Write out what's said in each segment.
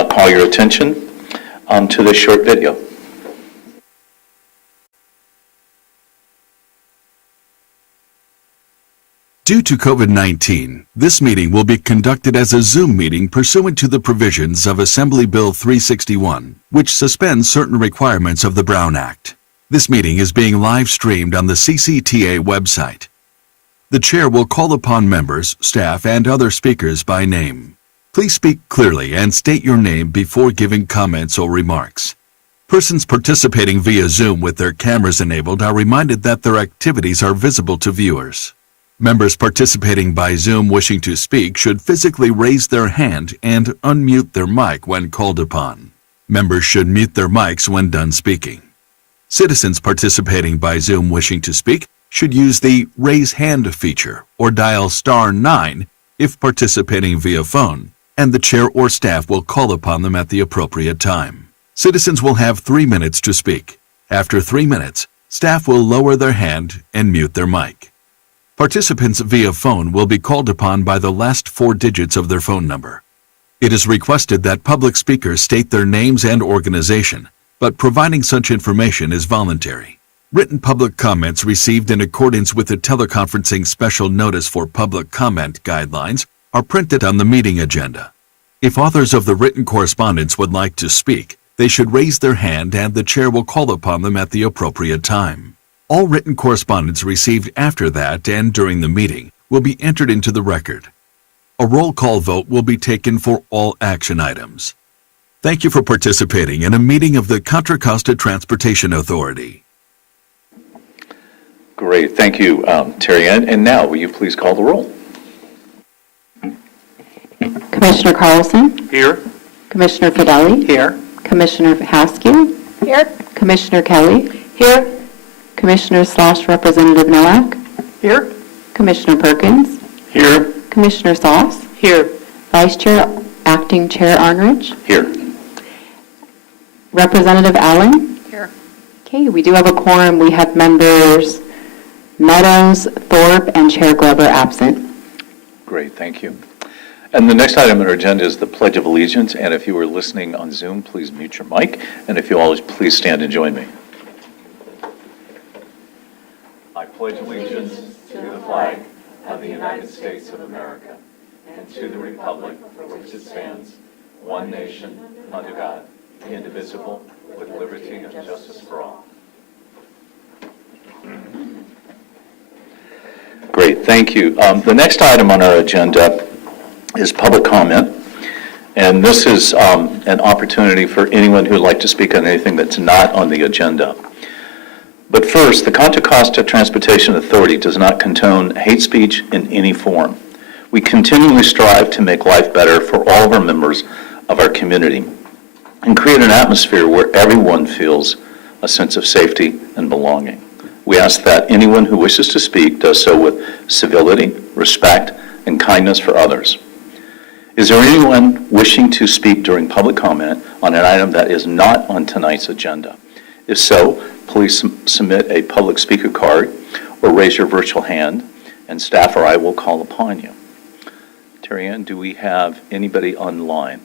now call your attention to this short video. Due to COVID-19, this meeting will be conducted as a Zoom meeting pursuant to the provisions of Assembly Bill 361, which suspends certain requirements of the Brown Act. This meeting is being live streamed on the CCTA website. The chair will call upon members, staff, and other speakers by name. Please speak clearly and state your name before giving comments or remarks. Persons participating via Zoom with their cameras enabled are reminded that their activities are visible to viewers. Members participating by Zoom wishing to speak should physically raise their hand and unmute their mic when called upon. Members should mute their mics when done speaking. Citizens participating by Zoom wishing to speak should use the Raise Hand feature or dial *9 if participating via phone, and the chair or staff will call upon them at the appropriate time. Citizens will have 3 minutes to speak. After 3 minutes, staff will lower their hand and mute their mic. Participants via phone will be called upon by the last 4 digits of their phone number. It is requested that public speakers state their names and organization, but providing such information is voluntary. Written public comments received in accordance with the teleconferencing special notice for public comment guidelines are printed on the meeting agenda. If authors of the written correspondence would like to speak, they should raise their hand and the chair will call upon them at the appropriate time. All written correspondence received after that and during the meeting will be entered into the record. A roll call vote will be taken for all action items. Thank you for participating in a meeting of the Contra Costa Transportation Authority. Great, thank you, Terry Ann. And now, will you please call the roll? Commissioner Carlson? Here. Commissioner Fideli? Here. Commissioner Haskew? Here. Commissioner Kelly? Here. Commissioner/Representative Nowak? Here. Commissioner Perkins? Here. Commissioner Sauce? Here. Vice Chair, Acting Chair Arnrich? Here. Representative Allen? Here. Okay, we do have a quorum. We have members Meadows, Thorpe, and Chair Glover absent. Great, thank you. And the next item on our agenda is the Pledge of Allegiance. And if you were listening on Zoom, please mute your mic. And if you all please stand and join me. I pledge allegiance to the flag of the United States of America and to the republic for which it stands, one nation, under God, indivisible, with liberty and justice for all. Great, thank you. The next item on our agenda is public comment. And this is an opportunity for anyone who would like to speak on anything that's not on the agenda. But first, the Contra Costa Transportation Authority does not condone hate speech in any form. We continually strive to make life better for all of our members of our community and create an atmosphere where everyone feels a sense of safety and belonging. We ask that anyone who wishes to speak does so with civility, respect, and kindness for others. Is there anyone wishing to speak during public comment on an item that is not on tonight's agenda? If so, please submit a public speaker card or raise your virtual hand, and staff or I will call upon you. Terry Ann, do we have anybody online?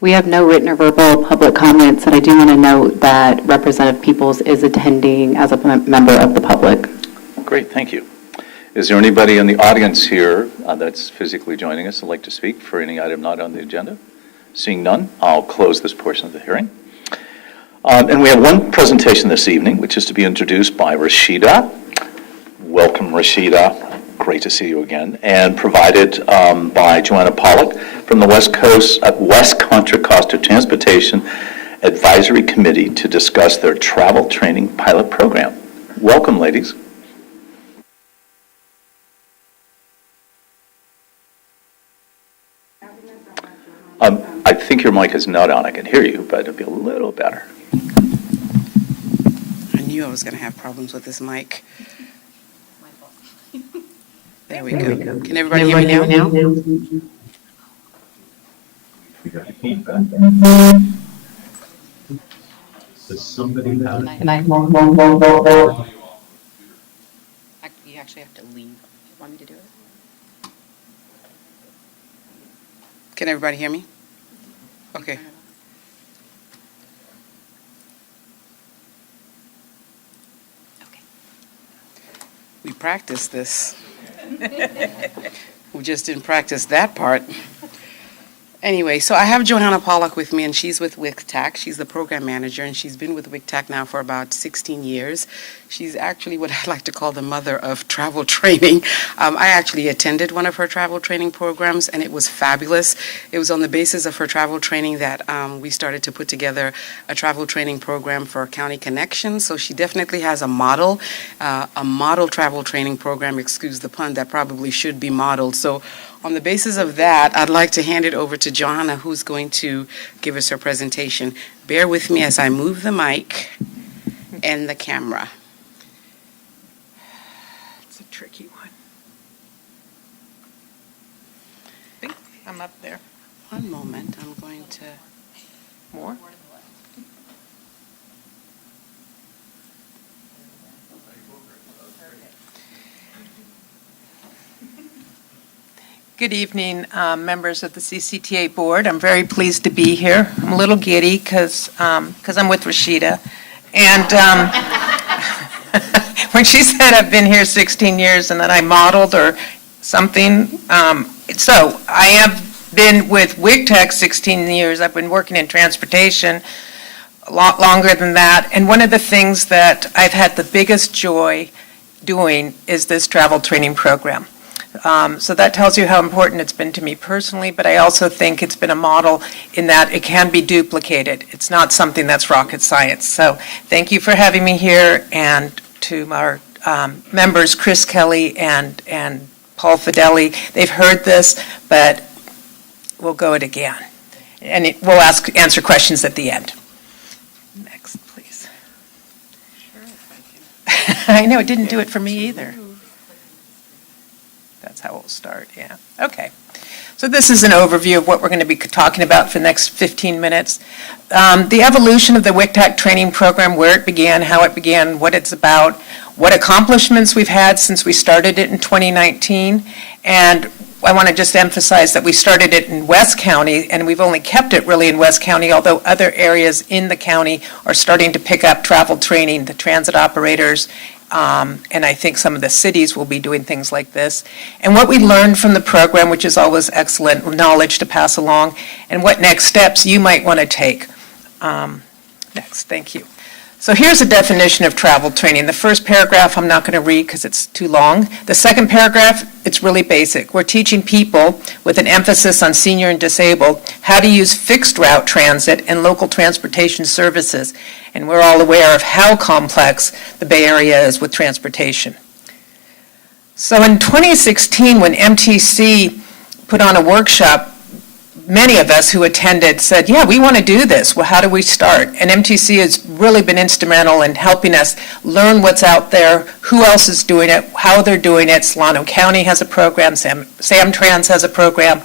We have no written or verbal public comments, and I do want to note that Representative Peoples is attending as a member of the public. Great, thank you. Is there anybody in the audience here that's physically joining us who'd like to speak for any item not on the agenda? Seeing none, I'll close this portion of the hearing. And we have one presentation this evening, which is to be introduced by Rashida. Welcome, Rashida. Great to see you again. And provided by Joanna Pollock from the West Contra Costa Transportation Advisory Committee to discuss their travel training pilot program. Welcome, ladies. I think your mic is not on. I can hear you, but it'll be a little better. I knew I was going to have problems with this mic. There we go. Can everybody hear me now? We got feedback. Does somebody have? You actually have to leave. You want me to do it? Can everybody hear me? Okay. We practiced this. We just didn't practice that part. Anyway, so I have Johanna Pollock with me, and she's with WICTAC. She's the program manager, and she's been with WICTAC now for about 16 years. She's actually what I like to call the mother of travel training. I actually attended one of her travel training programs, and it was fabulous. It was on the basis of her travel training that we started to put together a travel training program for County Connections. So she definitely has a model travel training program, excuse the pun, that probably should be modeled. So on the basis of that, I'd like to hand it over to Johanna, who's going to give us her presentation. Bear with me as I move the mic and the camera. It's a tricky one. I think I'm up there. One moment, I'm going to... More? Good evening, members of the CCTA board. I'm very pleased to be here. I'm a little giddy because I'm with Rashida. And when she said I've been here 16 years and that I modeled or something, so I have been with WICTAC 16 years. I've been working in transportation a lot longer than that. And one of the things that I've had the biggest joy doing is this travel training program. So that tells you how important it's been to me personally, but I also think it's been a model in that it can be duplicated. It's not something that's rocket science. So thank you for having me here, and to our members, Chris Kelly and Paul Fideli. They've heard this, but we'll go it again. And we'll answer questions at the end. Next, please. I know, it didn't do it for me either. That's how we'll start, yeah. Okay. So this is an overview of what we're going to be talking about for the next 15 minutes. The evolution of the WICTAC training program, where it began, how it began, what it's about, what accomplishments we've had since we started it in 2019. And I want to just emphasize that we started it in West County, and we've only kept it really in West County, although other areas in the county are starting to pick up travel training, the transit operators, and I think some of the cities will be doing things like this. And what we learned from the program, which is always excellent knowledge to pass along, and what next steps you might want to take. Next, thank you. So here's a definition of travel training. The first paragraph I'm not going to read because it's too long. The second paragraph, it's really basic. We're teaching people, with an emphasis on senior and disabled, how to use fixed route transit and local transportation services. And we're all aware of how complex the Bay Area is with transportation. So in 2016, when MTC put on a workshop, many of us who attended said, yeah, we want to do this. Well, how do we start? And MTC has really been instrumental in helping us learn what's out there, who else is doing it, how they're doing it. Solano County has a program, Samtrans has a program.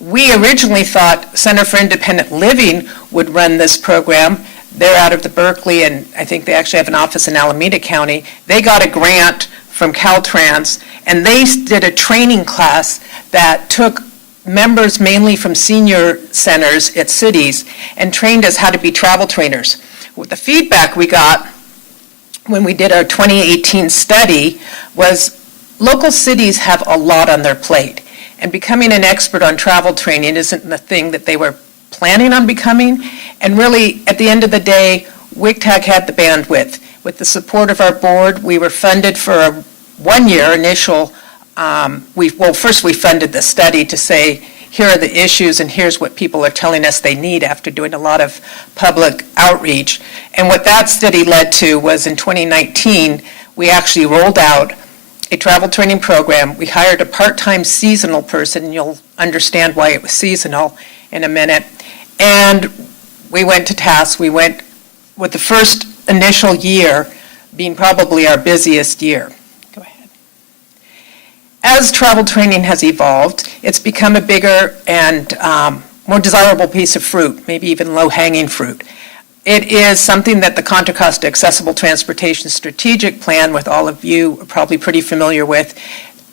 We originally thought Center for Independent Living would run this program. They're out of the Berkeley, and I think they actually have an office in Alameda County. They got a grant from Caltrans, and they did a training class that took members mainly from senior centers at cities and trained us how to be travel trainers. With the feedback we got when we did our 2018 study was local cities have a lot on their plate, and becoming an expert on travel training isn't the thing that they were planning on becoming. And really, at the end of the day, WICTAC had the bandwidth. With the support of our board, we were funded for a one-year initial first we funded the study to say, here are the issues and here's what people are telling us they need after doing a lot of public outreach. And what that study led to was in 2019, we actually rolled out a travel training program. We hired a part-time seasonal person, and you'll understand why it was seasonal in a minute. And we went to task. We went with the first initial year being probably our busiest year. As travel training has evolved, it's become a bigger and more desirable piece of fruit, maybe even low-hanging fruit. It is something that the Contra Costa Accessible Transportation Strategic Plan, with all of you are probably pretty familiar with,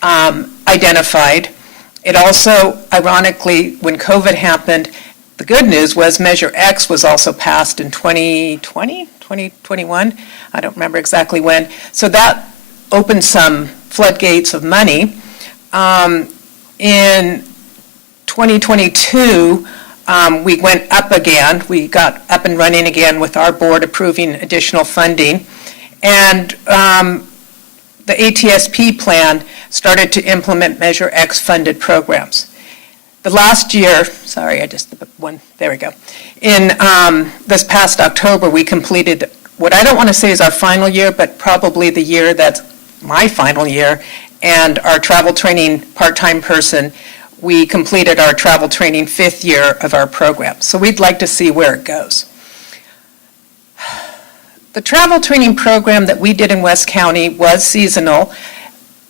identified. It also, ironically, when COVID happened, the good news was Measure X was also passed in 2020, 2021, I don't remember exactly when. So that opened some floodgates of money. In 2022, we went up again. We got up and running again with our board approving additional funding. And the ATSP plan started to implement Measure X funded programs. The last year, sorry, there we go. In this past October, we completed what I don't want to say is our final year, but probably the year that's my final year, and our travel training part-time person, we completed our travel training 5th year of our program. So we'd like to see where it goes. The travel training program that we did in West County was seasonal.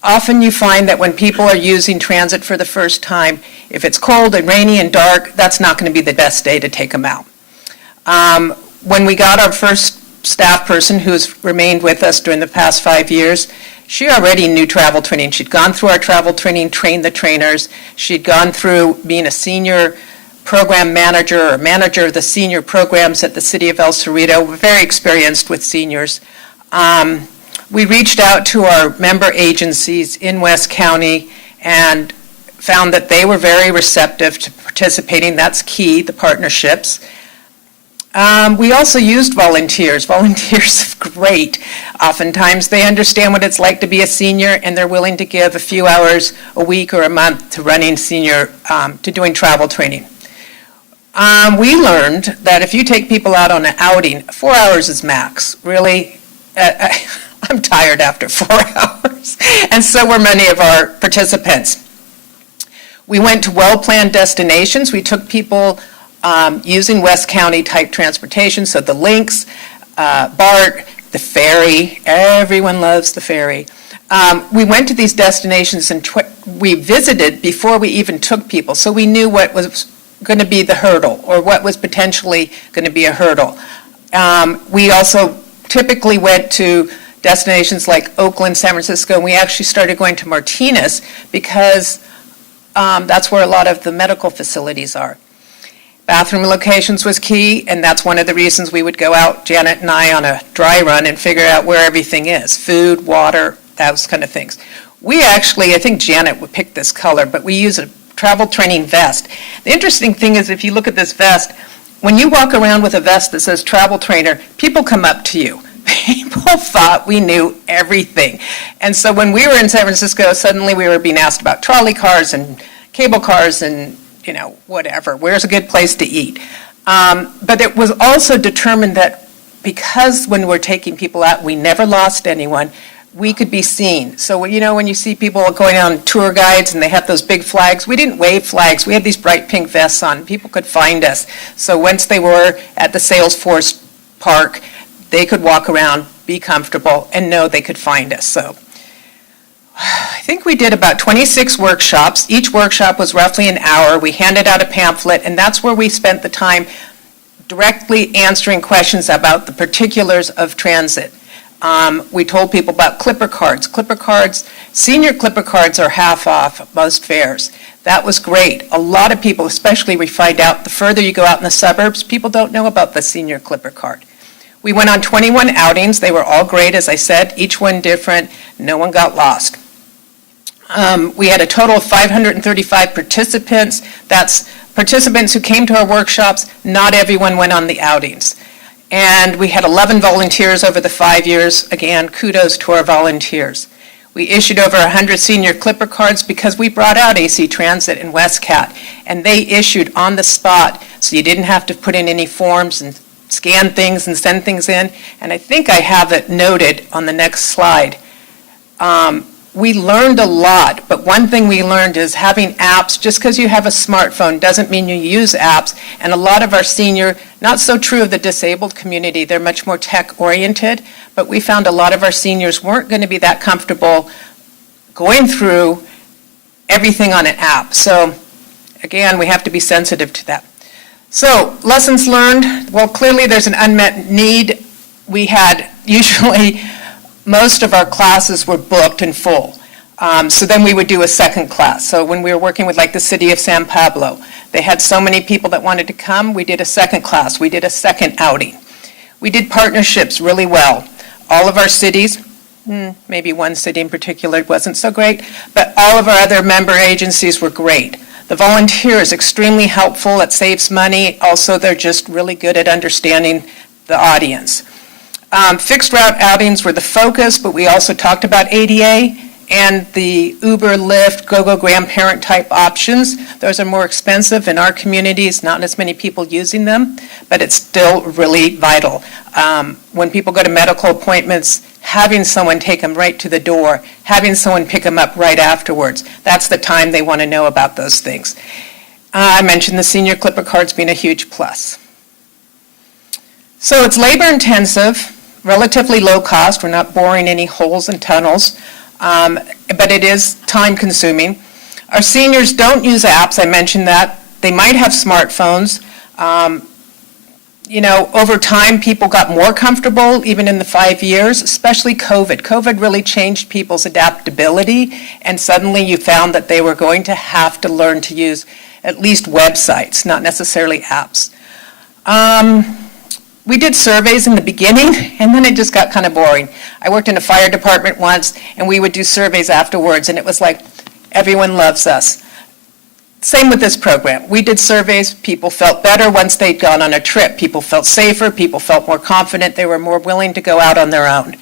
Often you find that when people are using transit for the first time, if it's cold and rainy and dark, that's not going to be the best day to take them out. When we got our first staff person who's remained with us during the past 5 years, she already knew travel training. She'd gone through our travel training, trained the trainers. She'd gone through being a senior program manager or manager of the senior programs at the City of El Cerrito. We're very experienced with seniors. We reached out to our member agencies in West County and found that they were very receptive to participating. That's key, the partnerships. We also used volunteers. Volunteers are great. Oftentimes, they understand what it's like to be a senior, and they're willing to give a few hours a week or a month to running senior, to doing travel training. We learned that if you take people out on an outing, 4 hours is max. Really, I'm tired after 4 hours, and so were many of our participants. We went to well-planned destinations. We took people using West County type transportation, so the links, BART, the ferry, everyone loves the ferry. We went to these destinations and we visited before we even took people, so we knew what was going to be the hurdle or what was potentially going to be a hurdle. We also typically went to destinations like Oakland, San Francisco, and we actually started going to Martinez because that's where a lot of the medical facilities are. Bathroom locations was key, and that's one of the reasons we would go out, Janet and I, on a dry run and figure out where everything is, food, water, those kind of things. We actually, I think Janet would pick this color, but we use a travel training vest. The interesting thing is if you look at this vest, when you walk around with a vest that says travel trainer, people come up to you. People thought we knew everything. And so when we were in San Francisco, suddenly we were being asked about trolley cars and cable cars and whatever, where's a good place to eat? But it was also determined that because when we're taking people out, we never lost anyone, we could be seen. So, when you see people going on tour guides and they have those big flags, we didn't wave flags. We had these bright pink vests on. People could find us. So once they were at the Salesforce Park, they could walk around, be comfortable, and know they could find us. So I think we did about 26 workshops. Each workshop was roughly an hour. We handed out a pamphlet, and that's where we spent the time directly answering questions about the particulars of transit. We told people about Clipper cards. Senior Clipper cards are half off most fares. That was great. A lot of people, especially we find out the further you go out in the suburbs, people don't know about the Senior Clipper card. We went on 21 outings. They were all great, as I said, each one different. No one got lost. We had a total of 535 participants. That's participants who came to our workshops. Not everyone went on the outings. And we had 11 volunteers over the 5 years. Again, kudos to our volunteers. We issued over 100 Senior Clipper cards because we brought out AC Transit and WestCat, and they issued on the spot, so you didn't have to put in any forms and scan things and send things in. And I think I have it noted on the next slide. We learned a lot, but one thing we learned is having apps, just because you have a smartphone doesn't mean you use apps. And a lot of our senior, not so true of the disabled community, they're much more tech-oriented, but we found a lot of our seniors weren't going to be that comfortable going through everything on an app. So again, we have to be sensitive to that. So lessons learned, well, clearly there's an unmet need. We had usually most of our classes were booked in full. So then we would do a second class. So when we were working with like the city of San Pablo, they had so many people that wanted to come, we did a second class, we did a second outing. We did partnerships really well. All of our cities, maybe one city in particular wasn't so great, but all of our other member agencies were great. The volunteer is extremely helpful, it saves money, also they're just really good at understanding the audience. Fixed route outings were the focus, but we also talked about ADA and the Uber, Lyft, GoGo grandparent type options. Those are more expensive in our communities, not as many people using them, but it's still really vital. When people go to medical appointments, having someone take them right to the door, having someone pick them up right afterwards, that's the time they want to know about those things. I mentioned the senior Clipper cards being a huge plus. So it's labor intensive, relatively low cost. We're not boring any holes and tunnels. But it is time consuming. Our seniors don't use apps, I mentioned that. They might have smartphones. Over time, people got more comfortable, even in the 5 years, especially COVID. COVID really changed people's adaptability, and suddenly you found that they were going to have to learn to use at least websites, not necessarily apps. We did surveys in the beginning, and then it just got kind of boring. I worked in a fire department once, and we would do surveys afterwards, and it was like, everyone loves us. Same with this program. We did surveys. People felt better once they'd gone on a trip. People felt safer. People felt more confident. They were more willing to go out on their own.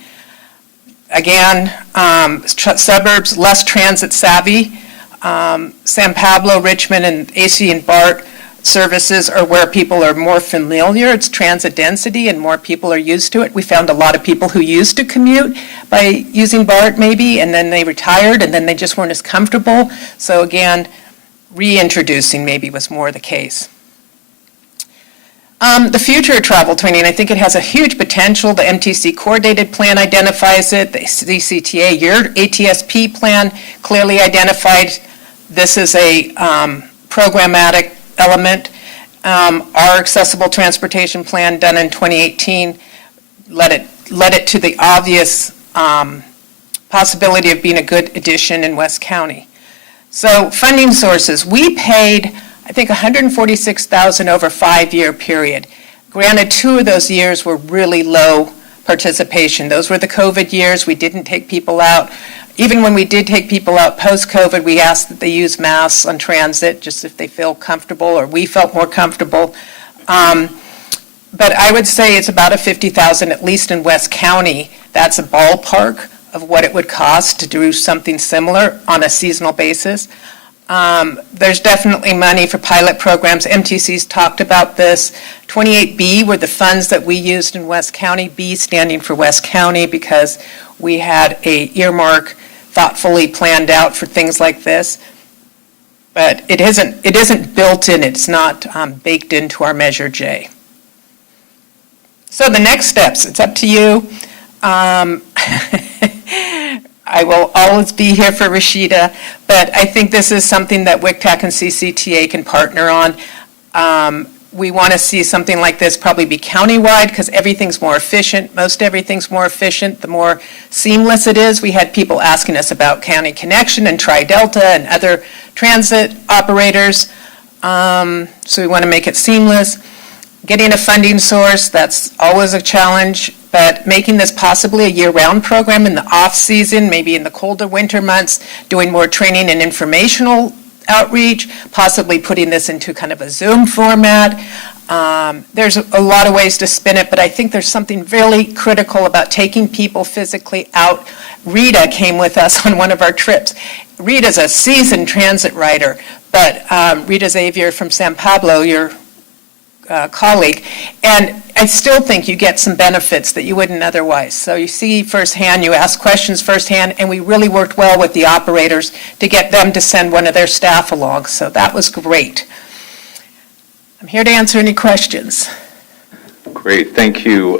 Again, suburbs, less transit savvy. San Pablo, Richmond, and AC and BART services are where people are more familiar. It's transit density and more people are used to it. We found a lot of people who used to commute by using BART maybe, and then they retired, and then they just weren't as comfortable. So again, reintroducing maybe was more the case. The future of travel training, I think it has a huge potential. The MTC coordinated plan identifies it. The CCTA, your ATSP plan clearly identified this as a programmatic element. Our accessible transportation plan done in 2018 led it to the obvious possibility of being a good addition in West County. So funding sources, we paid, I think, $146,000 over a 5-year period. Granted, 2 of those years were really low participation. Those were the COVID years. We didn't take people out. Even when we did take people out post-COVID, we asked that they use masks on transit, just if they feel comfortable, or we felt more comfortable. But I would say it's about a $50,000, at least in West County. That's a ballpark of what it would cost to do something similar on a seasonal basis. There's definitely money for pilot programs. MTC's talked about this. 28B were the funds that we used in West County, B standing for West County, because we had a earmark thoughtfully planned out for things like this. But it isn't built in, it's not baked into our Measure J. So the next steps, it's up to you. I will always be here for Rashida, but I think this is something that WCTAC and CCTA can partner on. We want to see something like this probably be countywide because everything's more efficient. Most everything's more efficient, the more seamless it is. We had people asking us about County Connection and Tri-Delta and other transit operators, so we want to make it seamless. Getting a funding source, that's always a challenge, but making this possibly a year-round program in the off-season, maybe in the colder winter months, doing more training and informational outreach, possibly putting this into kind of a Zoom format. There's a lot of ways to spin it, but I think there's something really critical about taking people physically out. Rita came with us on one of our trips. Rita's a seasoned transit rider, but Rita Xavier from San Pablo, your colleague, and I still think you get some benefits that you wouldn't otherwise. So you see firsthand, you ask questions firsthand, and we really worked well with the operators to get them to send one of their staff along, so that was great. I'm here to answer any questions. Great. Thank you,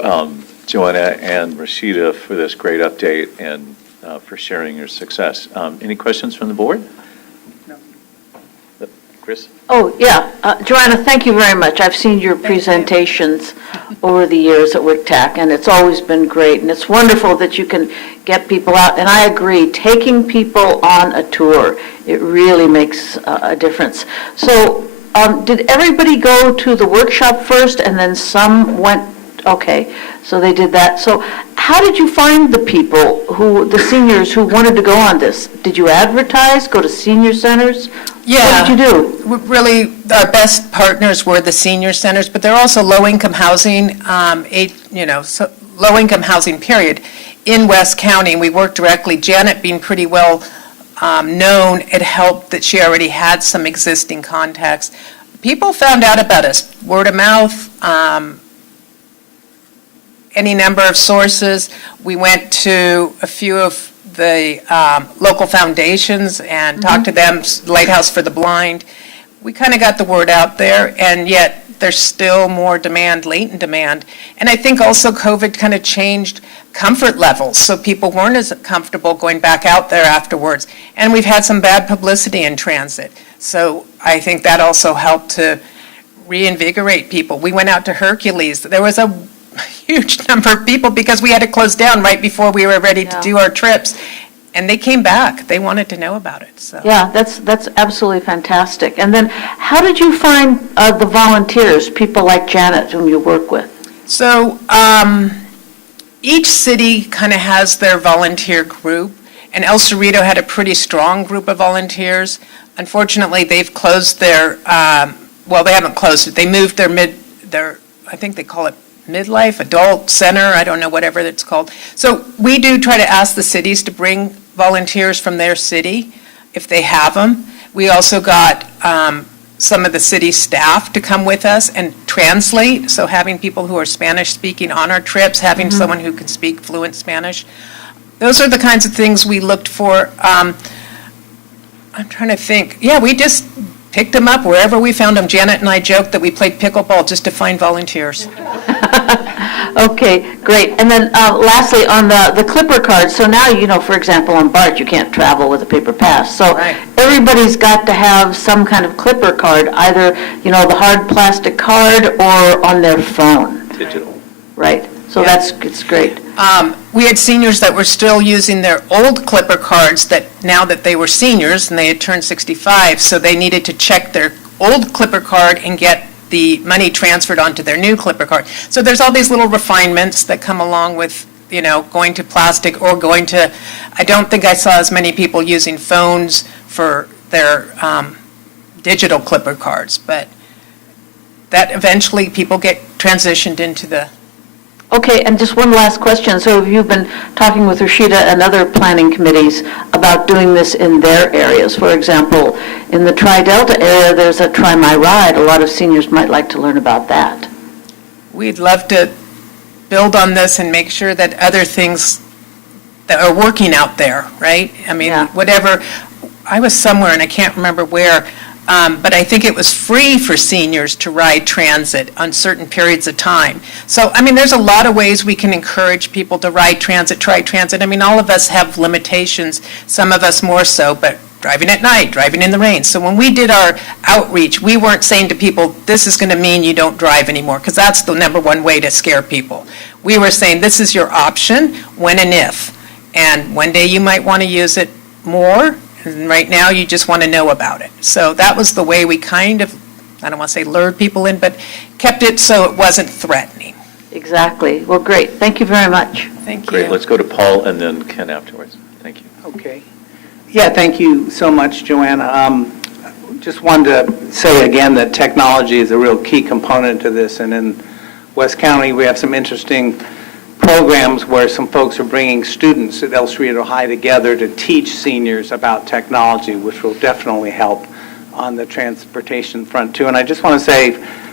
Joanna and Rashida, for this great update and for sharing your success. Any questions from the board? No. Chris? Oh, yeah. Joanna, thank you very much. I've seen your presentations over the years at WICTAC, and it's always been great. And it's wonderful that you can get people out. And I agree, taking people on a tour, it really makes a difference. So did everybody go to the workshop first and then some went? Okay, so they did that. So how did you find the people the seniors who wanted to go on this? Did you advertise, go to senior centers? Yeah. What did you do? Really, our best partners were the senior centers, but they're also low-income housing, low-income housing, period, in West County. We worked directly. Janet, being pretty well known, it helped that she already had some existing contacts. People found out about us, word of mouth, any number of sources. We went to a few of the local foundations and talked to them, Lighthouse for the Blind. We kind of got the word out there, and yet there's still more demand, latent demand. And I think also COVID kind of changed comfort levels, so people weren't as comfortable going back out there afterwards. And we've had some bad publicity in transit. So I think that also helped to reinvigorate people. We went out to Hercules. There was a huge number of people because we had to close down right before we were ready to do our trips. And they came back. They wanted to know about it, so. Yeah, that's absolutely fantastic. And then how did you find the volunteers, people like Janet whom you work with? So each city kind of has their volunteer group, and El Cerrito had a pretty strong group of volunteers. Unfortunately, they've closed their, they haven't closed it. They moved their, I think they call it midlife, adult center, I don't know, whatever it's called. So we do try to ask the cities to bring volunteers from their city if they have them. We also got some of the city staff to come with us and translate, so having people who are Spanish speaking on our trips, having someone who can speak fluent Spanish. Those are the kinds of things we looked for. I'm trying to think. Yeah, we just picked them up wherever we found them. Janet and I joked that we played pickleball just to find volunteers. Okay, great. And then lastly, on the Clipper card, so now, for example, on BART, you can't travel with a paper pass. So Right. everybody's got to have some kind of Clipper card, either, the hard plastic card or on their phone, Digital. right? So Yeah. it's great. We had seniors that were still using their old Clipper cards that now that they were seniors and they had turned 65, so they needed to check their old Clipper card and get the money transferred onto their new Clipper card. So there's all these little refinements that come along with, going to plastic or going to, I don't think I saw as many people using phones for their digital Clipper cards, but that eventually people get transitioned into the. Okay, and just one last question. So have you been talking with Rashida and other planning committees about doing this in their areas? For example, in the Tri-Delta area, there's a Try My Ride. A lot of seniors might like to learn about that. We'd love to build on this and make sure that other things that are working out there, right? I mean, Yeah. whatever, I was somewhere and I can't remember where, but I think it was free for seniors to ride transit on certain periods of time. So, I mean, there's a lot of ways we can encourage people to ride transit, try transit. I mean, all of us have limitations, some of us more so, but driving at night, driving in the rain. So when we did our outreach, we weren't saying to people, this is going to mean you don't drive anymore, because that's the number one way to scare people. We were saying, this is your option, when and if. And one day you might want to use it more, and right now you just want to know about it. So that was the way we kind of, I don't want to say lured people in, but kept it so it wasn't threatening. Exactly. Well, great. Thank you very much. Thank you. Great, let's go to Paul and then Ken afterwards. Thank you. Okay. Yeah, thank you so much, Joanna. Just wanted to say again that technology is a real key component to this, and in West County, we have some interesting programs where some folks are bringing students at El Cerrito High together to teach seniors about technology, which will definitely help on the transportation front too. And I just want to say,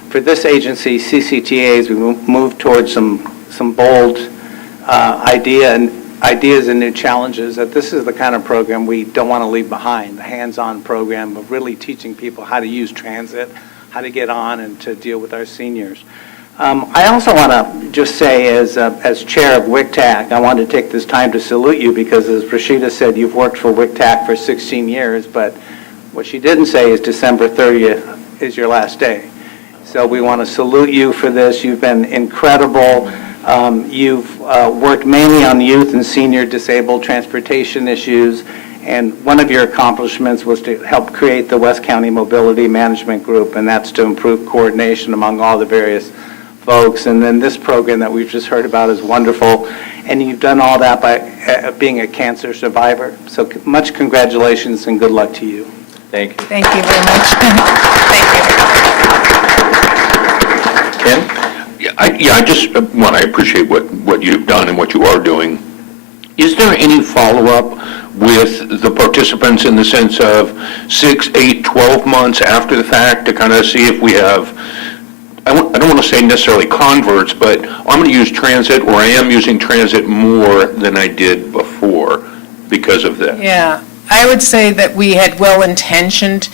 for this agency, CCTA, as we move towards some bold ideas and new challenges, that this is the kind of program we don't want to leave behind, the hands-on program of really teaching people how to use transit, how to get on and to deal with our seniors. I also want to just say, as chair of WICTAC, I want to take this time to salute you because, as Rashida said, you've worked for WICTAC for 16 years, but what she didn't say is December 30th is your last day. So we want to salute you for this. You've been incredible. You've worked mainly on youth and senior disabled transportation issues, and one of your accomplishments was to help create the West County Mobility Management Group, and that's to improve coordination among all the various folks. And then this program that we've just heard about is wonderful, and you've done all that by being a cancer survivor. So much congratulations and good luck to you. Thank you. Thank you very much. Thank you. Ken? I just want to appreciate what you've done and what you are doing. Is there any follow-up with the participants in the sense of 6, 8, 12 months after the fact to kind of see if we have, I don't want to say necessarily converts, but I'm going to use transit, or I am using transit more than I did before because of this? Yeah, I would say that we had well-intentioned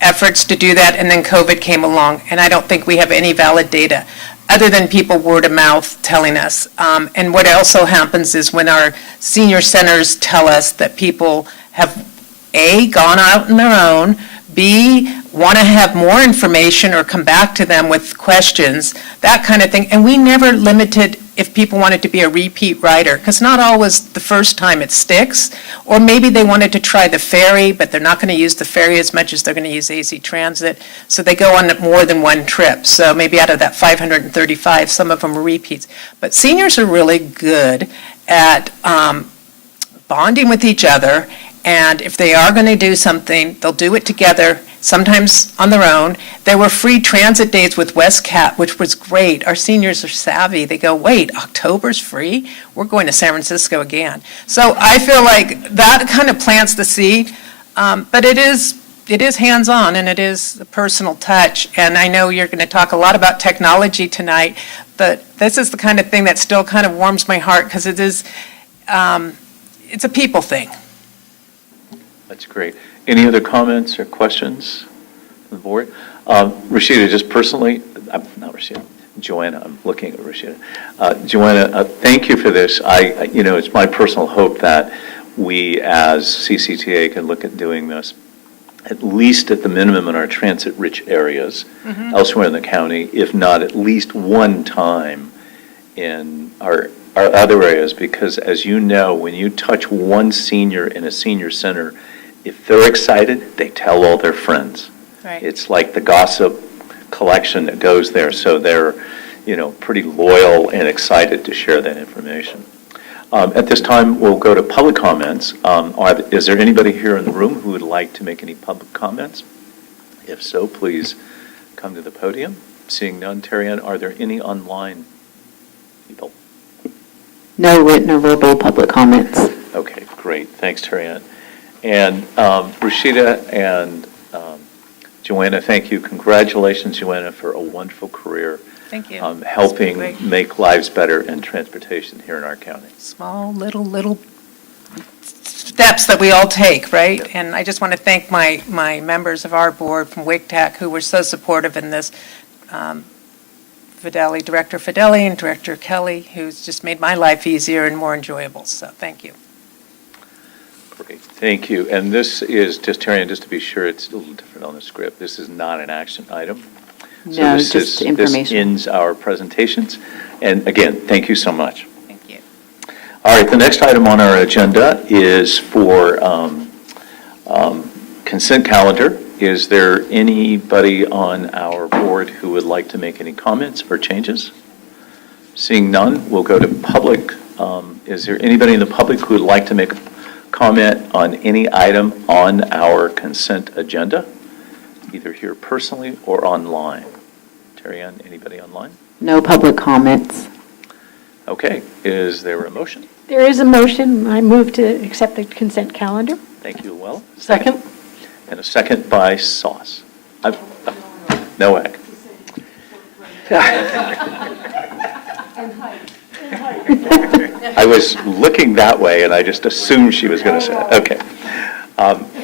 efforts to do that, and then COVID came along, and I don't think we have any valid data, other than people word of mouth telling us. And what also happens is when our senior centers tell us that people have, A, gone out on their own, B, want to have more information or come back to them with questions, that kind of thing. And we never limited if people wanted to be a repeat rider, because not always the first time it sticks. Or maybe they wanted to try the ferry, but they're not going to use the ferry as much as they're going to use AC Transit. So they go on more than one trip. So maybe out of that 535, some of them are repeats. But seniors are really good at bonding with each other. And if they are going to do something, they'll do it together, sometimes on their own. There were free transit days with WestCat, which was great. Our seniors are savvy. They go, wait, October's free? We're going to San Francisco again. So I feel like that kind of plants the seed. But it is hands-on, and it is a personal touch. And I know you're going to talk a lot about technology tonight, but this is the kind of thing that still kind of warms my heart, because it is, it's a people thing. That's great. Any other comments or questions from the board? Rashida, just personally, not Rashida, Joanna, I'm looking at Rashida. Joanna, thank you for this. It's my personal hope that we as CCTA can look at doing this, at least at the minimum in our transit-rich areas elsewhere in the county, if not at least one time in our other areas, because as you know, when you touch one senior in a senior center, if they're excited, they tell all their friends. Right. It's like the gossip collection that goes there, so they're, pretty loyal and excited to share that information. At this time, we'll go to public comments. Is there anybody here in the room who would like to make any public comments? If so, please come to the podium. Seeing none, Terry-Ann, are there any online people? No written or verbal public comments. Okay, great. Thanks, Terry-Ann. And Rashida and Joanna, thank you. Congratulations, Joanna, for a wonderful career. Thank you. Helping It's great. make lives better in transportation here in our county. Small, little steps that we all take, right? And I just want to thank my members of our board from WICTAC who were so supportive in this. Director Fideli and Director Kelly, who's just made my life easier and more enjoyable. So thank you. Great, thank you. And this is, Terry-Ann, just to be sure, it's a little different on the script. This is not an action item. So No, this just is- information. This ends our presentations. And again, thank you so much. Thank you. All right, the next item on our agenda is for consent calendar. Is there anybody on our board who would like to make any comments or changes? Seeing none, we'll go to public. Is there anybody in the public who would like to make a comment on any item on our consent agenda, either here personally or online? Terry-Ann, anybody online? No public comments. Okay, is there a motion? There is a motion. I move to accept the consent calendar. Thank you, Luella. Second. And a second by Sauce. Noack. I was looking that way, and I just assumed she was going to say it. Okay.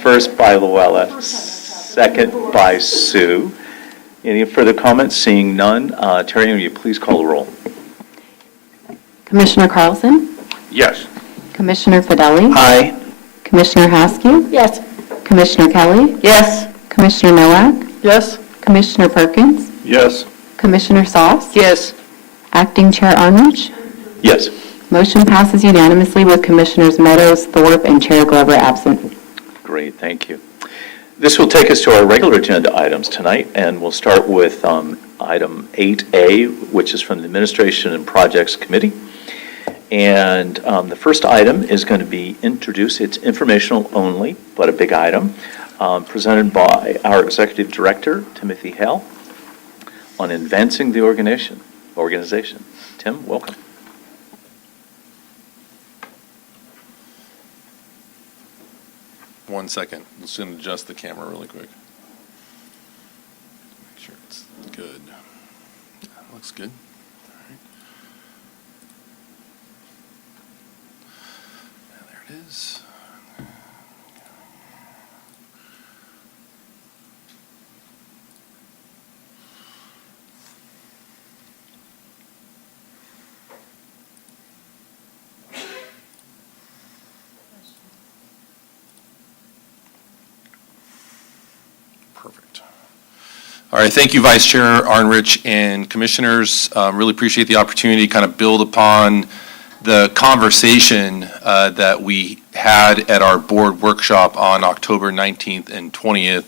First by Luella, second by Sue. Any further comments? Seeing none. Terry, will you please call the roll? Commissioner Carlson? Yes. Commissioner Fideli? Aye. Commissioner Haskew? Yes. Commissioner Kelly? Yes. Commissioner Nowak? Yes. Commissioner Perkins, Yes. Commissioner Sauce, Yes. Acting Chair Arnrich. Yes. Motion passes unanimously with Commissioners Meadows, Thorpe, and Chair Glover absent. Great, thank you. This will take us to our regular agenda items tonight, and we'll start with item 8A, which is from the Administration and Projects Committee. And the first item is going to be introduced. It's informational only, but a big item, presented by our Executive Director, Timothy Hale, on advancing the organization. Tim, welcome. One second. I'm just going to adjust the camera really quick. Make sure it's good. Yeah, looks good. All right. There it is. Perfect. All right, thank you, Vice Chair Arnrich and Commissioners. Really appreciate the opportunity to kind of build upon the conversation that we had at our board workshop on October 19th and 20th.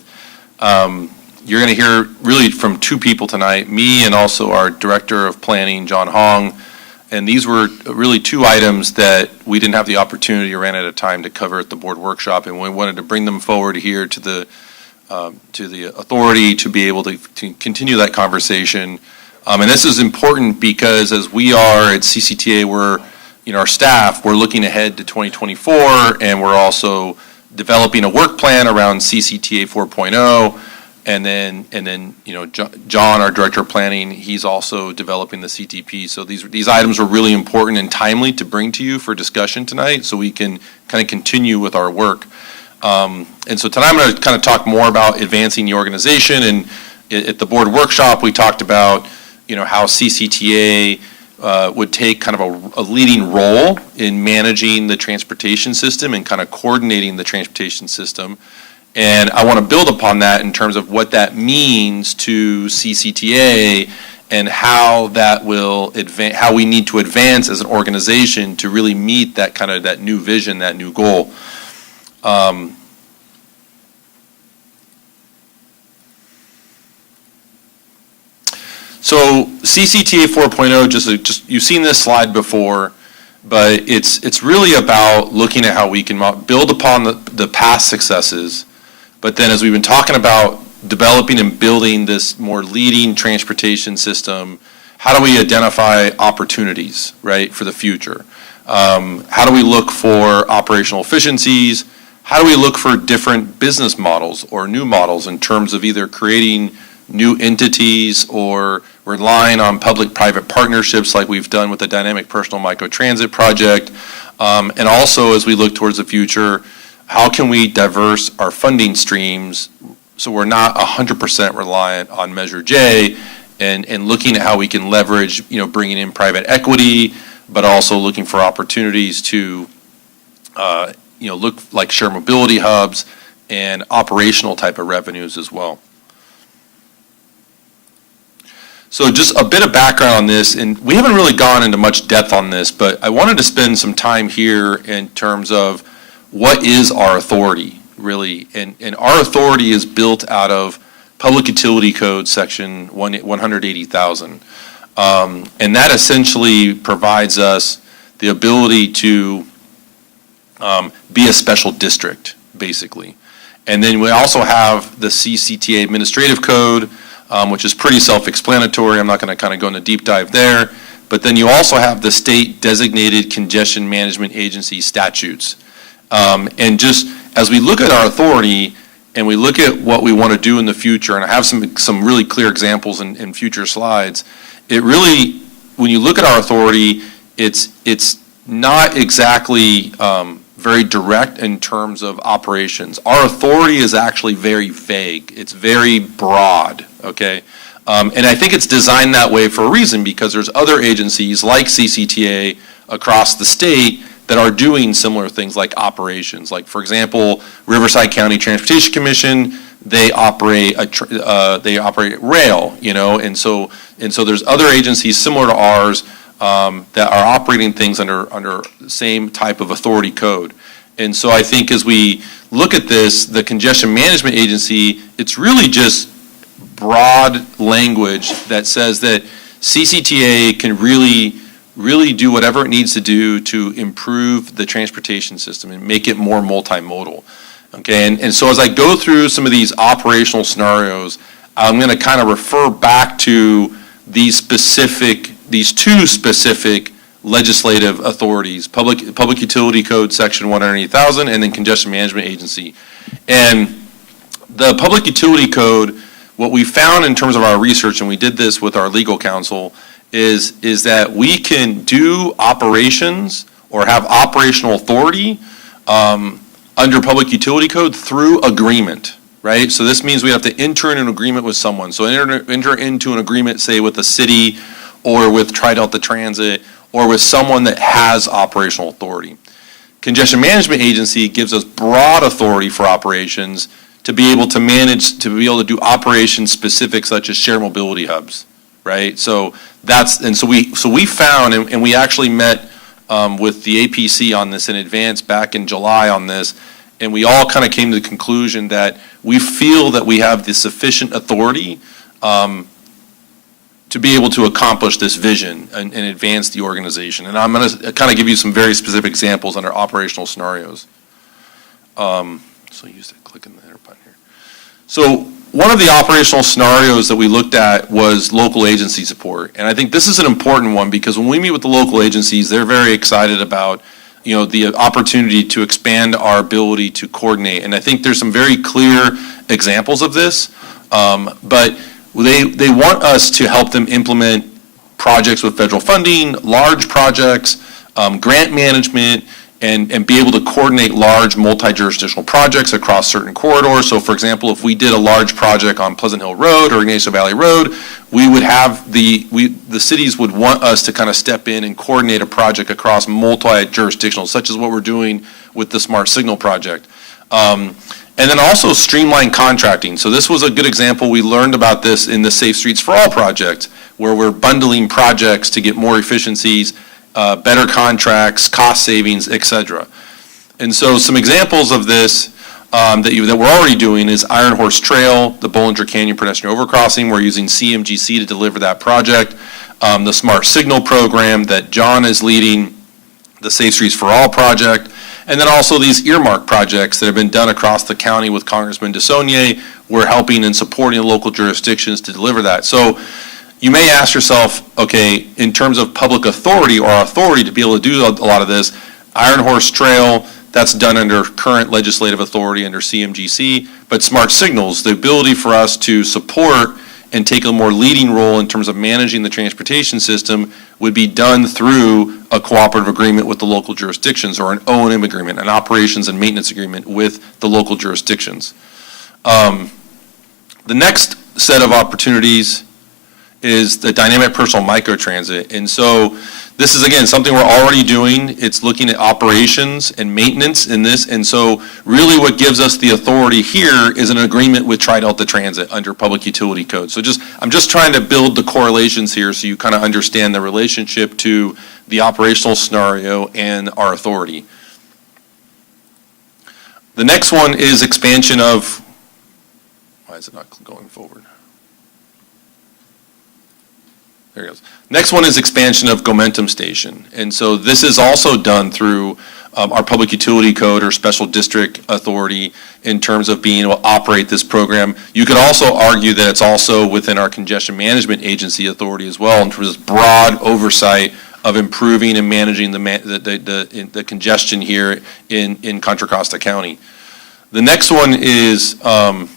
You're going to hear really from two people tonight, me and also our Director of Planning, John Hong. And these were really two items that we didn't have the opportunity or ran out of time to cover at the board workshop, and we wanted to bring them forward here to the authority to be able to continue that conversation. And this is important because as we are at CCTA, our staff, we're looking ahead to 2024, and we're also developing a work plan around CCTA 4.0. And then, John, our Director of Planning, he's also developing the CTP. So these items are really important and timely to bring to you for discussion tonight, so we can kind of continue with our work. And so tonight I'm going to kind of talk more about advancing the organization. And at the board workshop, we talked about, how CCTA would take kind of a leading role in managing the transportation system and kind of coordinating the transportation system. And I want to build upon that in terms of what that means to CCTA and how that will advance, how we need to advance as an organization to really meet that kind of that new vision, that new goal. So CCTA 4.0, just you've seen this slide before, but it's really about looking at how we can build upon the past successes. But then, as we've been talking about developing and building this more leading transportation system, how do we identify opportunities, right, for the future? How do we look for operational efficiencies? How do we look for different business models or new models in terms of either creating new entities or relying on public-private partnerships like we've done with the Dynamic Personal Microtransit project? And also, as we look towards the future, how can we diverse our funding streams so we're not 100% reliant on Measure J, and looking at how we can leverage, bringing in private equity, but also looking for opportunities to, look like share mobility hubs and operational type of revenues as well. So just a bit of background on this, and we haven't really gone into much depth on this, but I wanted to spend some time here in terms of what is our authority, really? And our authority is built out of Public Utility Code Section 180,000. And that essentially provides us the ability to be a special district, basically. And then we also have the CCTA Administrative Code, which is pretty self-explanatory. I'm not going to kind of go into deep dive there. But then you also have the state designated congestion management agency statutes. And just as we look at our authority and we look at what we want to do in the future, and I have some really clear examples in future slides, it really, when you look at our authority, it's not exactly very direct in terms of operations. Our authority is actually very vague. It's very broad, okay? And I think it's designed that way for a reason, because there's other agencies like CCTA across the state that are doing similar things like operations. Like, for example, Riverside County Transportation Commission, they operate rail, and so there's other agencies similar to ours that are operating things under the same type of authority code. And so I think as we look at this, the Congestion Management Agency, it's really just broad language that says that CCTA can really do whatever it needs to do to improve the transportation system and make it more multimodal. Okay, and so as I go through some of these operational scenarios, I'm going to kind of refer back to these two specific legislative authorities, Public Utility Code Section 180,000 and then Congestion Management Agency. And the Public Utility Code, what we found in terms of our research, and we did this with our legal counsel, is that we can do operations or have operational authority under Public Utility Code through agreement, right? So this means we have to enter in an agreement with someone. So enter into an agreement, say, with the city or with Tri-Delta Transit or with someone that has operational authority. Congestion Management Agency gives us broad authority for operations to be able to manage, to be able to do operations specific such as shared mobility hubs, right? So we found, and we actually met with the APC on this in advance back in July on this, and we all kind of came to the conclusion that we feel that we have the sufficient authority to be able to accomplish this vision and advance the organization. And I'm going to kind of give you some very specific examples under operational scenarios. So use that click in the enter button here. So one of the operational scenarios that we looked at was local agency support. And I think this is an important one because when we meet with the local agencies, they're very excited about the opportunity to expand our ability to coordinate. And I think there's some very clear examples of this. But they want us to help them implement projects with federal funding, large projects, grant management, and be able to coordinate large multi-jurisdictional projects across certain corridors. So for example, if we did a large project on Pleasant Hill Road or Ignacio Valley Road, we would have the cities would want us to kind of step in and coordinate a project across multi-jurisdictional, such as what we're doing with the Smart Signal project. And then also streamline contracting. So this was a good example. We learned about this in the Safe Streets for All project, where we're bundling projects to get more efficiencies, better contracts, cost savings, et cetera. And so some examples of this that we're already doing is Iron Horse Trail, the Bollinger Canyon pedestrian overcrossing. We're using CMGC to deliver that project. The Smart Signal program that John is leading, the Safe Streets for All project, and then also these earmark projects that have been done across the county with Congressman DeSaulnier. We're helping and supporting the local jurisdictions to deliver that. So you may ask yourself, okay, in terms of public authority or authority to be able to do a lot of this, Iron Horse Trail, that's done under current legislative authority under CMGC, but Smart Signals, the ability for us to support and take a more leading role in terms of managing the transportation system would be done through a cooperative agreement with the local jurisdictions or an O&M agreement, an operations and maintenance agreement with the local jurisdictions. The next set of opportunities is the dynamic personal microtransit. And so this is, again, something we're already doing. It's looking at operations and maintenance in this. And so really what gives us the authority here is an agreement with Tri-Delta Transit under Public Utility Code. So I'm just trying to build the correlations here so you kind of understand the relationship to the operational scenario and our authority. The next one is expansion of, why is it not going forward? There it goes. Next one is expansion of Gomentum Station. And so this is also done through our Public Utility Code or Special District Authority in terms of being able to operate this program. You could also argue that it's also within our Congestion Management Agency authority as well in terms of broad oversight of improving and managing the congestion here in Contra Costa County. The next one is, I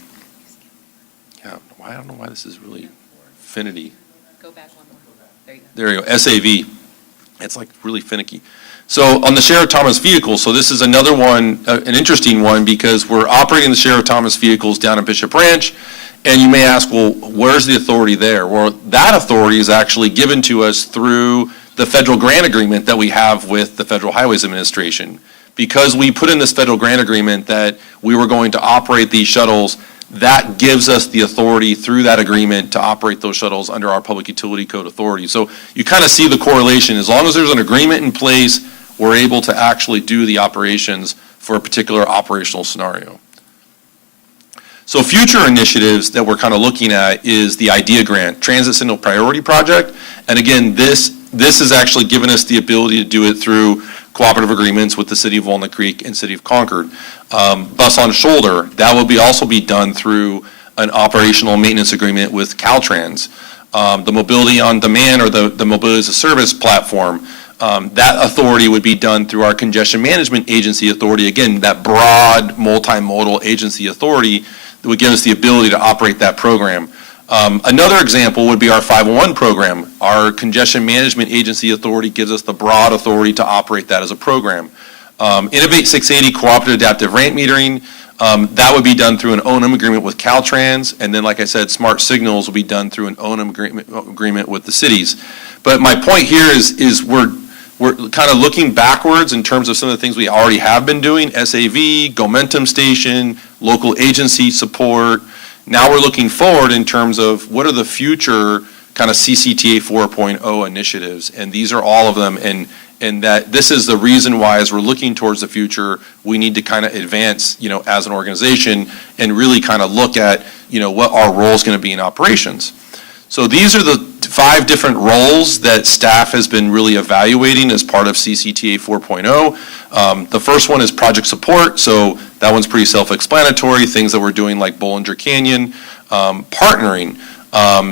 don't know why this is really finicky. Go back one more. There you go, SAV. It's like really finicky. So on the Sheriff Thomas vehicles, so this is another one, an interesting one, because we're operating the Sheriff Thomas vehicles down at Bishop Ranch, and you may ask, well, where's the authority there? Well, that authority is actually given to us through the federal grant agreement that we have with the Federal Highways Administration. Because we put in this federal grant agreement that we were going to operate these shuttles, that gives us the authority through that agreement to operate those shuttles under our Public Utility Code authority. So you kind of see the correlation. As long as there's an agreement in place, we're able to actually do the operations for a particular operational scenario. So future initiatives that we're kind of looking at is the IDEA grant, Transit Signal Priority Project. And again, this has actually given us the ability to do it through cooperative agreements with the City of Walnut Creek and City of Concord. Bus on Shoulder, that will also be done through an operational maintenance agreement with Caltrans. The Mobility on Demand, or the Mobility as a Service platform, that authority would be done through our Congestion Management Agency authority. Again, that broad multimodal agency authority that would give us the ability to operate that program. Another example would be our 501 program. Our Congestion Management Agency authority gives us the broad authority to operate that as a program. Innovate 680 Cooperative Adaptive Rate Metering, that would be done through an O&M agreement with Caltrans, and then, like I said, Smart Signals will be done through an O&M agreement with the cities. But my point here is we're kind of looking backwards in terms of some of the things we already have been doing, SAV, Momentum Station, local agency support. Now we're looking forward in terms of what are the future kind of CCTA 4.0 initiatives, and these are all of them, and that this is the reason why, as we're looking towards the future, we need to kind of advance, as an organization and really kind of look at, what our role is going to be in operations. So these are the 5 different roles that staff has been really evaluating as part of CCTA 4.0. The first one is project support, so that one's pretty self-explanatory, things that we're doing like Bollinger Canyon. Partnering,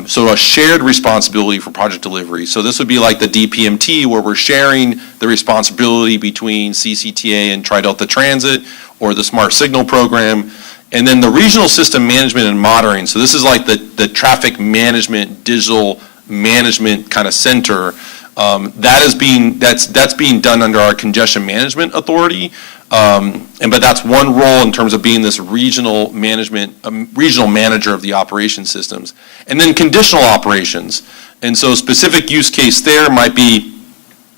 so a shared responsibility for project delivery. So this would be like the DPMT, where we're sharing the responsibility between CCTA and Tri-Delta Transit, or the Smart Signal program. And then the regional system management and monitoring. So this is like the traffic management, digital management kind of center. That's being done under our congestion management authority. But that's one role in terms of being this regional manager of the operation systems. And then conditional operations. And so specific use case there might be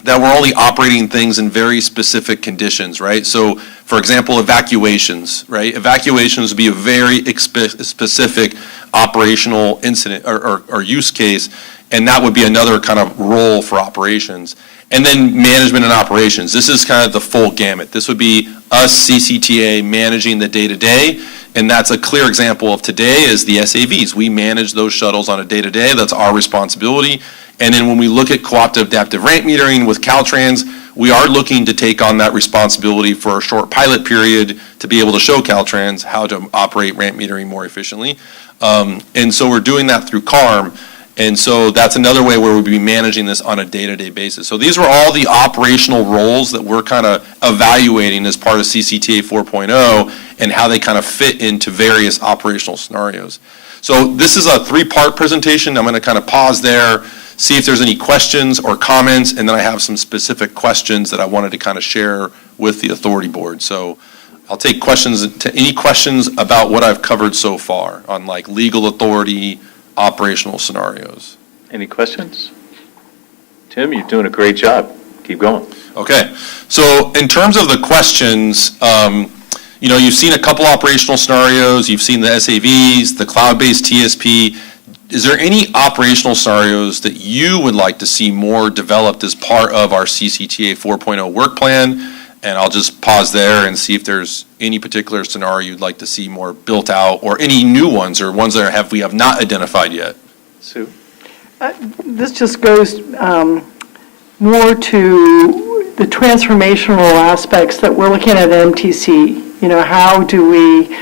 that we're only operating things in very specific conditions, right? So, for example, evacuations, right? Evacuations would be a very specific operational incident or use case, and that would be another kind of role for operations. And then management and operations. This is kind of the full gamut. This would be us, CCTA, managing the day-to-day, and that's a clear example of today is the SAVs. We manage those shuttles on a day-to-day. That's our responsibility. And then when we look at cooperative adaptive rate metering with Caltrans, we are looking to take on that responsibility for a short pilot period to be able to show Caltrans how to operate rate metering more efficiently. And so we're doing that through CARM. And so that's another way where we'll be managing this on a day-to-day basis. So these are all the operational roles that we're kind of evaluating as part of CCTA 4.0 and how they kind of fit into various operational scenarios. So this is a 3-part presentation. I'm going to kind of pause there, see if there's any questions or comments, and then I have some specific questions that I wanted to kind of share with the authority board. So I'll take any questions about what I've covered so far on like legal authority, operational scenarios. Any questions? Tim, you're doing a great job. Keep going. Okay. So in terms of the questions, you've seen a couple operational scenarios. You've seen the SAVs, the cloud-based TSP. Is there any operational scenarios that you would like to see more developed as part of our CCTA 4.0 work plan? And I'll just pause there and see if there's any particular scenario you'd like to see more built out, or any new ones, or ones that we have not identified yet. Sue? This just goes more to the transformational aspects that we're looking at MTC. How do we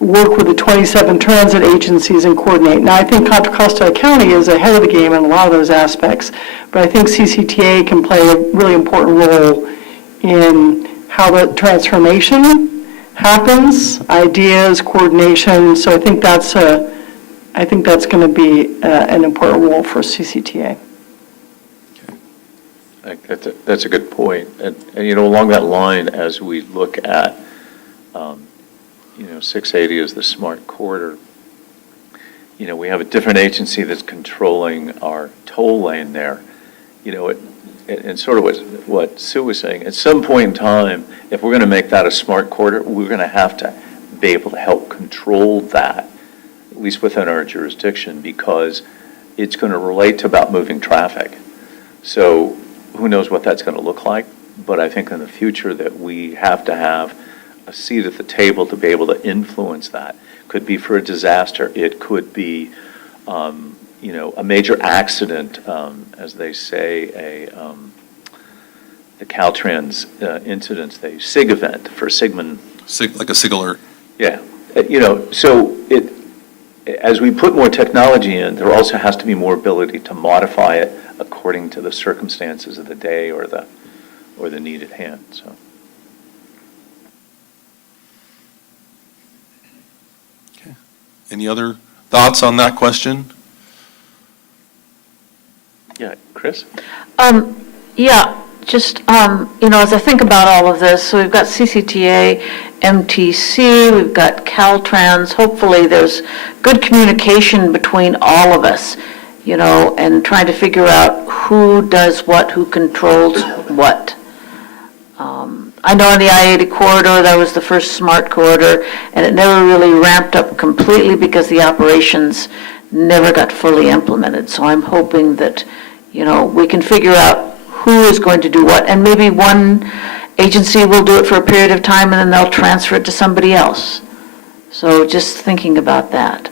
work with the 27 transit agencies and coordinate? Now, I think Contra Costa County is ahead of the game in a lot of those aspects, but I think CCTA can play a really important role in how the transformation happens, ideas, coordination. So I think that's going to be an important role for CCTA. That's a good point. And along that line, as we look at 680 is the smart corridor. We have a different agency that's controlling our toll lane there. and sort of what Sue was saying, at some point in time, if we're going to make that a smart corridor, we're going to have to be able to help control that, at least within our jurisdiction, because it's going to relate to about moving traffic. So who knows what that's going to look like, but I think in the future that we have to have a seat at the table to be able to influence that. Could be for a disaster, it could be, a major accident, as they say, the Caltrans incidents, the SIG event for Sigmund. Like a SIG alert. Yeah, so as we put more technology in, there also has to be more ability to modify it according to the circumstances of the day or the need at hand, so. Okay. Any other thoughts on that question? Yeah, Chris? Yeah, just, as I think about all of this, so we've got CCTA, MTC, we've got Caltrans, hopefully there's good communication between all of us, and trying to figure out who does what, who controls what. I know in the I-80 corridor, that was the first smart corridor, and it never really ramped up completely because the operations never got fully implemented. So I'm hoping that, we can figure out who is going to do what, and maybe one agency will do it for a period of time, and then they'll transfer it to somebody else. So just thinking about that.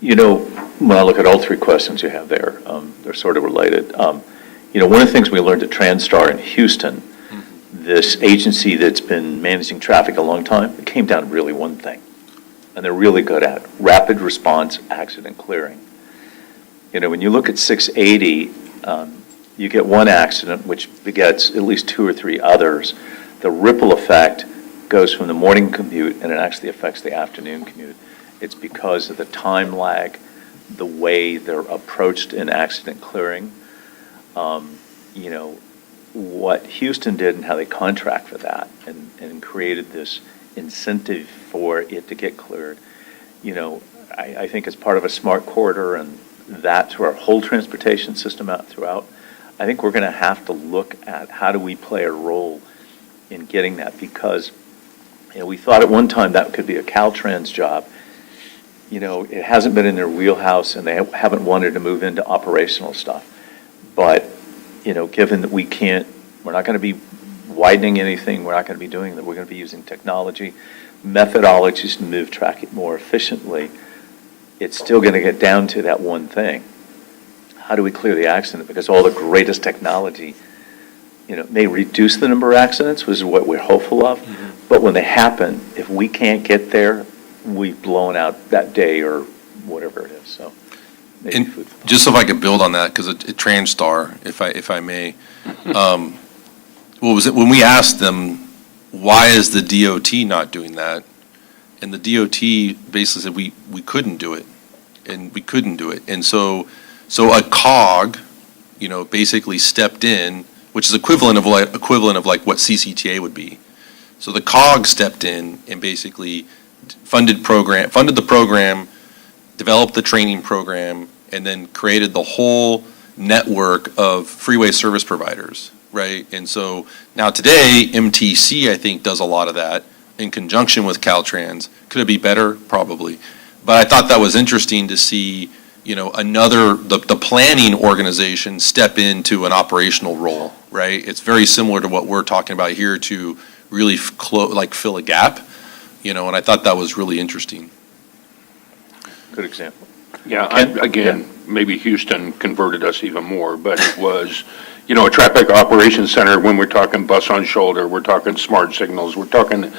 When I look at all three questions you have there, they're sort of related. One of the things we learned at Transtar in Houston, this agency that's been managing traffic a long time, it came down to really one thing, and they're really good at it, rapid response accident clearing. When you look at 680, you get one accident, which begets at least two or three others. The ripple effect goes from the morning commute, and it actually affects the afternoon commute. It's because of the time lag, the way they're approached in accident clearing. What Houston did and how they contract for that and created this incentive for it to get cleared. I think it's part of a smart corridor, and that through our whole transportation system out throughout. I think we're going to have to look at how do we play a role in getting that, because we thought at one time that could be a Caltrans job. It hasn't been in their wheelhouse, and they haven't wanted to move into operational stuff. But, given that we're not going to be widening anything, we're not going to be doing that, we're going to be using technology, methodologies to move traffic more efficiently, it's still going to get down to that one thing. How do we clear the accident? Because all the greatest technology, may reduce the number of accidents, which is what we're hopeful of, but when they happen, if we can't get there, we've blown out that day or whatever it is, so. And just so if I could build on that, because at Transtar, if I may, what was it, when we asked them, why is the DOT not doing that? And the DOT basically said we couldn't do it, and we couldn't do it. And so a COG, basically stepped in, which is equivalent of like what CCTA would be. So the COG stepped in and basically funded the program, developed the training program, and then created the whole network of freeway service providers, right? And so now today, MTC, I think, does a lot of that in conjunction with Caltrans. Could it be better? Probably. But I thought that was interesting to see, the planning organization step into an operational role, right? It's very similar to what we're talking about here to really fill a gap, and I thought that was really interesting. Good example. Yeah, again, maybe Houston converted us even more, but it was, a traffic operations center, when we're talking bus on shoulder, we're talking smart signals, we're talking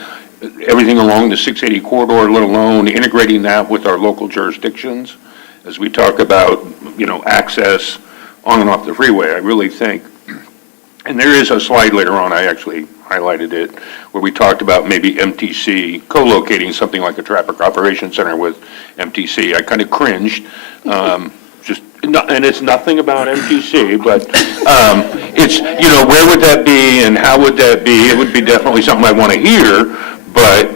everything along the 680 corridor, let alone integrating that with our local jurisdictions. As we talk about, access on and off the freeway, I really think, and there is a slide later on, I actually highlighted it, where we talked about maybe MTC co-locating something like a traffic operations center with MTC. I kind of cringed, and it's nothing about MTC, but it's, where would that be and how would that be? It would be definitely something I want to hear, but,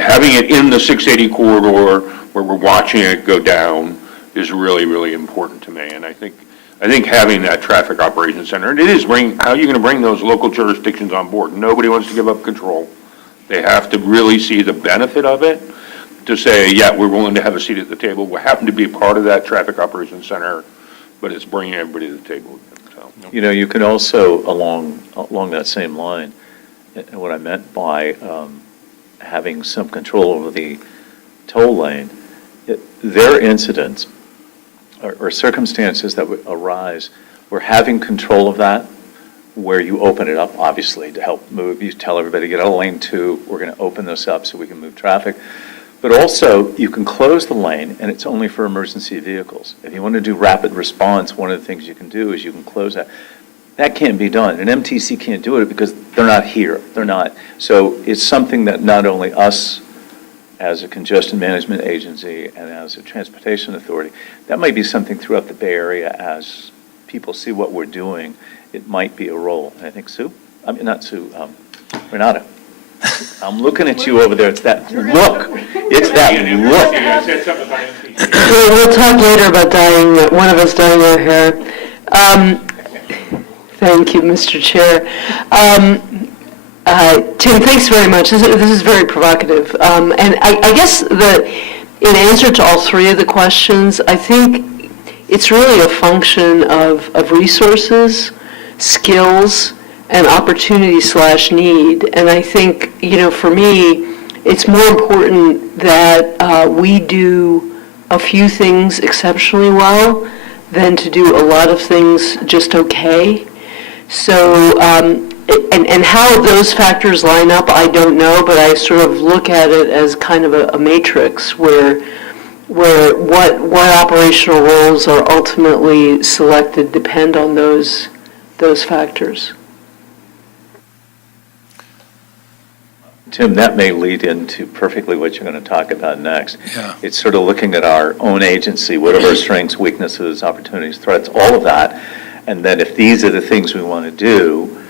having it in the 680 corridor where we're watching it go down is really, really important to me. And I think I think having that traffic operations center, and it is how are you gonna bring those local jurisdictions on board? Nobody wants to give up control. They have to really see the benefit of it to say, yeah, we're willing to have a seat at the table. We happen to be part of that traffic operations center, but it's bringing everybody to the table. So, You know, you can also, along that same line, and what I meant by having some control over the toll lane, there are incidents or circumstances that would arise where having control of that, where you open it up, obviously, to help move, you tell everybody, get out of lane 2, we're going to open this up so we can move traffic. But also, you can close the lane, and it's only for emergency vehicles. If you want to do rapid response, one of the things you can do is you can close that. That can't be done. An MTC can't do it because they're not here. They're not. So it's something that not only us, as a congestion management agency and as a transportation authority, that might be something throughout the Bay Area as people see what we're doing. It might be a role. And I think not Sue, Renata. I'm looking at you over there. It's that look. It's that look. We'll talk later about one of us dyeing our hair. Thank you, Mr. Chair. Tim, thanks very much. This is very provocative. And I guess in answer to all three of the questions, I think it's really a function of resources, skills, and opportunity/need. And I think, for me, it's more important that we do a few things exceptionally well than to do a lot of things just okay. So, and how those factors line up, I don't know, but I sort of look at it as kind of a matrix where what operational roles are ultimately selected depend on those factors. Tim, that may lead into perfectly what you're going to talk about next. Yeah. It's sort of looking at our own agency, what are our strengths, weaknesses, opportunities, threats, all of that. And then if these are the things we want to do,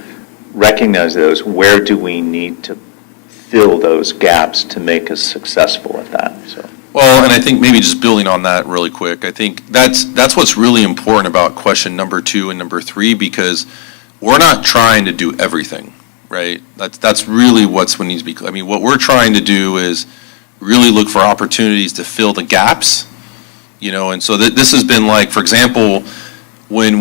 recognize those, where do we need to fill those gaps to make us successful at that? So. Well, and I think maybe just building on that really quick, I think that's what's really important about question number 2 and number 3, because we're not trying to do everything, right? That's really what needs to be. I mean, what we're trying to do is really look for opportunities to fill the gaps, and so this has been like, for example, when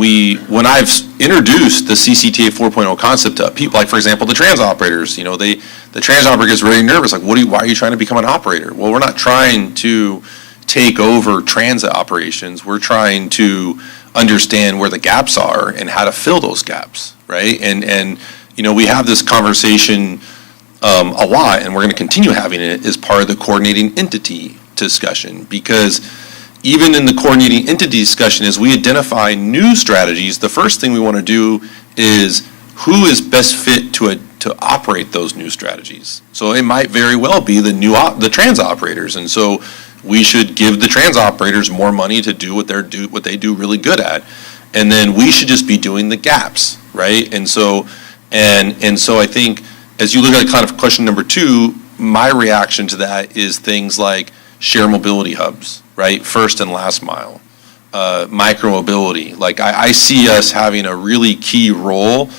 I've introduced the CCTA 4.0 concept to people, like, for example, the trans operators, the trans operator gets really nervous, like, why are you trying to become an operator? Well, we're not trying to take over transit operations. We're trying to understand where the gaps are and how to fill those gaps, right? And we have this conversation a lot, and we're going to continue having it as part of the coordinating entity discussion, because even in the coordinating entity discussion, as we identify new strategies, the first thing we want to do is who is best fit to operate those new strategies. So it might very well be the trans operators, and so we should give the trans operators more money to do what they do really good at, and then we should just be doing the gaps, right? And so I think as you look at kind of question number 2, my reaction to that is things like share mobility hubs, right? First and last mile, micromobility. Like I see us having a really key role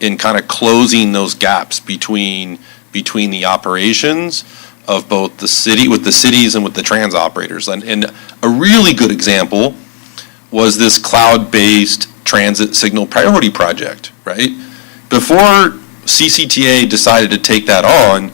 in kind of closing those gaps between the operations of both the city, with the cities and with the trans operators. And a really good example was this cloud-based transit signal priority project, right? Before CCTA decided to take that on,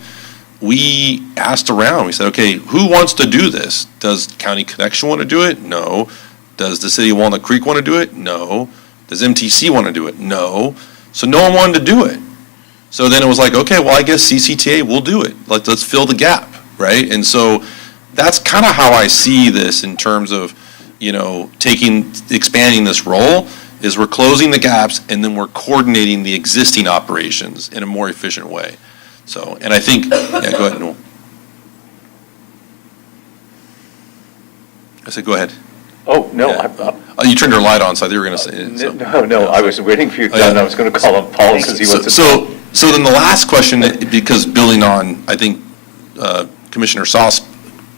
we asked around. We said, okay, who wants to do this? Does County Connection want to do it? No. Does the city of Walnut Creek want to do it? No. Does MTC want to do it? No. So no one wanted to do it. So then it was like, okay, well, I guess CCTA will do it. Let's fill the gap, right? And so that's kind of how I see this in terms of, expanding this role, is we're closing the gaps and then we're coordinating the existing operations in a more efficient way. So, and I think, go ahead, Noel. I said, go ahead. Oh, no. Yeah. You turned your light on, so I thought you were going to say it. So. No, I was waiting for you to done. I was going to call him Paul because he wants to. So then the last question, because building on, I think, Commissioner Sauce's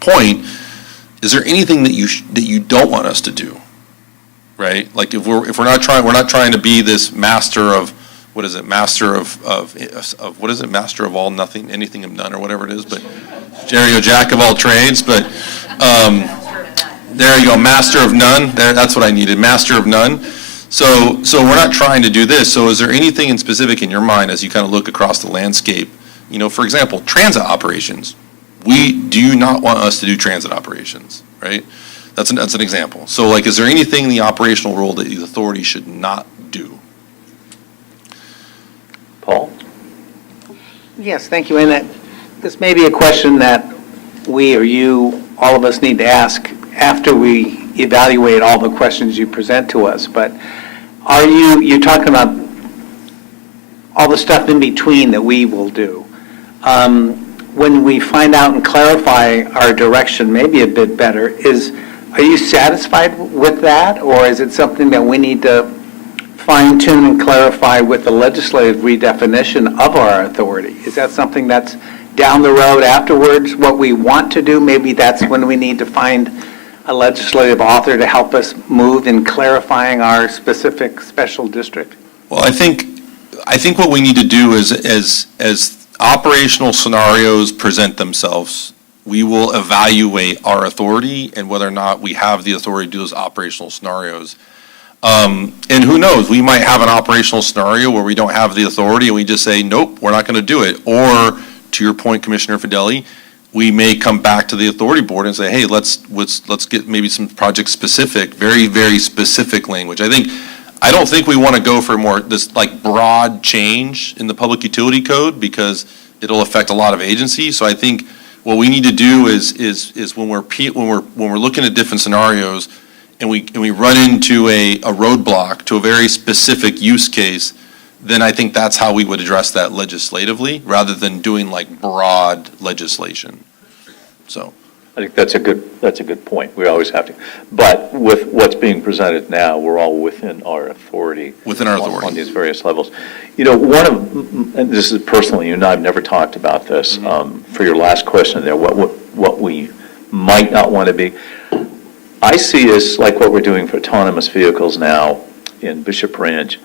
point, is there anything that you don't want us to do? right? Like if we're not trying to be this master of, what is it, master of what is it, master of all, nothing, anything of none, or whatever it is, but Jerry, jack of all trades, but there you go, master of none, that's what I needed, master of none. So we're not trying to do this. So is there anything in specific in your mind as you kind of look across the landscape? You know, for example, transit operations. We do not want us to do transit operations, right? That's an example. So like, is there anything in the operational role that the authority should not do? Paul? Yes, thank you. And this may be a question that we or you, all of us need to ask after we evaluate all the questions you present to us. But you're talking about all the stuff in between that we will do. When we find out and clarify our direction maybe a bit better, are you satisfied with that? Or is it something that we need to fine tune and clarify with the legislative redefinition of our authority? Is that something that's down the road afterwards, what we want to do? Maybe that's when we need to find a legislative author to help us move in clarifying our specific special district? Well, I think what we need to do is, as operational scenarios present themselves, we will evaluate our authority and whether or not we have the authority to do those operational scenarios. And who knows, we might have an operational scenario where we don't have the authority and we just say, nope, we're not going to do it. Or, to your point, Commissioner Fedeli, we may come back to the authority board and say, hey, let's get maybe some project specific, very, very specific language. I don't think we want to go for more this like broad change in the public utility code because it'll affect a lot of agencies. So I think what we need to do is when we're looking at different scenarios and we run into a roadblock to a very specific use case, then I think that's how we would address that legislatively rather than doing like broad legislation. So I think that's a good point. We always have to. But with what's being presented now, we're all within our authority. Within our authority. On these various levels. You know, and this is personally, you and I have never talked about this, for your last question there, what we might not want to be. I see as like what we're doing for autonomous vehicles now in Bishop Ranch.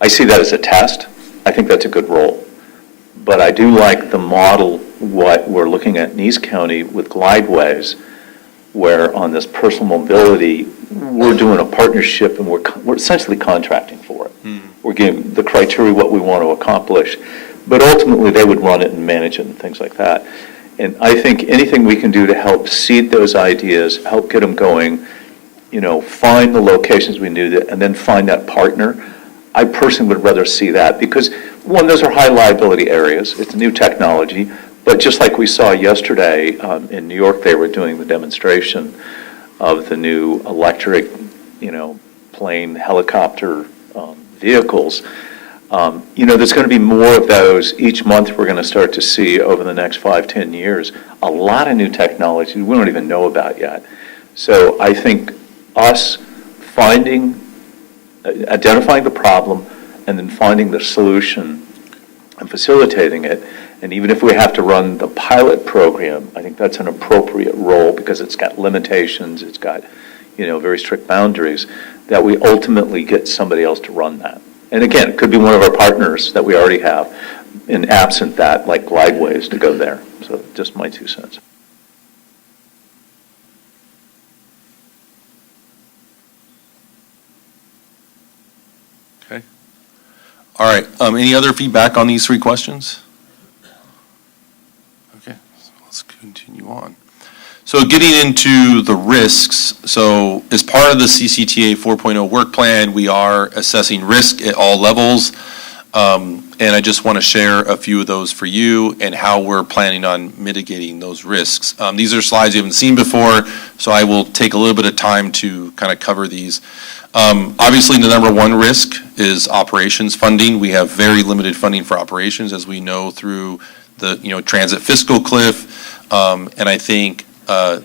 I see that as a test. I think that's a good role. But I do like the model, what we're looking at in East County with Glideways, where on this personal mobility, we're doing a partnership and we're essentially contracting for it. We're giving the criteria what we want to accomplish, but ultimately they would run it and manage it and things like that. And I think anything we can do to help seed those ideas, help get them going, you know, find the locations we need it, and then find that partner. I personally would rather see that because, one, those are high liability areas. It's new technology. But just like we saw yesterday in New York, they were doing the demonstration of the new electric, plane, helicopter vehicles. There's going to be more of those. Each month we're going to start to see over the next 5-10 years a lot of new technology we don't even know about yet. So I think us identifying the problem and then finding the solution and facilitating it, and even if we have to run the pilot program, I think that's an appropriate role because it's got limitations, it's got, very strict boundaries, that we ultimately get somebody else to run that. And again, it could be one of our partners that we already have, and absent that, like Glideways, to go there. So just my 2 cents. Okay. All right. Any other feedback on these 3 questions? Okay. So let's continue on. So getting into the risks, so as part of the CCTA 4.0 work plan, we are assessing risk at all levels, and I just want to share a few of those for you and how we're planning on mitigating those risks. These are slides you haven't seen before, so I will take a little bit of time to kind of cover these. Obviously, the number 1 risk is operations funding. We have very limited funding for operations, as we know through the transit fiscal cliff, and I think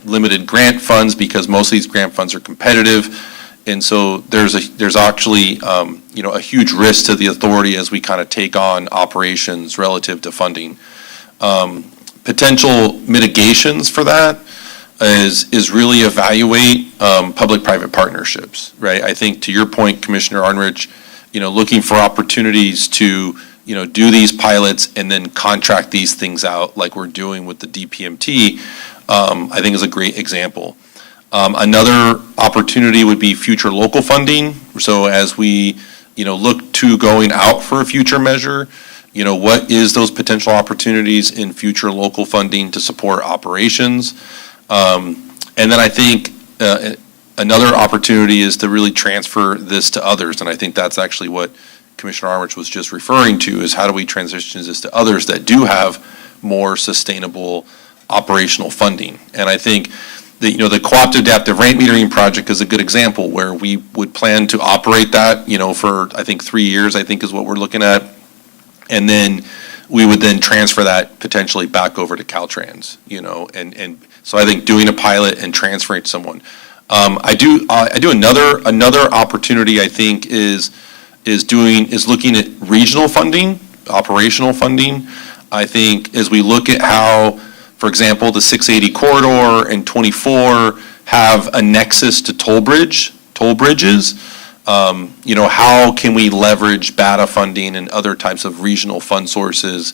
limited grant funds because most of these grant funds are competitive, and so there's actually a huge risk to the authority as we kind of take on operations relative to funding. Potential mitigations for that. is really evaluate public-private partnerships, right? I think to your point, Commissioner Arnrich, looking for opportunities to, do these pilots and then contract these things out like we're doing with the DPMT, I think is a great example. Another opportunity would be future local funding. So as we, look to going out for a future measure, what is those potential opportunities in future local funding to support operations? And then I think another opportunity is to really transfer this to others. And I think that's actually what Commissioner Arnrich was just referring to, is how do we transition this to others that do have more sustainable operational funding. And I think the cooperative adaptive rate metering project is a good example where we would plan to operate that, for I think 3 years, I think is what we're looking at. And then we would then transfer that potentially back over to Caltrans, and so I think doing a pilot and transferring to someone. I do another opportunity I think is looking at regional funding, operational funding. I think as we look at how, for example, the 680 corridor and 24 have a nexus to toll bridges, how can we leverage BATA funding and other types of regional fund sources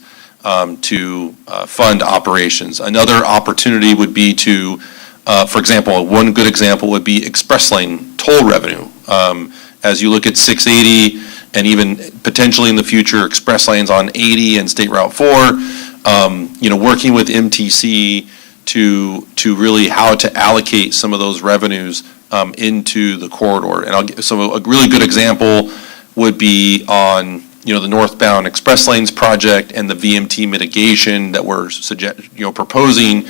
to fund operations? Another opportunity would be to, for example, one good example would be express lane toll revenue. As you look at 680 and even potentially in the future express lanes on 80 and State Route 4, working with MTC to really how to allocate some of those revenues into the corridor. And so a really good example would be on, the northbound express lanes project and the VMT mitigation that we're proposing.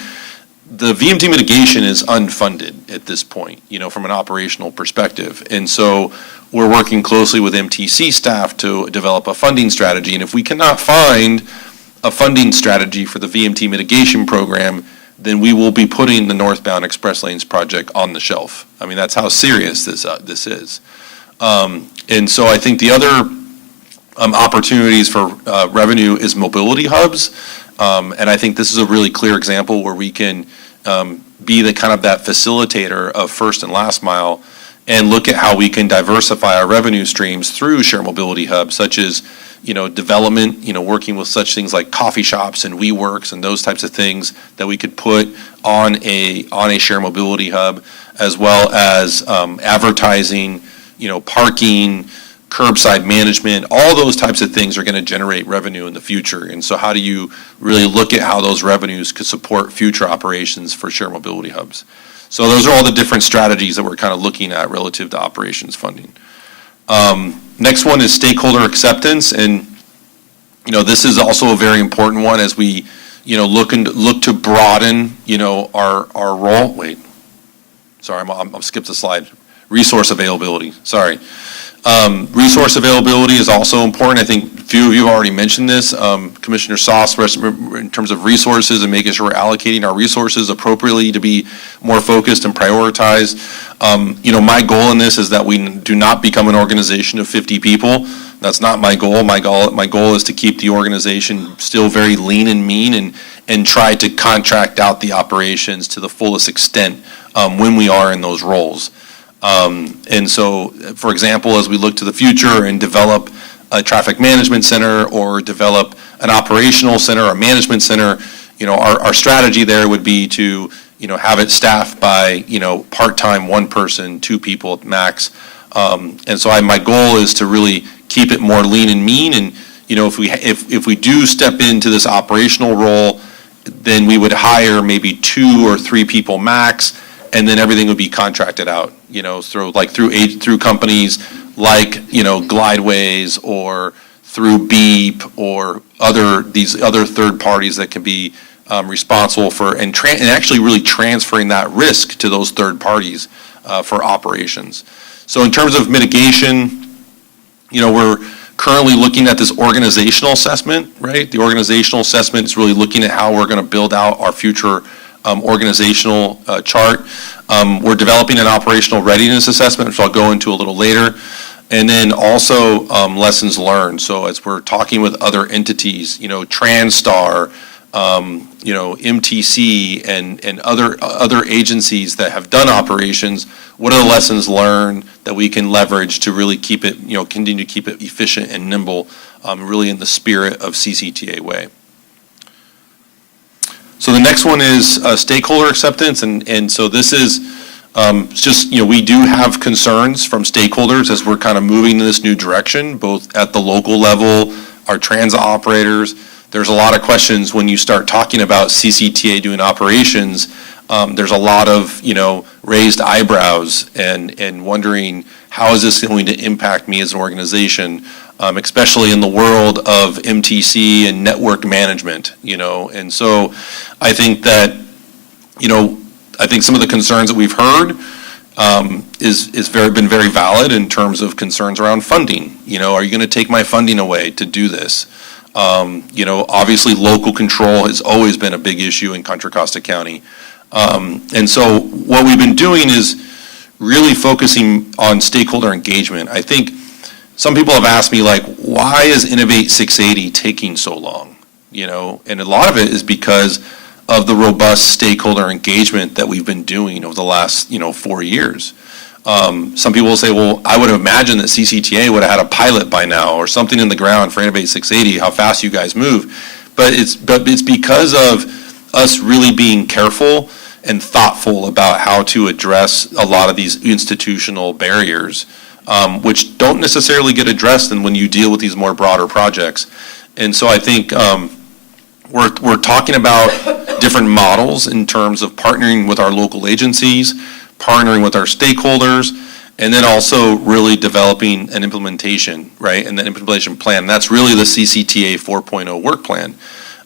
The VMT mitigation is unfunded at this point, from an operational perspective. And so we're working closely with MTC staff to develop a funding strategy. And if we cannot find a funding strategy for the VMT mitigation program, then we will be putting the northbound express lanes project on the shelf. I mean, that's how serious this is. And so I think the other opportunities for revenue is mobility hubs. And I think this is a really clear example where we can be the kind of that facilitator of first and last mile and look at how we can diversify our revenue streams through shared mobility hubs, such as, development, working with such things like coffee shops and WeWorks and those types of things that we could put on a shared mobility hub, as well as advertising, parking, curbside management. All those types of things are going to generate revenue in the future. And so how do you really look at how those revenues could support future operations for shared mobility hubs? So those are all the different strategies that we're kind of looking at relative to operations funding. Next one is stakeholder acceptance, and this is also a very important one as we look to broaden our role. Wait, sorry, I'm skipped a slide. Resource availability. Sorry. Resource availability is also important. I think a few of you have already mentioned this. Commissioner Sauce, in terms of resources and making sure we're allocating our resources appropriately to be more focused and prioritized. My goal in this is that we do not become an organization of 50 people. That's not my goal. My goal is to keep the organization still very lean and mean and try to contract out the operations to the fullest extent when we are in those roles. And so, for example, as we look to the future and develop a traffic management center or develop an operational center, a management center, our strategy there would be to, have it staffed by, part-time, one person, two people at max. And so my goal is to really keep it more lean and mean. And, if we do step into this operational role, then we would hire maybe 2 or 3 people max, and then everything would be contracted out, through companies like, Glideways or through Beep or these other third parties that can be responsible for and actually really transferring that risk to those third parties for operations. So in terms of mitigation, we're currently looking at this organizational assessment, right? The organizational assessment is really looking at how we're going to build out our future organizational chart. We're developing an operational readiness assessment, which I'll go into a little later. And then also lessons learned. So as we're talking with other entities, Transtar, MTC and other agencies that have done operations, what are the lessons learned that we can leverage to really keep it, continue to keep it efficient and nimble, really in the spirit of CCTA way. So the next one is stakeholder acceptance, and so this is just, we do have concerns from stakeholders as we're kind of moving in this new direction, both at the local level, our transit operators. There's a lot of questions when you start talking about CCTA doing operations. There's a lot of, raised eyebrows and wondering, how is this going to impact me as an organization, especially in the world of MTC and network management, And so I think that, I think some of the concerns that we've heard been very valid in terms of concerns around funding. Are you going to take my funding away to do this? Obviously local control has always been a big issue in Contra Costa County. And so what we've been doing is really focusing on stakeholder engagement. I think some people have asked me, like, why is Innovate 680 taking so long? And a lot of it is because of the robust stakeholder engagement that we've been doing over the last, 4 years. Some people will say, well, I would have imagined that CCTA would have had a pilot by now or something in the ground for Innovate 680, how fast you guys move. But it's because of us really being careful and thoughtful about how to address a lot of these institutional barriers, which don't necessarily get addressed when you deal with these more broader projects. And so I think we're talking about different models in terms of partnering with our local agencies, partnering with our stakeholders, and then also really developing an implementation, right? And the implementation plan. That's really the CCTA 4.0 work plan.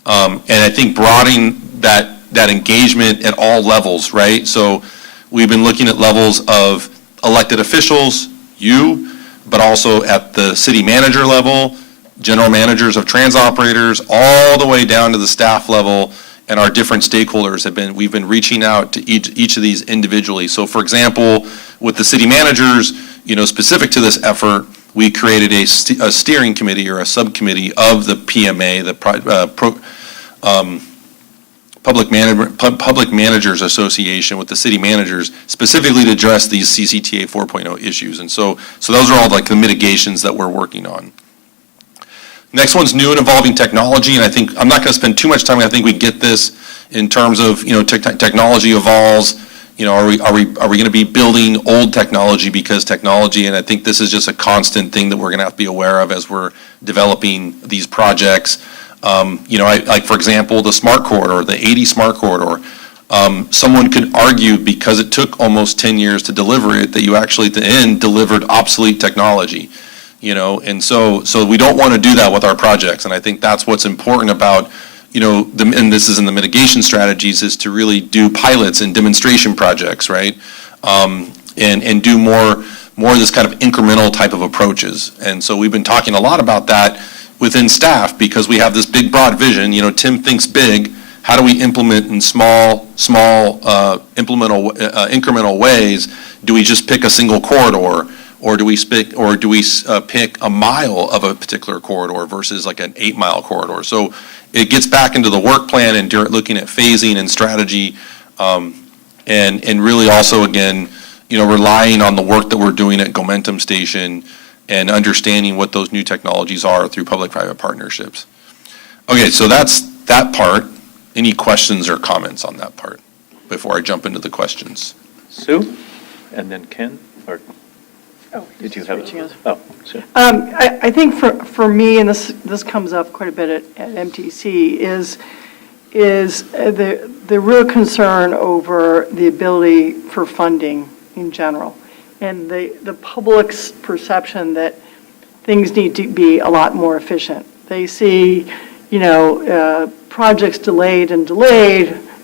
And I think broadening that engagement at all levels, right? So we've been looking at levels of elected officials, but also at the city manager level, general managers of transit operators, all the way down to the staff level, and our different stakeholders we've been reaching out to each of these individually. So for example, with the city managers, specific to this effort, we created a steering committee or a subcommittee of the PMA, the Public Managers Association, with the city managers, specifically to address these CCTA 4.0 issues. And so those are all like the mitigations that we're working on. Next one's new and evolving technology, and I think I'm not going to spend too much time. I think we get this in terms of technology evolves. Are we going to be building old technology because technology? And I think this is just a constant thing that we're going to have to be aware of as we're developing these projects. Like for example, the Smart Corridor, the 80 Smart Corridor. Someone could argue because it took almost 10 years to deliver it that you actually at the end delivered obsolete technology. And so we don't want to do that with our projects. And I think that's what's important about, and this is in the mitigation strategies, is to really do pilots and demonstration projects, right? And do more of this kind of incremental type of approaches. And so we've been talking a lot about that within staff because we have this big, broad vision. Tim thinks big. How do we implement in small, incremental ways? Do we just pick a single corridor? Or do we pick a mile of a particular corridor versus like an 8-mile corridor? So it gets back into the work plan and looking at phasing and strategy, and really also again, relying on the work that we're doing at Gomentum Station and understanding what those new technologies are through public-private partnerships. Okay, so that's that part. Any questions or comments on that part before I jump into the questions? Sue, and then Ken, or? Did you have it? Oh, sure. I think for me, and this comes up quite a bit at MTC, is the real concern over the ability for funding in general, and the public's perception that things need to be a lot more efficient. They see, projects delayed,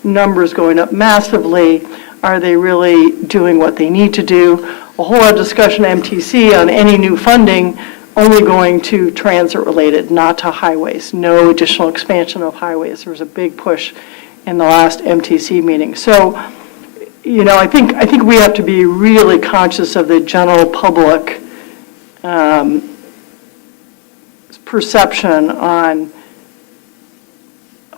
numbers going up massively. Are they really doing what they need to do? A whole lot of discussion at MTC on any new funding only going to transit-related, not to highways. No additional expansion of highways. There was a big push in the last MTC meeting. So, I think we have to be really conscious of the general public perception on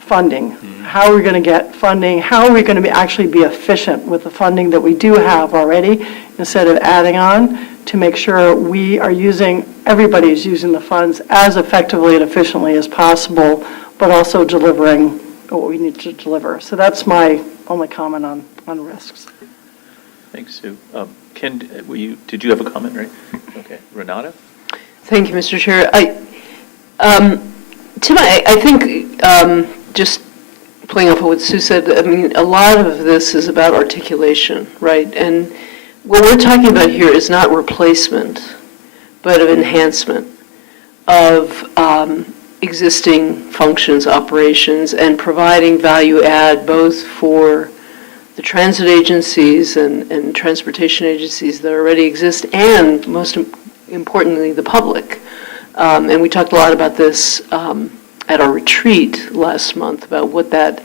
funding. How are we going to get funding? How are we going to actually be efficient with the funding that we do have already, instead of adding on, to make sure everybody is using the funds as effectively and efficiently as possible, but also delivering what we need to deliver. So that's my only comment on risks. Thanks, Sue. Ken, did you have a comment, right? Okay. Renata? Thank you, Mr. Chair. Tim, I think, just playing off of what Sue said, I mean, a lot of this is about articulation, right? And what we're talking about here is not replacement, but of enhancement of existing functions, operations, and providing value add both for the transit agencies and transportation agencies that already exist, and most importantly, the public. And we talked a lot about this at our retreat last month, about what that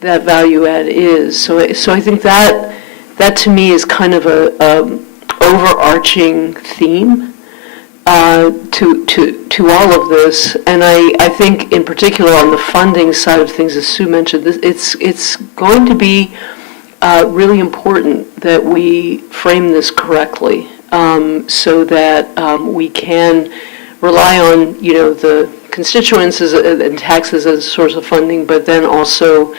value add is. So I think that to me is kind of a overarching theme to all of this. And I think in particular on the funding side of things, as Sue mentioned, it's going to be really important that we frame this correctly, so that we can rely on, the constituents and taxes as a source of funding, but then also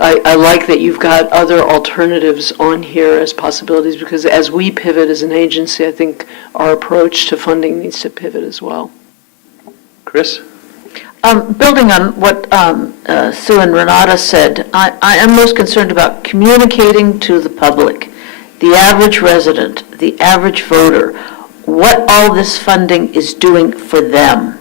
I like that you've got other alternatives on here as possibilities, because as we pivot as an agency, I think our approach to funding needs to pivot as well. Chris? Building on what Sue and Renata said, I am most concerned about communicating to the public, the average resident, the average voter, what all this funding is doing for them.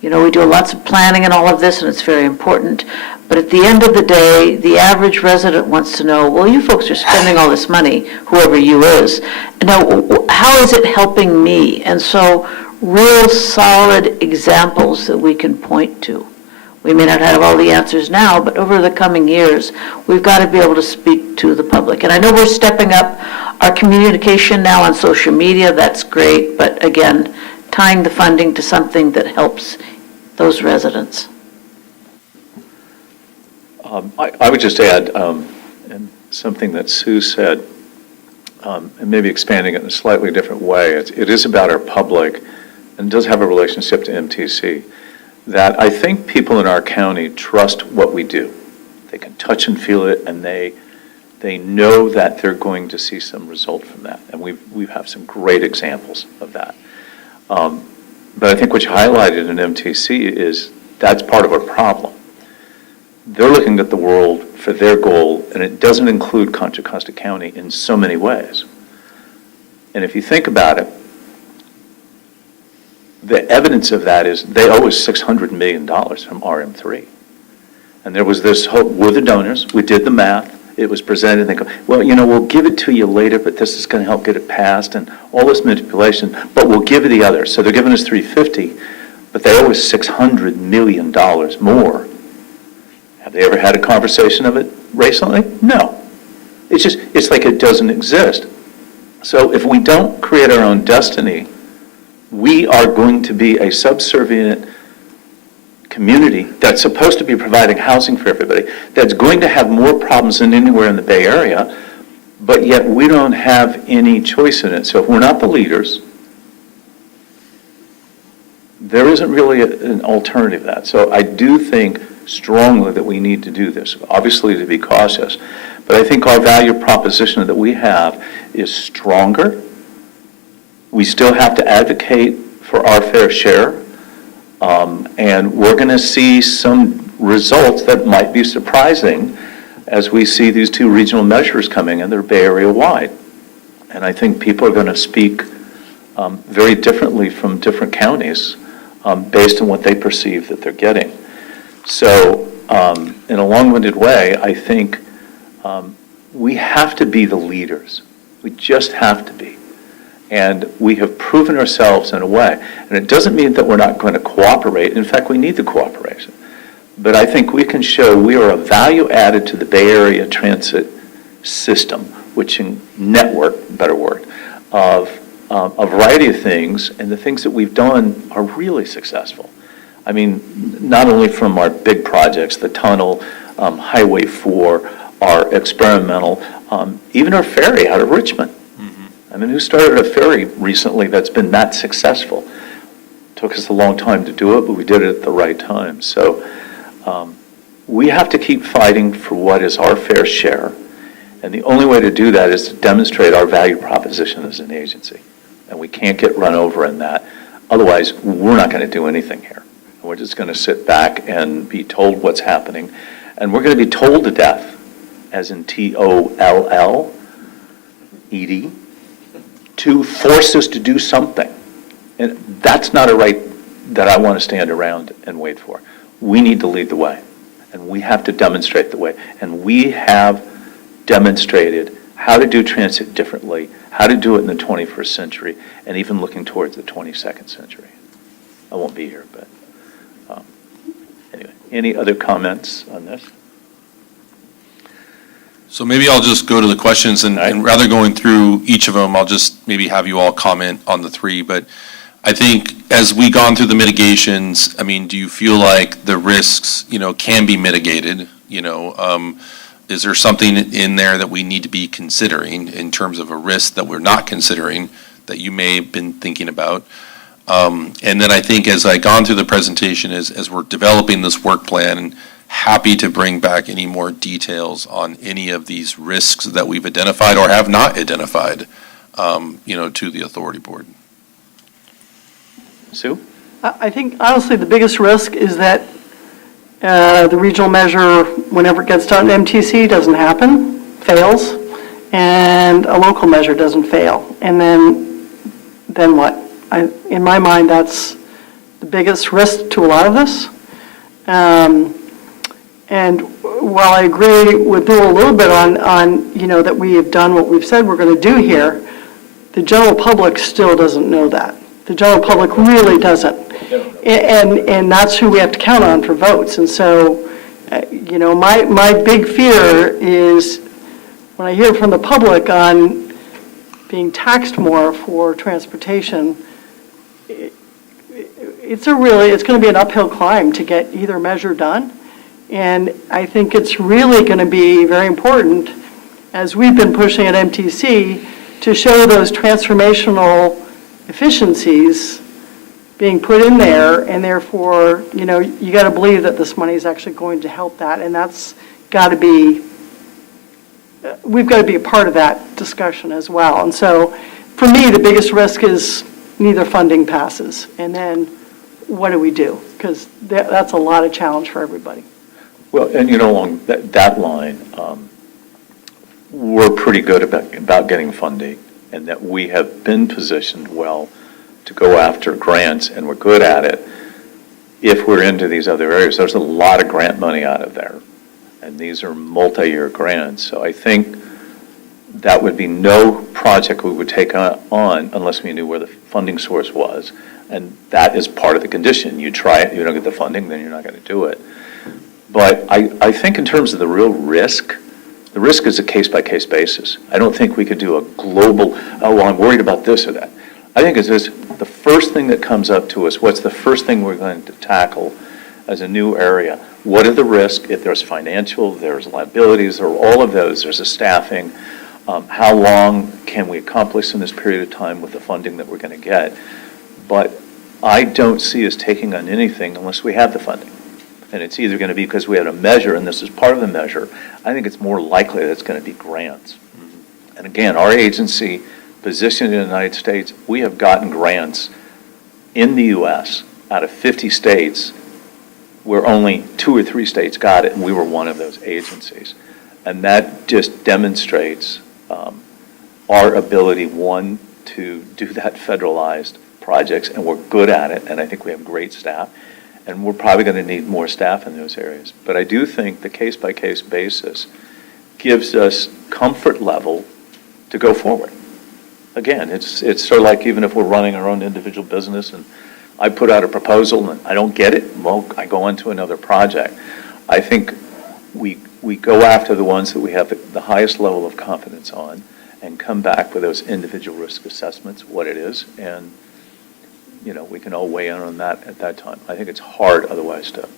We do lots of planning and all of this, and it's very important. But at the end of the day, the average resident wants to know, well, you folks are spending all this money, whoever you is. Now, how is it helping me? And so real solid examples that we can point to. We may not have all the answers now, but over the coming years, we've got to be able to speak to the public. And I know we're stepping up our communication now on social media. That's great. But again, tying the funding to something that helps those residents. I would just add and something that Sue said, and maybe expanding it in a slightly different way. It is about our public, and does have a relationship to MTC, that I think people in our county trust what we do. They can touch and feel it, and they know that they're going to see some result from that. And we have some great examples of that. But I think what you highlighted in MTC is that's part of our problem. They're looking at the world for their goal, and it doesn't include Contra Costa County in so many ways. And if you think about it, the evidence of that is they owe us $600 million from RM3. And there was this hope, we're the donors, we did the math, it was presented, and they go, well, we'll give it to you later, but this is going to help get it passed, and all this manipulation, but we'll give you the other. So they're giving us $350, but they owe us $600 million more. Have they ever had a conversation of it recently? No. It's like it doesn't exist. So if we don't create our own destiny, we are going to be a subservient community that's supposed to be providing housing for everybody, that's going to have more problems than anywhere in the Bay Area, but yet we don't have any choice in it. So if we're not the leaders, there isn't really an alternative to that. So I do think strongly that we need to do this, obviously to be cautious, but I think our value proposition that we have is stronger. We still have to advocate for our fair share, and we're going to see some results that might be surprising as we see these two regional measures coming, and they're Bay Area wide. And I think people are going to speak very differently from different counties based on what they perceive that they're getting. So in a long-winded way, I think we have to be the leaders. We just have to be. And we have proven ourselves in a way. And it doesn't mean that we're not going to cooperate. In fact, we need the cooperation. But I think we can show we are a value added to the Bay Area transit system, which in network, better word, of a variety of things. And the things that we've done are really successful. I mean, not only from our big projects, the tunnel, Highway 4, our experimental, even our ferry out of Richmond. I mean, who started a ferry recently that's been that successful? Took us a long time to do it, but we did it at the right time. So we have to keep fighting for what is our fair share. And the only way to do that is to demonstrate our value proposition as an agency. And we can't get run over in that. Otherwise, we're not going to do anything here. We're just going to sit back and be told what's happening. And we're going to be told to death, as in TOLLED, to force us to do something. And that's not a right that I want to stand around and wait for. We need to lead the way, and we have to demonstrate the way. And we have demonstrated how to do transit differently, how to do it in the 21st century, and even looking towards the 22nd century. I won't be here, but anyway, any other comments on this? So maybe I'll just go to the questions, and rather going through each of them, I'll just maybe have you all comment on the three. But I think as we gone through the mitigations, I mean, do you feel like the risks, can be mitigated? Is there something in there that we need to be considering in terms of a risk that we're not considering that you may have been thinking about? And then I think as I gone through the presentation, as we're developing this work plan, happy to bring back any more details on any of these risks that we've identified or have not identified, to the authority board. Sue? I think honestly, the biggest risk is that the regional measure, whenever it gets done, MTC doesn't happen, fails, and a local measure doesn't fail. And then what? In my mind, that's the biggest risk to a lot of this. And while I agree with Bill a little bit on that we have done what we've said we're going to do here, the general public still doesn't know that. The general public really doesn't. And that's who we have to count on for votes. And so, my big fear is when I hear from the public on being taxed more for transportation, it's going to be an uphill climb to get either measure done. And I think it's really going to be very important, as we've been pushing at MTC, to show those transformational efficiencies being put in there, and therefore, you got to believe that this money is actually going to help that, and that's got to be, we've got to be a part of that discussion as well. And so, for me, the biggest risk is neither funding passes, and then what do we do? Because that's a lot of challenge for everybody. Well, and along that line, we're pretty good about getting funding, and that we have been positioned well to go after grants, and we're good at it. If we're into these other areas, there's a lot of grant money out of there, and these are multi-year grants. So I think that would be no project we would take on unless we knew where the funding source was, and that is part of the condition. You try it, you don't get the funding, then you're not going to do it. But I think in terms of the real risk, the risk is a case-by-case basis. I don't think we could do a global, I'm worried about this or that. I think it's this, the first thing that comes up to us, what's the first thing we're going to tackle as a new area? What are the risks? If there's financial, there's liabilities, or all of those, there's a staffing. How long can we accomplish in this period of time with the funding that we're going to get? But I don't see us taking on anything unless we have the funding. And it's either going to be because we had a measure, and this is part of the measure. I think it's more likely that it's going to be grants. And again, our agency, positioned in the United States, we have gotten grants in the U.S. out of 50 states where only 2 or 3 states got it, and we were one of those agencies. And that just demonstrates our ability, one, to do that federalized projects, and we're good at it, and I think we have great staff. And we're probably going to need more staff in those areas. But I do think the case-by-case basis gives us comfort level to go forward. Again, it's sort of like even if we're running our own individual business and I put out a proposal and I don't get it, well, I go on to another project. I think we go after the ones that we have the highest level of confidence on and come back with those individual risk assessments, what it is, and we can all weigh in on that at that time. I think it's hard otherwise to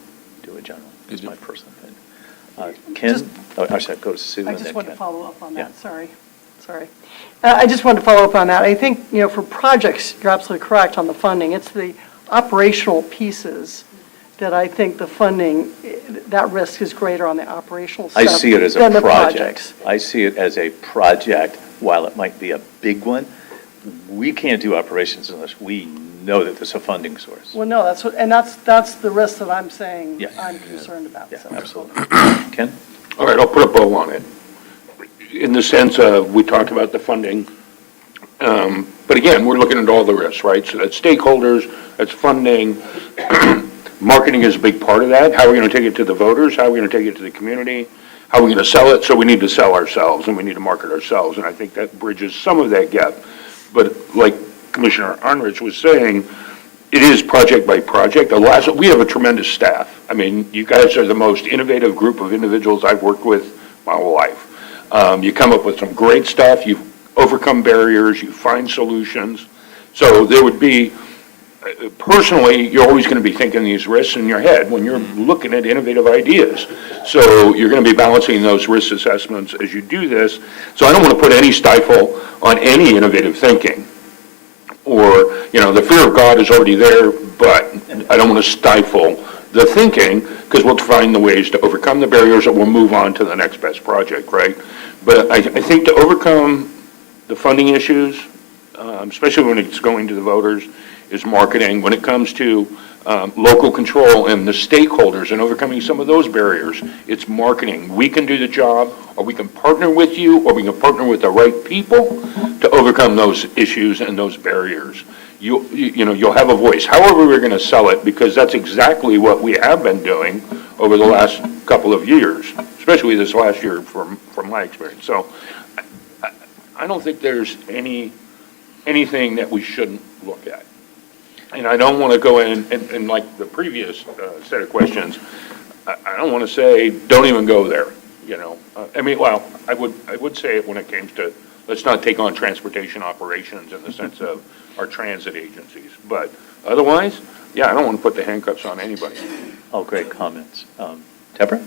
do a general, is my personal opinion. Ken, actually, go to Sue I and just then wanted to Ken. follow up on that, Yeah. sorry. I just wanted to follow up on that. I think, for projects, you're absolutely correct on the funding. It's the operational pieces that I think the funding, that risk is greater on the operational stuff I see it as a than the project. projects. I see it as a project, while it might be a big one. We can't do operations unless we know that there's a funding source. Well, no, that's the risk that I'm saying Yeah. I'm concerned about. Yeah, so. absolutely. Ken? All right, I'll put a bow on it. In the sense of, we talked about the funding, but again, we're looking at all the risks, right? So that's stakeholders, that's funding, marketing is a big part of that. How are we going to take it to the voters? How are we going to take it to the community? How are we going to sell it? So we need to sell ourselves, and we need to market ourselves, and I think that bridges some of that gap. But like Commissioner Arnrich was saying, it is project by project. We have a tremendous staff. I mean, you guys are the most innovative group of individuals I've worked with my whole life. You come up with some great stuff, you overcome barriers, you find solutions. So there would be, personally, you're always going to be thinking these risks in your head when you're looking at innovative ideas. So you're going to be balancing those risk assessments as you do this. So I don't want to put any stifle on any innovative thinking. Or, the fear of God is already there, but I don't want to stifle the thinking, because we'll find the ways to overcome the barriers, and we'll move on to the next best project, right? But I think to overcome the funding issues, especially when it's going to the voters, is marketing. When it comes to local control and the stakeholders and overcoming some of those barriers, it's marketing. We can do the job, or we can partner with you, or we can partner with the right people to overcome those issues and those barriers. You'll have a voice. However, we're going to sell it, because that's exactly what we have been doing over the last couple of years, especially this last year from my experience. So I don't think there's anything that we shouldn't look at. And I don't want to go in and like the previous set of questions, I don't want to say, don't even go there, I would say it when it came to, let's not take on transportation operations in the sense of our transit agencies. But otherwise, I don't want to put the handcuffs on anybody. Oh, great comments. Deborah?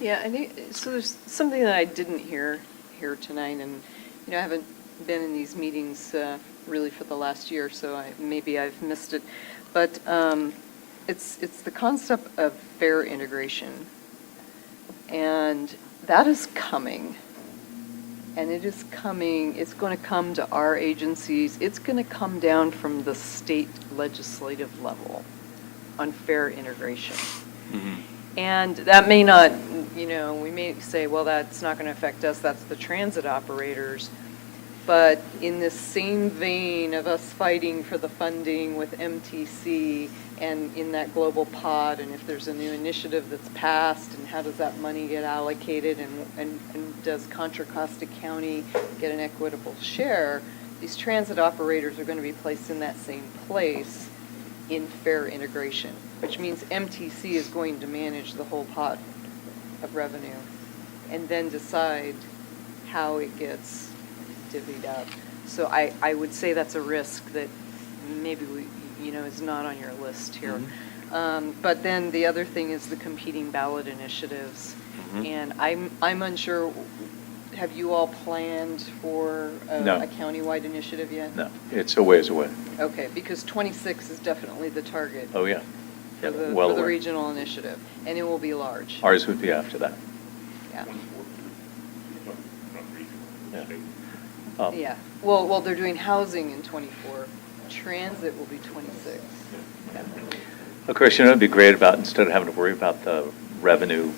Yeah, I think, so there's something that I didn't hear here tonight, and, I haven't been in these meetings really for the last year, so maybe I've missed it. But it's the concept of fare integration, and that is coming. And it is coming, it's going to come to our agencies, it's going to come down from the state legislative level on fare integration. And that may not, we may say, well, that's not going to affect us, that's the transit operators. But in this same vein of us fighting for the funding with MTC and in that global pod, and if there's a new initiative that's passed, and how does that money get allocated, and does Contra Costa County get an equitable share, these transit operators are going to be placed in that same place in fare integration, which means MTC is going to manage the whole pot of revenue and then decide how it gets divvied up. So I would say that's a risk that maybe is not on your list here. But then the other thing is the competing ballot initiatives. And I'm unsure, have you all planned for No. a countywide initiative yet? No, it's a ways away. Okay, because 26 is definitely the target Oh, yeah. for the, Well for the aware. regional initiative, and it will be large. Ours would be after that. Yeah. Yeah. Yeah, well, they're doing housing in 24, transit will be 26. Yeah. Of course, it'd be great about, instead of having to worry about the revenue,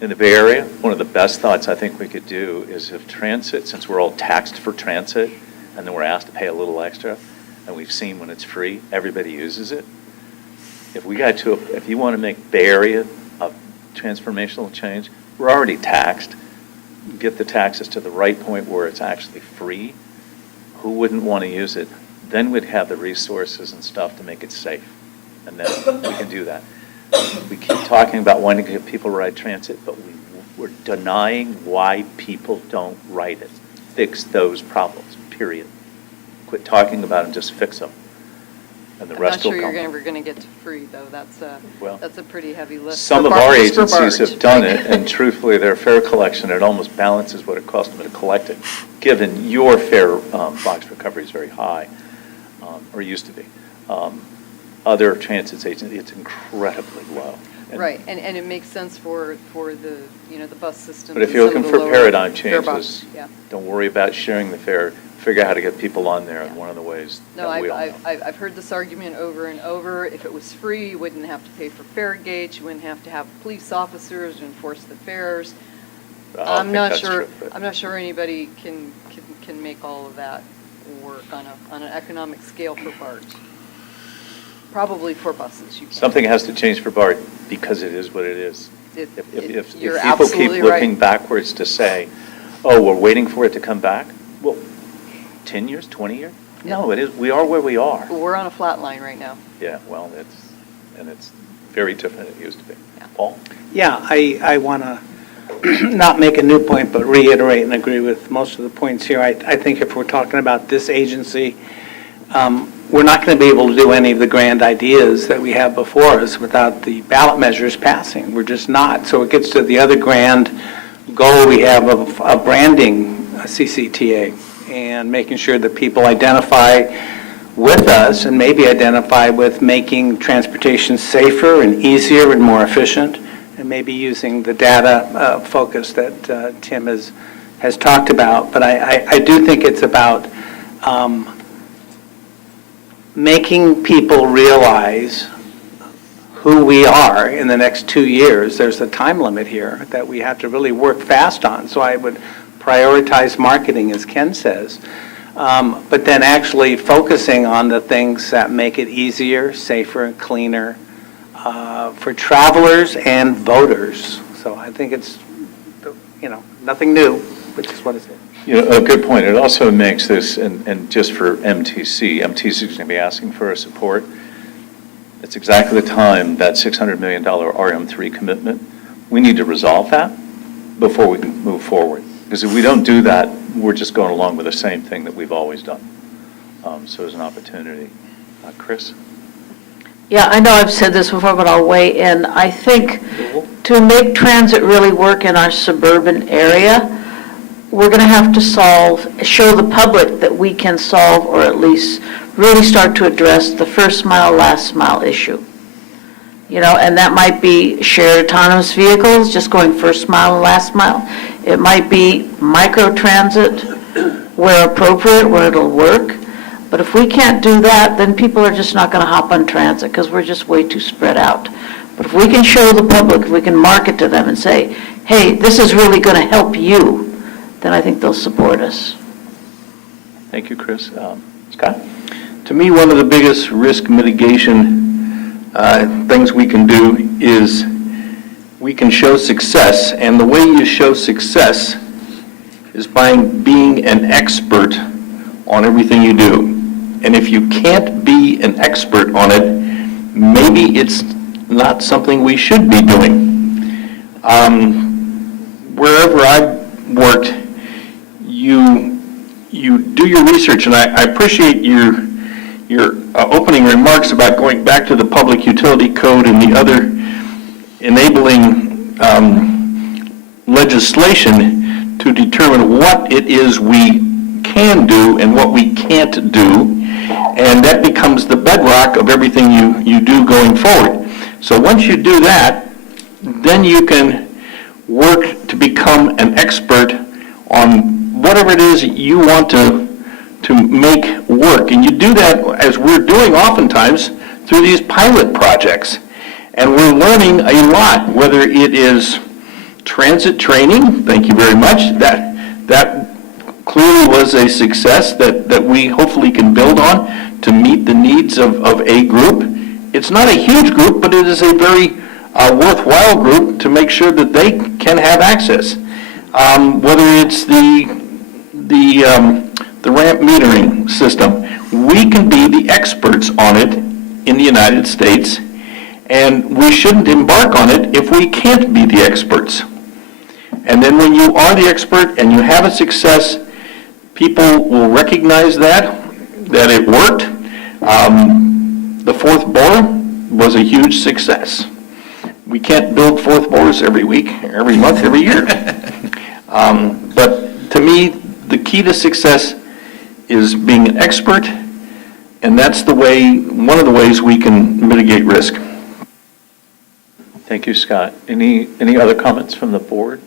in the Bay Area, one of the best thoughts I think we could do is if transit, since we're all taxed for transit, and then we're asked to pay a little extra, and we've seen when it's free, everybody uses it. If you want to make Bay Area a transformational change, we're already taxed. Get the taxes to the right point where it's actually free. Who wouldn't want to use it? Then we'd have the resources and stuff to make it safe, and then we can do that. We keep talking about wanting to get people to ride transit, but we're denying why people don't ride it. Fix those problems, period. Quit talking about them, just fix them. and the I'm rest not will sure come. you're ever going to get to free, though. Well, That's a pretty heavy lift. Some for of our just for agencies BART. have done it, and truthfully, their fare collection, it almost balances what it costs them to collect it, given your fare box recovery is very high, or used to be. Other transit agencies, it's incredibly low. And- Right, and it makes sense for the, the bus system. But if and you're some of looking the for lower paradigm fare box. changes, Yeah. don't worry about sharing the fare, figure out how to get people on there, and Yeah. one of the ways No, that we all know. I've heard this argument over and over. If it was free, you wouldn't have to pay for fare gauge, you wouldn't have to have police officers to enforce the fares. I don't I'm think not that's sure, true, but- I'm not sure anybody can make all of that work on an economic scale for BART. Probably for buses, you can. Something has to change for BART because it is what it is. If You're people keep absolutely right. looking backwards to say, oh, we're waiting for it to come back, well, 10 years, 20 years? No, it is, we are where we are. We're on a flat line right now. Yeah, well, it's very different than it used to be. Paul? Yeah, I want to not make a new point, but reiterate and agree with most of the points here. I think if we're talking about this agency, we're not going to be able to do any of the grand ideas that we have before us without the ballot measures passing. We're just not. So it gets to the other grand goal we have of branding CCTA and making sure that people identify with us and maybe identify with making transportation safer and easier and more efficient, and maybe using the data focus that Tim has talked about. But I do think it's about making people realize who we are in the next 2 years. There's a time limit here that we have to really work fast on. So I would prioritize marketing, as Ken says, but then actually focusing on the things that make it easier, safer, and cleaner for travelers and voters. So I think it's, nothing new, which is what it is. A good point. It also makes this, and just for MTC is going to be asking for our support. It's exactly the time, that $600 million RM3 commitment, we need to resolve that before we can move forward. Because if we don't do that, we're just going along with the same thing that we've always done. So there's an opportunity. Chris? Yeah, I know I've said this before, but I'll weigh in. I think to make transit really work in our suburban area, we're going to have to show the public that we can solve, or at least really start to address the first mile, last mile issue. And that might be shared autonomous vehicles, just going first mile and last mile. It might be micro-transit where appropriate, where it'll work. But if we can't do that, then people are just not going to hop on transit because we're just way too spread out. But if we can show the public, if we can market to them and say, hey, this is really going to help you, then I think they'll support us. Thank you, Chris. Scott? To me, one of the biggest risk mitigation things we can do is we can show success, and the way you show success is by being an expert on everything you do. And if you can't be an expert on it, maybe it's not something we should be doing. Wherever I've worked, you do your research, and I appreciate your opening remarks about going back to the Public Utility Code and the other enabling legislation to determine what it is we can do and what we can't do, and that becomes the bedrock of everything you do going forward. So once you do that, then you can work to become an expert on whatever it is you want to make work. And you do that, as we're doing oftentimes, through these pilot projects. And we're learning a lot, whether it is transit training, thank you very much, that clearly was a success that we hopefully can build on to meet the needs of a group. It's not a huge group, but it is a very worthwhile group to make sure that they can have access. Whether it's the ramp metering system, we can be the experts on it in the United States, and we shouldn't embark on it if we can't be the experts. And then when you are the expert and you have a success, people will recognize that it worked. The fourth bore was a huge success. We can't build fourth bores every week, every month, every year. But to me, the key to success is being an expert, and that's one of the ways we can mitigate risk. Thank you, Scott. Any other comments from the board?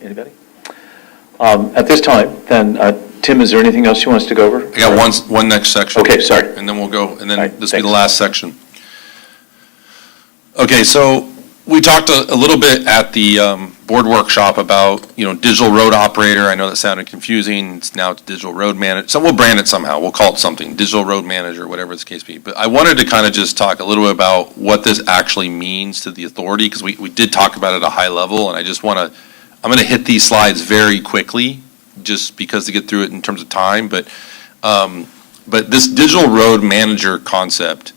Anybody? At this time, then, Tim, is there anything else you want us to go over? I got one next section. Okay, sorry. And then we'll go, and then All right, this will be the thanks. last section. Okay, so we talked a little bit at the board workshop about, digital road operator. I know that sounded confusing. It's now digital road manager. So we'll brand it somehow. We'll call it something, digital road manager, whatever the case be. But I wanted to kind of just talk a little bit about what this actually means to the authority, because we did talk about it at a high level, and I'm going to hit these slides very quickly, just because to get through it in terms of time. But this digital road manager concept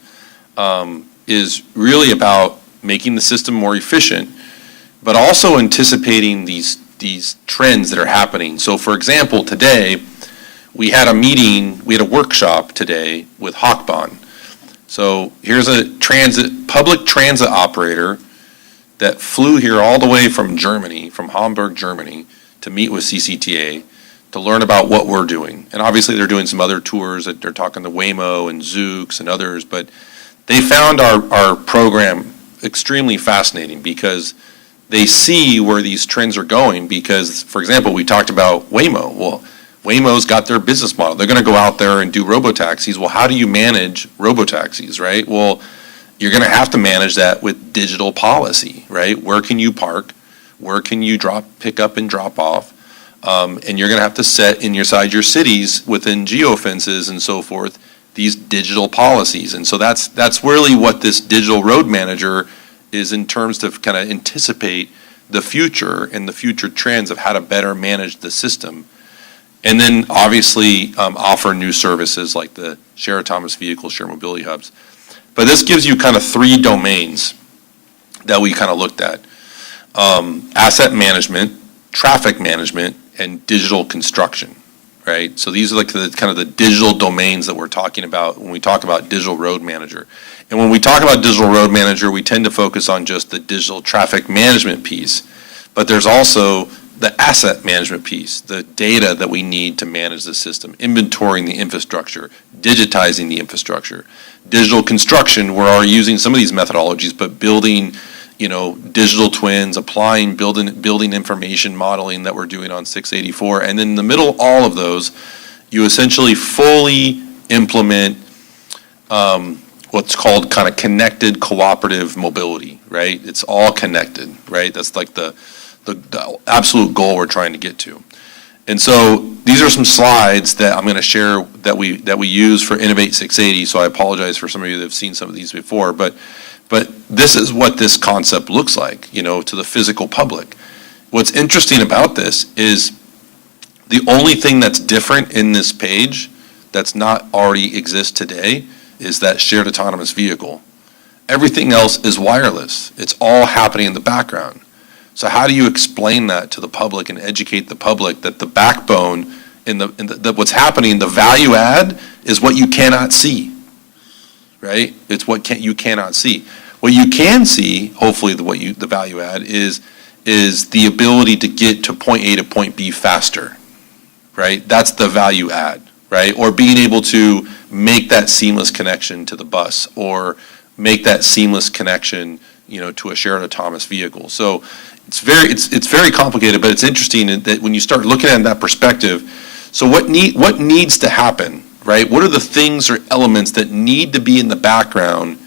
is really about making the system more efficient, but also anticipating these trends that are happening. So for example, today, we had a workshop today with Hochbahn. So here's a public transit operator that flew here all the way from Germany, from Hamburg, Germany, to meet with CCTA to learn about what we're doing. And obviously they're doing some other tours that they're talking to Waymo and Zoox and others, but they found our program extremely fascinating because they see where these trends are going. Because, for example, we talked about Waymo. Well, Waymo's got their business model. They're going to go out there and do robotaxis. Well, how do you manage robotaxis, right? Well, you're going to have to manage that with digital policy, right? Where can you park? Where can you pick up and drop off? And you're going to have to set inside your cities within geofences and so forth these digital policies. And so that's really what this digital road manager is in terms of kind of anticipate the future and the future trends of how to better manage the system. And then obviously offer new services like the Share Autonomous Vehicle, Share Mobility Hubs. But this gives you kind of three domains that we kind of looked at. Asset management, traffic management, and digital construction, right? So these are like the digital domains that we're talking about when we talk about digital road manager. And when we talk about digital road manager, we tend to focus on just the digital traffic management piece. But there's also the asset management piece, the data that we need to manage the system, inventorying the infrastructure, digitizing the infrastructure. Digital construction, we're already using some of these methodologies, but building, digital twins, applying building information modeling that we're doing on 684. And then in the middle of all of those, you essentially fully implement what's called kind of connected cooperative mobility, right? It's all connected, right? That's like the absolute goal we're trying to get to. And so these are some slides that I'm going to share that we use for Innovate 680. So I apologize for some of you that have seen some of these before, but this is what this concept looks like, to the physical public. What's interesting about this is the only thing that's different in this page that's not already exists today is that shared autonomous vehicle. Everything else is wireless. It's all happening in the background. So how do you explain that to the public and educate the public that the backbone what's happening, the value add is what you cannot see, right? It's what you cannot see. What you can see, hopefully the value add is the ability to get to point A to point B faster, right? That's the value add, right? Or being able to make that seamless connection to the bus or make that seamless connection, to a shared autonomous vehicle. So it's very complicated, but it's interesting that when you start looking at that perspective, so what needs to happen, right? What are the things or elements that need to be in the background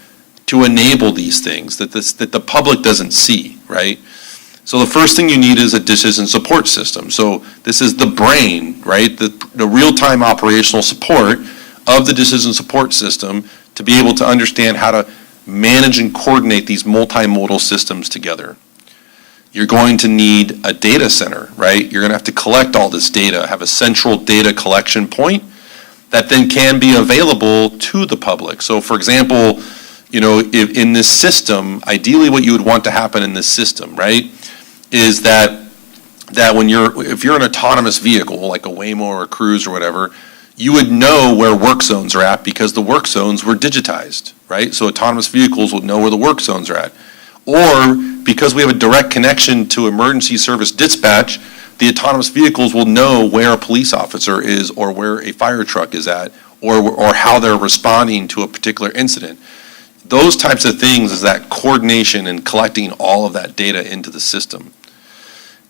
to enable these things that the public doesn't see, right? So the first thing you need is a decision support system. So this is the brain, right? The real-time operational support of the decision support system to be able to understand how to manage and coordinate these multimodal systems together. You're going to need a data center, right? You're going to have to collect all this data, have a central data collection point that then can be available to the public. So for example, if in this system, ideally what you would want to happen in this system, right, is that if you're an autonomous vehicle, like a Waymo or a Cruise or whatever, you would know where work zones are at because the work zones were digitized, right? So autonomous vehicles would know where the work zones are at. Or because we have a direct connection to emergency service dispatch, the autonomous vehicles will know where a police officer is or where a fire truck is at or how they're responding to a particular incident. Those types of things is that coordination and collecting all of that data into the system.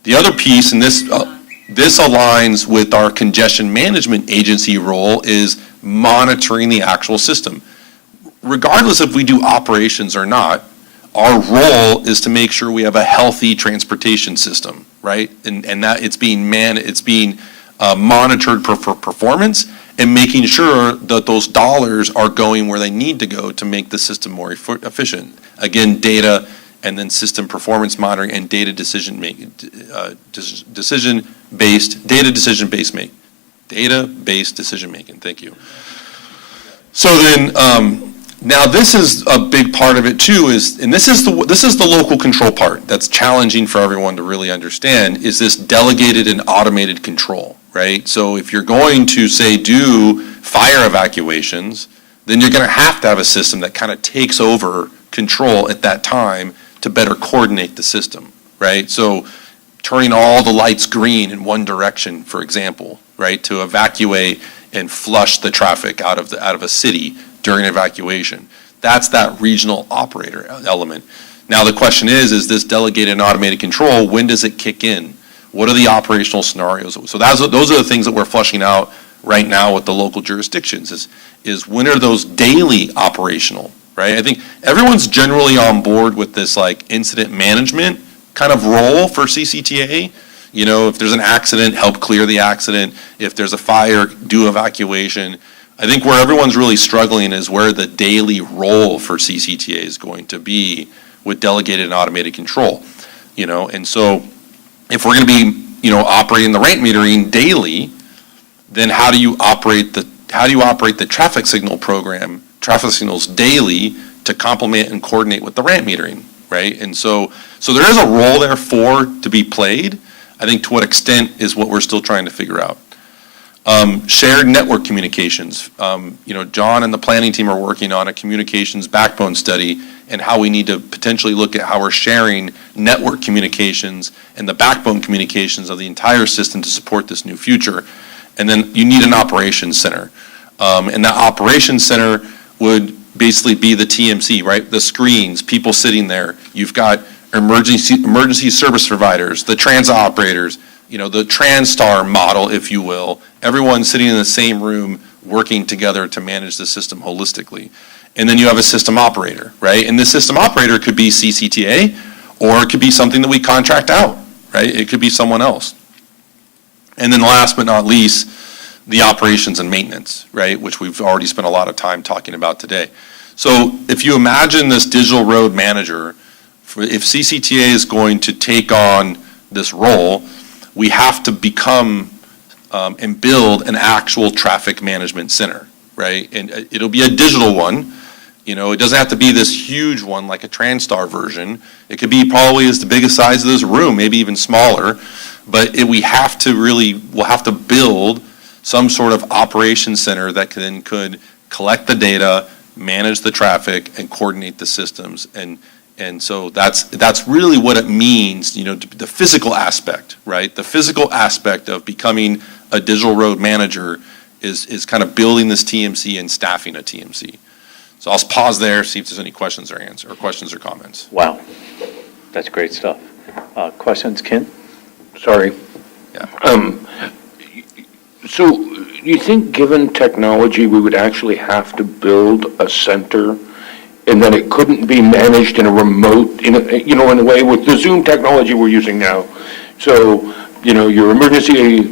The other piece, and this aligns with our congestion management agency role, is monitoring the actual system. Regardless if we do operations or not, our role is to make sure we have a healthy transportation system, right? And that it's being monitored for performance and making sure that those dollars are going where they need to go to make the system more efficient. Again, data and then system performance monitoring and data decision-based decision-making, thank you. So then, now this is a big part of it too, and this is the local control part that's challenging for everyone to really understand, is this delegated and automated control, right? So if you're going to, say, do fire evacuations, then you're going to have a system that kind of takes over control at that time to better coordinate the system, right? So turning all the lights green in one direction, for example, right, to evacuate and flush the traffic out of a city during evacuation. That's that regional operator element. Now the question is this delegated and automated control, when does it kick in? What are the operational scenarios? So those are the things that we're flushing out right now with the local jurisdictions, is when are those daily operational, right? I think everyone's generally on board with this like incident management kind of role for CCTA. You know, if there's an accident, help clear the accident. If there's a fire, do evacuation. I think where everyone's really struggling is where the daily role for CCTA is going to be with delegated and automated control. You know, and so if we're going to be, you know, operating the rent metering daily, then how do you operate the traffic signals daily to complement and coordinate with the rent metering, right? And so there is a role there to be played. I think to what extent is what we're still trying to figure out. Shared network communications. You know, John and the planning team are working on a communications backbone study and how we need to potentially look at how we're sharing network communications and the backbone communications of the entire system to support this new future. And then you need an operations center. And that operations center would basically be the TMC, right? The screens, people sitting there. You've got emergency service providers, the transit operators, you know, the TransStar model, if you will, everyone sitting in the same room working together to manage the system holistically. And then you have a system operator, right? And this system operator could be CCTA, or it could be something that we contract out, right? It could be someone else. And then last but not least, the operations and maintenance, right? Which we've already spent a lot of time talking about today. So if you imagine this digital road manager, if CCTA is going to take on this role, we have to become and build an actual traffic management center, right? And it'll be a digital one. You know, it doesn't have to be this huge one like a TransStar version. It could be probably as the biggest size of this room, maybe even smaller. But we'll have to build some sort of operations center that could collect the data, manage the traffic, and coordinate the systems. And so that's really what it means, you know, the physical aspect, right? The physical aspect of becoming a digital road manager is kind of building this TMC and staffing a TMC. So I'll pause there, see if there's any questions or comments. Wow, that's great stuff. Questions, Ken? Sorry. Yeah. So you think given technology, we would actually have to build a center and then it couldn't be managed in a remote, in a way with the Zoom technology we're using now? So, you know, your emergency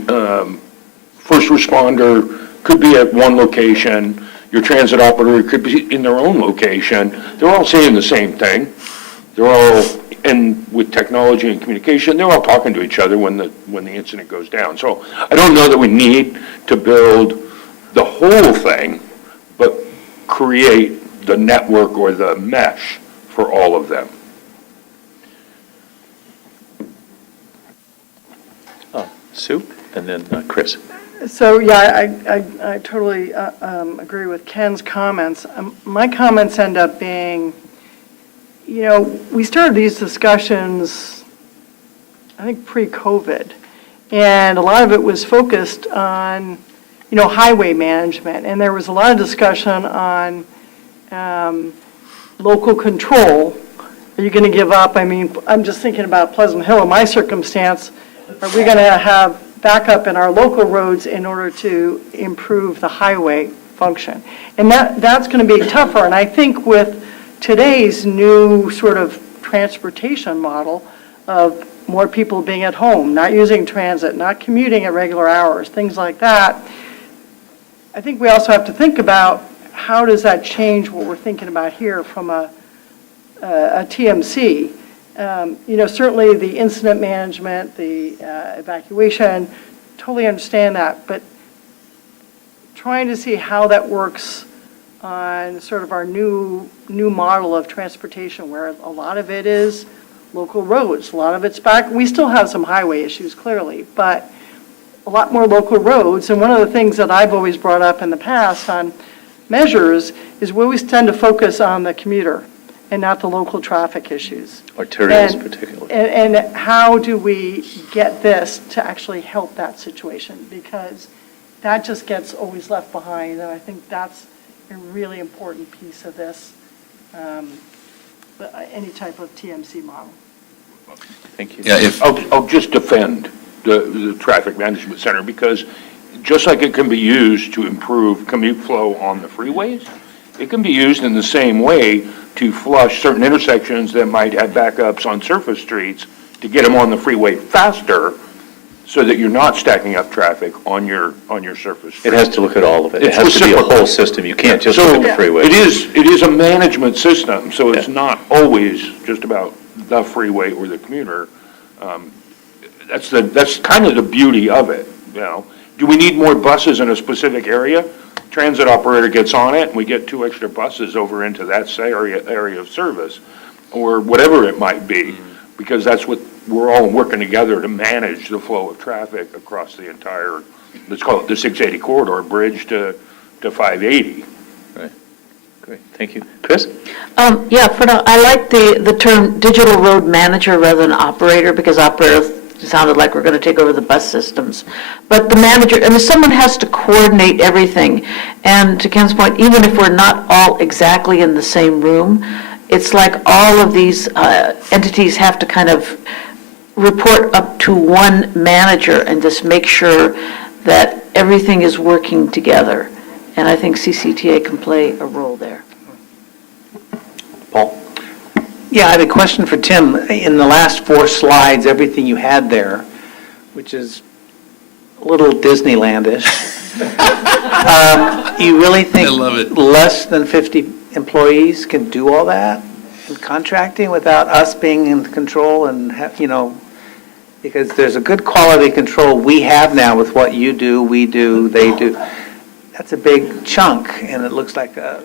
first responder could be at one location, your transit operator could be in their own location. They're all saying the same thing. And with technology and communication, they're all talking to each other when the incident goes down. So I don't know that we need to build the whole thing, but create the network or the mesh for all of them. Sue, and then Chris. So, yeah, I totally agree with Ken's comments. My comments end up being, we started these discussions, I think, pre-COVID, and a lot of it was focused on, highway management, and there was a lot of discussion on local control. Are you going to give up? I mean, I'm just thinking about Pleasant Hill in my circumstance. Are we going to have backup in our local roads in order to improve the highway function? And that's going to be tougher. And I think with today's new sort of transportation model of more people being at home, not using transit, not commuting at regular hours, things like that, I think we also have to think about how does that change what we're thinking about here from a TMC. Certainly the incident management, the evacuation, totally understand that, but trying to see how that works on sort of our new model of transportation, where a lot of it is local roads, a lot of it's back. We still have some highway issues, clearly, but a lot more local roads. And one of the things that I've always brought up in the past on measures is we always tend to focus on the commuter and not the local traffic issues. Arterials particularly. And how do we get this to actually help that situation? Because that just gets always left behind, and I think that's a really important piece of this, any type of TMC model. Thank you. Yeah, I'll just defend the Traffic Management Center, because just like it can be used to improve commute flow on the freeways, it can be used in the same way to flush certain intersections that might have backups on surface streets to get them on the freeway faster, so that you're not stacking up traffic on your surface streets. It has to look at all of it. It It's has to be a reciprocal. whole system. You can't just So look at the freeway. it is a management system, so it's not always just about the freeway or the commuter. That's kind of the beauty of it, Do we need more buses in a specific area? Transit operator gets on it, and we get 2 extra buses over into that area of service, or whatever it might be, because that's what we're all working together to manage the flow of traffic across the entire, let's call it the 680 corridor, bridge to 580. Right. Great. Thank you. Chris? Yeah, I like the term digital road manager rather than operator, because operator sounded like we're going to take over the bus systems. But the manager, someone has to coordinate everything. And to Ken's point, even if we're not all exactly in the same room, it's like all of these entities have to kind of report up to one manager and just make sure that everything is working together. And I think CCTA can play a role there. Paul? Yeah, I have a question for Tim. In the last 4 slides, everything you had there, which is a little Disneylandish, you really think I love it. less than 50 employees can do all that in contracting without us being in control and, because there's a good quality control we have now with what you do, we do, they do. That's a big chunk, and it looks like a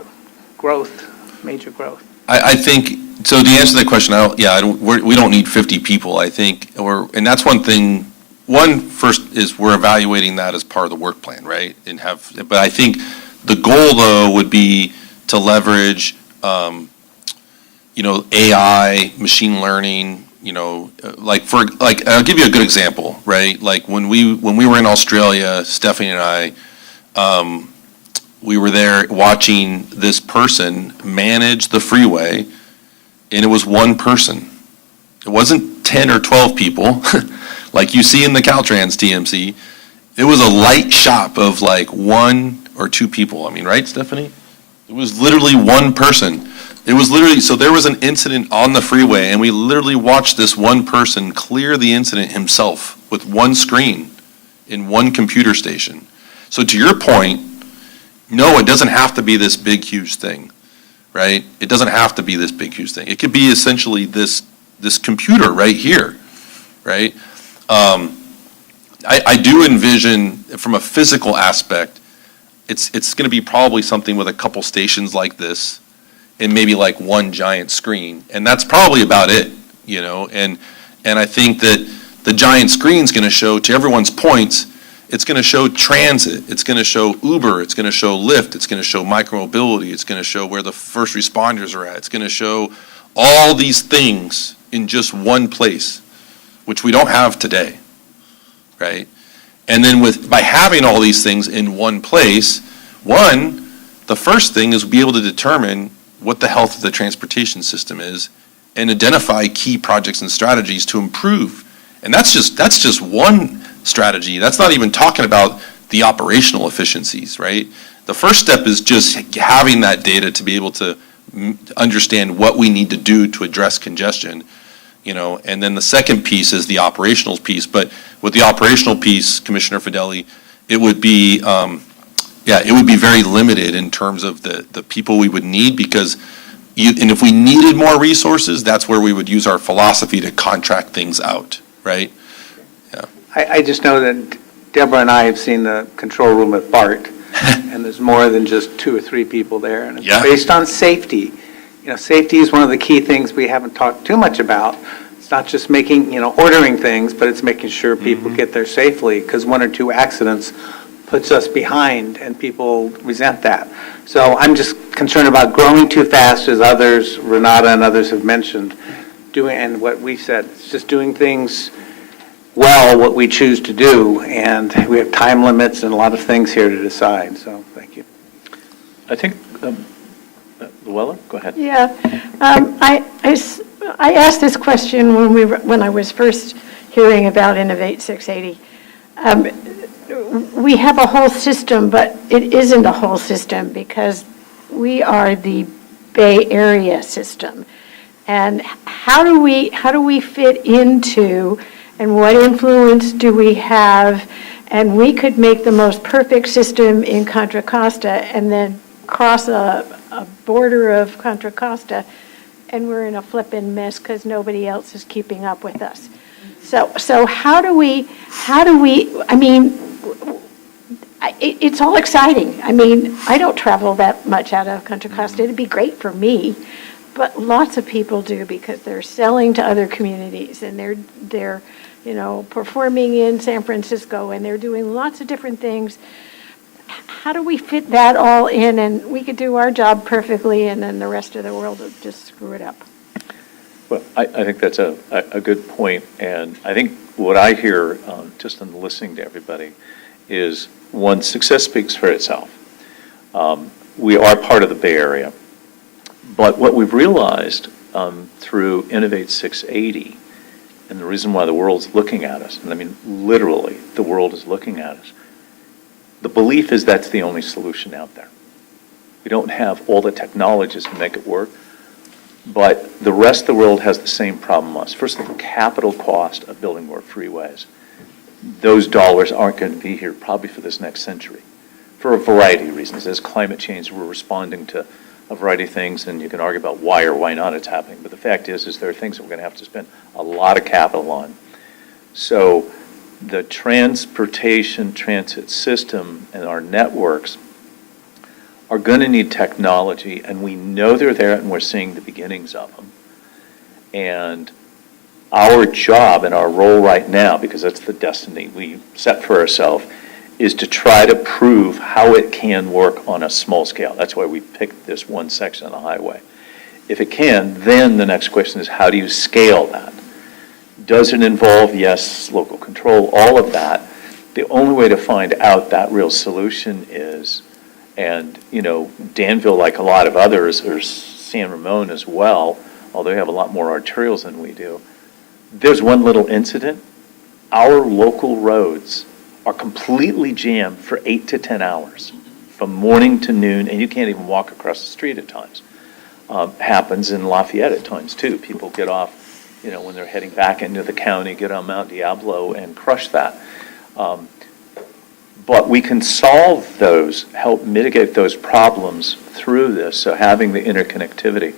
growth, major growth. I think, so to answer that question, we don't need 50 people, I think, and that's one thing. First is we're evaluating that as part of the work plan, right? But I think the goal, though, would be to leverage, AI, machine learning, I'll give you a good example, right? Like when we were in Australia, Stephanie and I, we were there watching this person manage the freeway, and it was one person. It wasn't 10 or 12 people, like you see in the Caltrans TMC. It was a light shop of like 1 or 2 people. I mean, right, Stephanie? It was literally one person. So there was an incident on the freeway, and we literally watched this one person clear the incident himself with one screen in one computer station. So to your point, no, it doesn't have to be this big, huge thing, right? It doesn't have to be this big, huge thing. It could be essentially this computer right here, right? I do envision, from a physical aspect, it's going to be probably something with a couple stations like this, and maybe like one giant screen, and that's probably about it, and I think that the giant screen's going to show, to everyone's points, It's going to show transit, it's going to show Uber, it's going to show Lyft, it's going to show micromobility, it's going to show where the first responders are at, it's going to show all these things in just one place, which we don't have today, right? And then by having all these things in one place, the first thing is be able to determine what the health of the transportation system is and identify key projects and strategies to improve. And that's just one strategy. That's not even talking about the operational efficiencies, right? The first step is just having that data to be able to understand what we need to do to address congestion, and then the second piece is the operational piece. But with the operational piece, Commissioner Fedeli, it would be very limited in terms of the people we would need, because and if we needed more resources, that's where we would use our philosophy to contract things out, right? I just know that Deborah and I have seen the control room at BART, and there's more than just 2 or 3 people there. And it's based on safety. Safety is one of the key things we haven't talked too much about. It's not just ordering things, but it's making sure people get there safely, because 1 or 2 accidents puts us behind, and people resent that. So I'm just concerned about growing too fast, as others, Renata and others have mentioned, and what we said, it's just doing things well, what we choose to do, and we have time limits and a lot of things here to decide, so thank you. I think, Luella, go ahead. Yeah, I asked this question when I was first hearing about Innovate 680. We have a whole system, but it isn't a whole system, because we are the Bay Area system. And how do we fit into, and what influence do we have? And we could make the most perfect system in Contra Costa and then cross a border of Contra Costa, and we're in a flippin' mess because nobody else is keeping up with us. So how do we, it's all exciting. I don't travel that much out of Contra Costa. It'd be great for me, but lots of people do, because they're selling to other communities, and they're performing in San Francisco, and they're doing lots of different things. How do we fit that all in? And we could do our job perfectly, and then the rest of the world would just screw it up. Well, I think that's a good point, and I think what I hear, just in listening to everybody, is, one, success speaks for itself. We are part of the Bay Area, but what we've realized through Innovate 680, and the reason why the world's looking at us, and literally, the world is looking at us, the belief is that's the only solution out there. We don't have all the technologies to make it work, but the rest of the world has the same problem as us. First of all, the capital cost of building more freeways. Those dollars aren't going to be here probably for this next century, for a variety of reasons. As climate change, we're responding to a variety of things, and you can argue about why or why not it's happening. But the fact is there are things that we're going to have to spend a lot of capital on. So the transit system and our networks are going to need technology, and we know they're there, and we're seeing the beginnings of them. And our job and our role right now, because that's the destiny we set for ourselves, is to try to prove how it can work on a small scale. That's why we picked this one section of the highway. If it can, then the next question is, how do you scale that? Does it involve, yes, local control, all of that? The only way to find out that real solution is, and Danville, like a lot of others, or San Ramon as well, although they have a lot more arterials than we do, there's one little incident. Our local roads are completely jammed for 8 to 10 hours, from morning to noon, and you can't even walk across the street at times. Happens in Lafayette at times, too. People get off, when they're heading back into the county, get on Mount Diablo and crush that. But we can solve those, help mitigate those problems through this, so having the interconnectivity.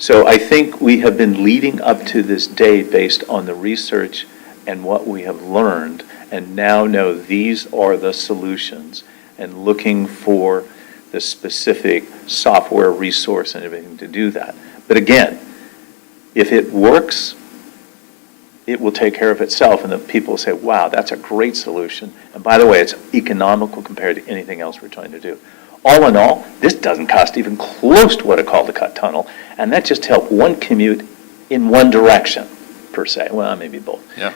So I think we have been leading up to this day based on the research and what we have learned, and now know these are the solutions, and looking for the specific software resource and everything to do that. But again, if it works, it will take care of itself, and the people will say, wow, that's a great solution. And by the way, it's economical compared to anything else we're trying to do. All in all, this doesn't cost even close to what a Caldecott tunnel, and that just helped one commute in one direction, per se. Well, maybe both. Yeah.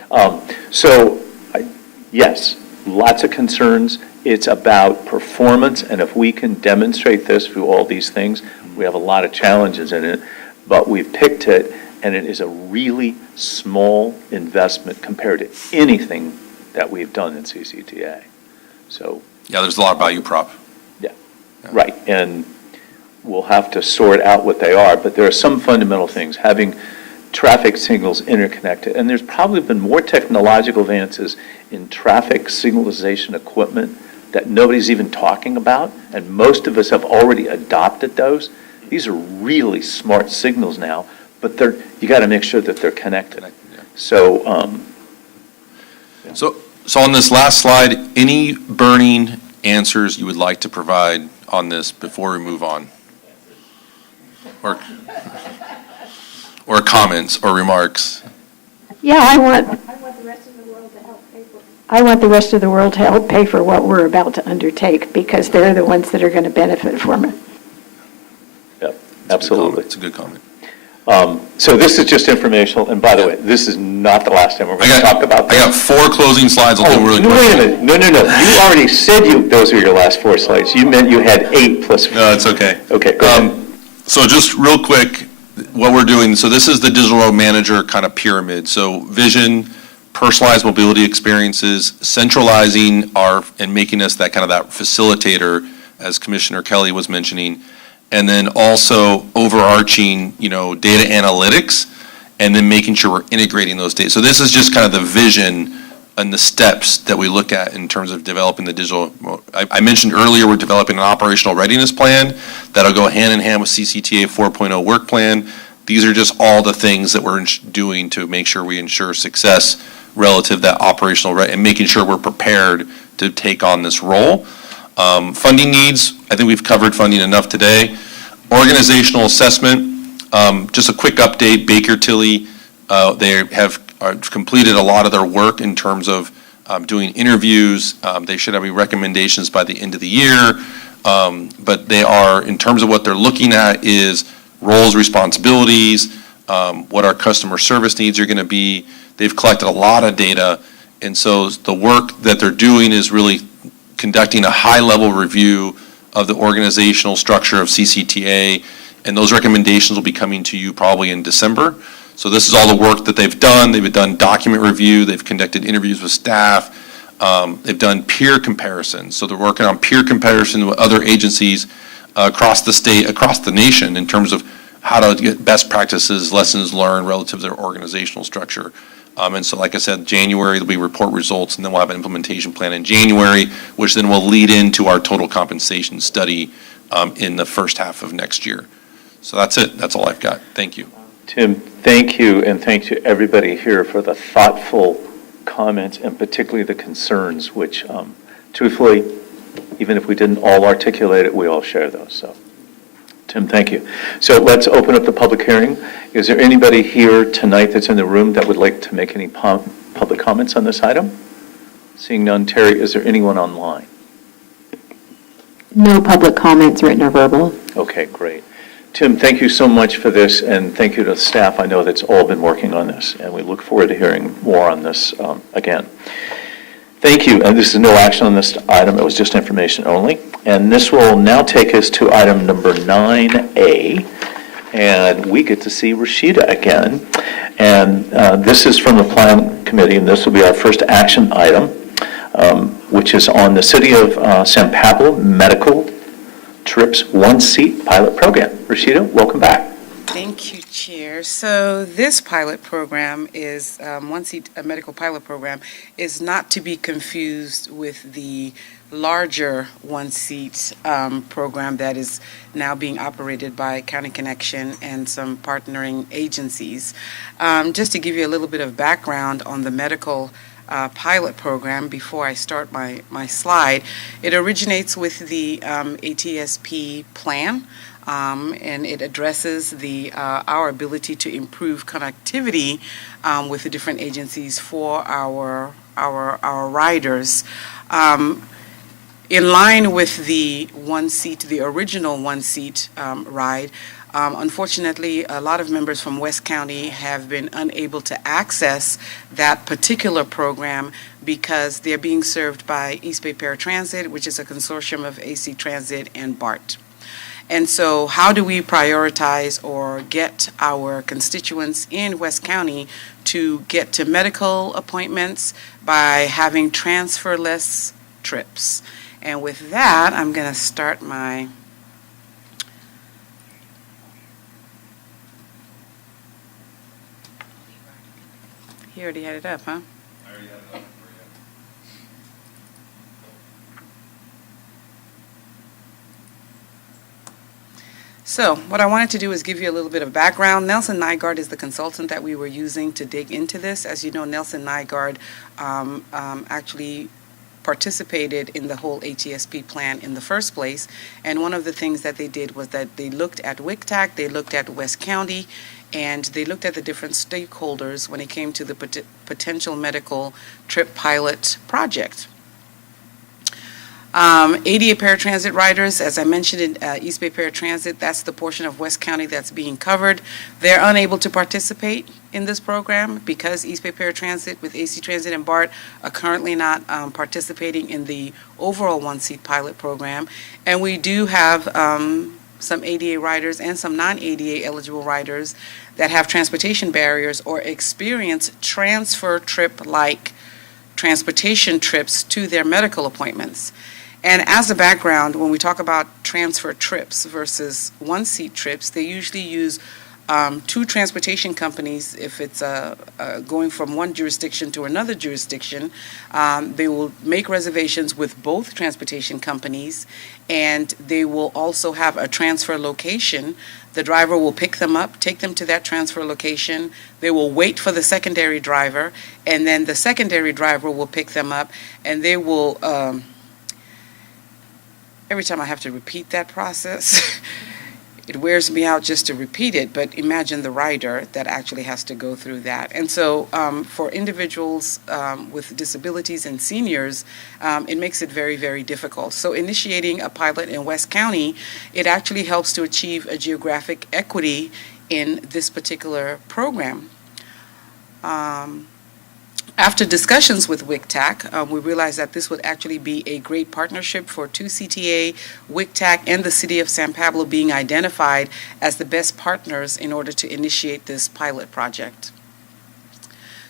Yes, lots of concerns. It's about performance, and if we can demonstrate this through all these things, we have a lot of challenges in it, but we've picked it, and it is a really small investment compared to anything that we've done in CCTA. So, Yeah, there's a lot of value prop. right, and we'll have to sort out what they are, but there are some fundamental things. Having traffic signals interconnected, and there's probably been more technological advances in traffic signalization equipment that nobody's even talking about, and most of us have already adopted those. These are really smart signals now, but you got to make sure that they're connected. So, So on this last slide, any burning answers you would like to provide on this before we move on? Or comments or remarks? Yeah, I want the rest of the world to help pay for. I want the rest of the world to help pay for what we're about to undertake, because they're the ones that are going to benefit from it. yeah, absolutely. It's a good comment. So this is just informational, and by the way, this is not the last time we're going to talk about I this. got 4 closing slides. I'll do really quick. Wait a minute, no, you already said those are your last 4 slides. You meant you had 8 plus. No, it's okay. Okay, go ahead. So just real quick, what we're doing, so this is the digital road manager kind of pyramid. So vision, personalized mobility experiences, centralizing and making us that kind of that facilitator, as Commissioner Kelly was mentioning, and then also overarching, data analytics, and then making sure we're integrating those data. So this is just kind of the vision and the steps that we look at in terms of developing the digital. I mentioned earlier, we're developing an operational readiness plan that'll go hand in hand with CCTA 4.0 work plan. These are just all the things that we're doing to make sure we ensure success relative to that operational, and making sure we're prepared to take on this role. Funding needs, I think we've covered funding enough today. Organizational assessment, just a quick update, Baker Tilly, they have completed a lot of their work in terms of doing interviews. They should have recommendations by the end of the year. But they are, in terms of what they're looking at, is roles, responsibilities, what our customer service needs are going to be. They've collected a lot of data, and so the work that they're doing is really conducting a high-level review of the organizational structure of CCTA, and those recommendations will be coming to you probably in December. So this is all the work that they've done. They've done document review. They've conducted interviews with staff. They've done peer comparisons. So they're working on peer comparison with other agencies across the state, across the nation, in terms of how to get best practices, lessons learned relative to their organizational structure. And so, like I said, January, there'll be report results, and then we'll have an implementation plan in January, which then will lead into our total compensation study in the first half of next year. So that's it. That's all I've got. Thank you. Tim, thank you, and thanks to everybody here for the thoughtful comments, and particularly the concerns, which truthfully, even if we didn't all articulate it, we all share those. So, Tim, thank you. So let's open up the public hearing. Is there anybody here tonight that's in the room that would like to make any public comments on this item? Seeing none, Terry, is there anyone online? No public comments, written or verbal. Okay, great. Tim, thank you so much for this, and thank you to the staff. I know that's all been working on this, and we look forward to hearing more on this again. Thank you, and this is no action on this item. It was just information only. And this will now take us to item number 9A, and we get to see Rashida again. And this is from the Plan Committee, and this will be our first action item, which is on the City of San Pablo Medical Trips one-seat pilot program. Rashida, welcome back. Thank you, Chair. So this pilot program is, one-seat medical pilot program, is not to be confused with the larger one-seat program that is now being operated by County Connection and some partnering agencies. Just to give you a little bit of background on the medical pilot program before I start my slide, it originates with the ATSP plan and it addresses our ability to improve connectivity with the different agencies for our riders. In line with the original one-seat ride, unfortunately, a lot of members from West County have been unable to access that particular program because they're being served by East Bay Paratransit, which is a consortium of AC Transit and BART. And so how do we prioritize or get our constituents in West County to get to medical appointments by having transferless trips? And with that, I'm going to start my He already had it up, huh? So what I wanted to do is give you a little bit of background. Nelson Nygaard is the consultant that we were using to dig into this. As you know, Nelson Nygaard actually participated in the whole ATSP plan in the first place. And one of the things that they did was that they looked at WCTAC, they looked at West County, and they looked at the different stakeholders when it came to the potential medical trip pilot project. ADA paratransit riders, as I mentioned in East Bay Paratransit, that's the portion of West County that's being covered. They're unable to participate in this program because East Bay Paratransit with AC Transit and BART are currently not participating in the overall one-seat pilot program. And we do have some ADA riders and some non-ADA eligible riders that have transportation barriers or experience transfer trip-like transportation trips to their medical appointments. And as a background, when we talk about transfer trips versus one-seat trips, they usually use two transportation companies. If it's going from one jurisdiction to another jurisdiction, they will make reservations with both transportation companies, and they will also have a transfer location. The driver will pick them up, take them to that transfer location. They will wait for the secondary driver, and then the secondary driver will pick them up, and they will every time I have to repeat that process, it wears me out just to repeat it, but imagine the rider that actually has to go through that. And so for individuals with disabilities and seniors, it makes it very, very difficult. So initiating a pilot in West County, it actually helps to achieve a geographic equity in this particular program. After discussions with WCTAC, we realized that this would actually be a great partnership for 2CTA, WCTAC, and the City of San Pablo being identified as the best partners in order to initiate this pilot project.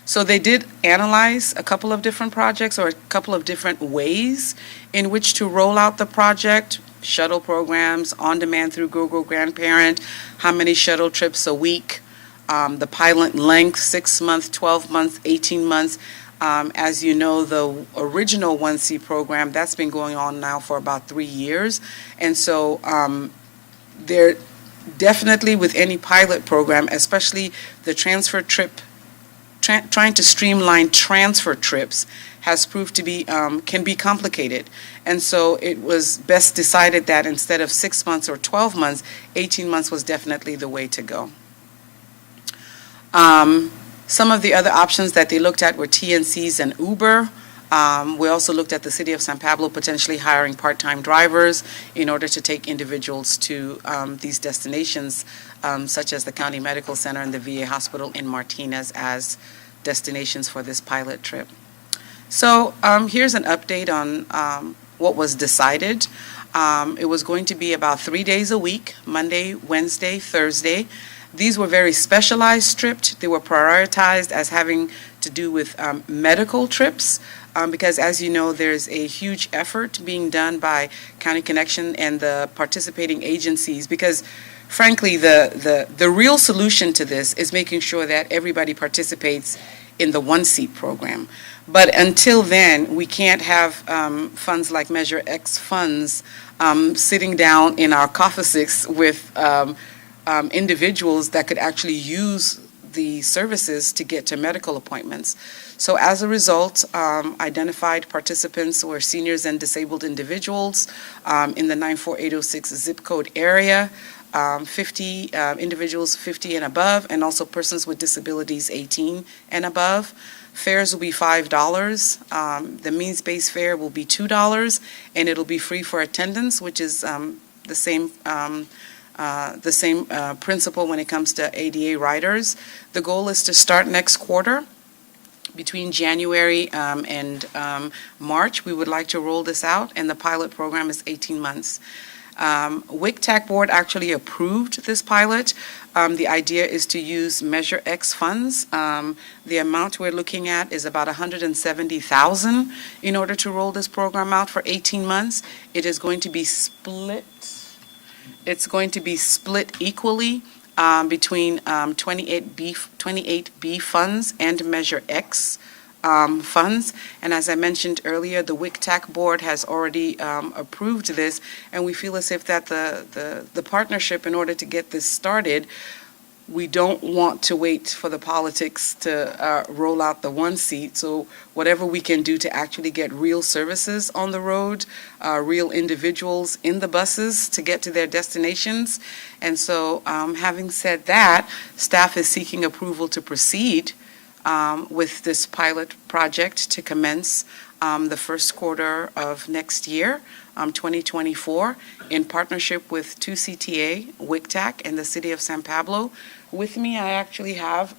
So they did analyze a couple of different projects or a couple of different ways in which to roll out the project: shuttle programs, on-demand through Google Grandparent, how many shuttle trips a week, the pilot length, 6 months, 12 months, 18 months. As you know, the original 1C program, that's been going on now for about 3 years. And so there definitely with any pilot program, especially the transfer trip, trying to streamline transfer trips has proved to be, can be complicated. And so it was best decided that instead of 6 months or 12 months, 18 months was definitely the way to go. Some of the other options that they looked at were TNCs and Uber. We also looked at the City of San Pablo potentially hiring part-time drivers in order to take individuals to these destinations, such as the County Medical Center and the VA Hospital in Martinez as destinations for this pilot trip. So here's an update on what was decided. It was going to be about 3 days a week, Monday, Wednesday, Thursday. These were very specialized trips. They were prioritized as having to do with medical trips because, as you know, there's a huge effort being done by County Connection and the participating agencies because, frankly, the real solution to this is making sure that everybody participates in the one-seat program. But until then, we can't have funds like Measure X funds sitting down in our caucuses with individuals that could actually use the services to get to medical appointments. So as a result, identified participants were seniors and disabled individuals in the 94806 zip code area. 50 individuals 50 and above, and also persons with disabilities 18 and above. Fares will be $5. The means-based fare will be $2, and it'll be free for attendance, which is the same principle when it comes to ADA riders. The goal is to start next quarter. Between January and March, we would like to roll this out, and the pilot program is 18 months. WIC-TAC board actually approved this pilot. The idea is to use Measure X funds. The amount we're looking at is about $170,000 in order to roll this program out for 18 months. It is going to be split. It's going to be split equally between 28B funds and Measure X funds. And as I mentioned earlier, the WIC-TAC board has already approved this, and we feel as if that the partnership, in order to get this started, we don't want to wait for the politics to roll out the one seat. So whatever we can do to actually get real services on the road, real individuals in the buses to get to their destinations. And so having said that, staff is seeking approval to proceed with this pilot project to commence the first quarter of next year, 2024, in partnership with 2CTA, WIC-TAC, and the City of San Pablo. With me, I actually have,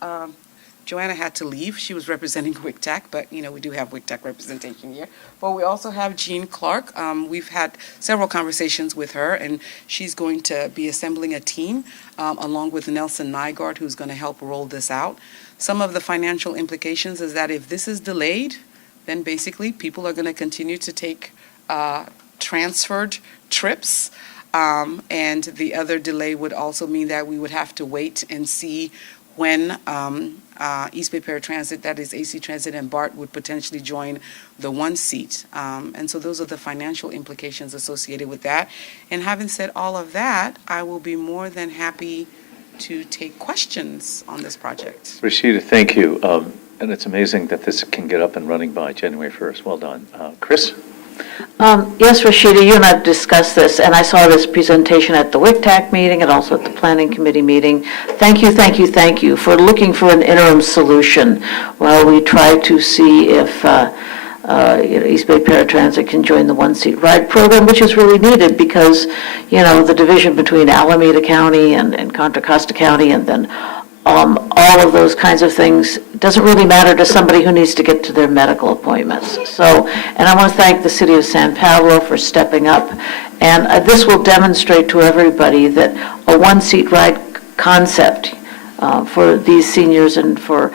Joanna had to leave. She was representing WIC-TAC, but, we do have WIC-TAC representation here. But we also have Jean Clark. We've had several conversations with her, and she's going to be assembling a team along with Nelson Nygaard, who's going to help roll this out. Some of the financial implications is that if this is delayed, then basically people are going to continue to take transferred trips. And the other delay would also mean that we would have to wait and see when East Bay Paratransit, that is AC Transit and BART, would potentially join the one seat. And so those are the financial implications associated with that. And having said all of that, I will be more than happy to take questions on this project. Rashida, thank you. And it's amazing that this can get up and running by January 1st. Well done. Chris? Yes, Rashida, you and I have discussed this, and I saw this presentation at the WIC-TAC meeting and also at the Planning Committee meeting. Thank you for looking for an interim solution while we try to see if East Bay Paratransit can join the one-seat ride program, which is really needed because, the division between Alameda County and Contra Costa County and then all of those kinds of things doesn't really matter to somebody who needs to get to their medical appointments. So, and I want to thank the City of San Pablo for stepping up. And this will demonstrate to everybody that a one-seat ride concept for these seniors and for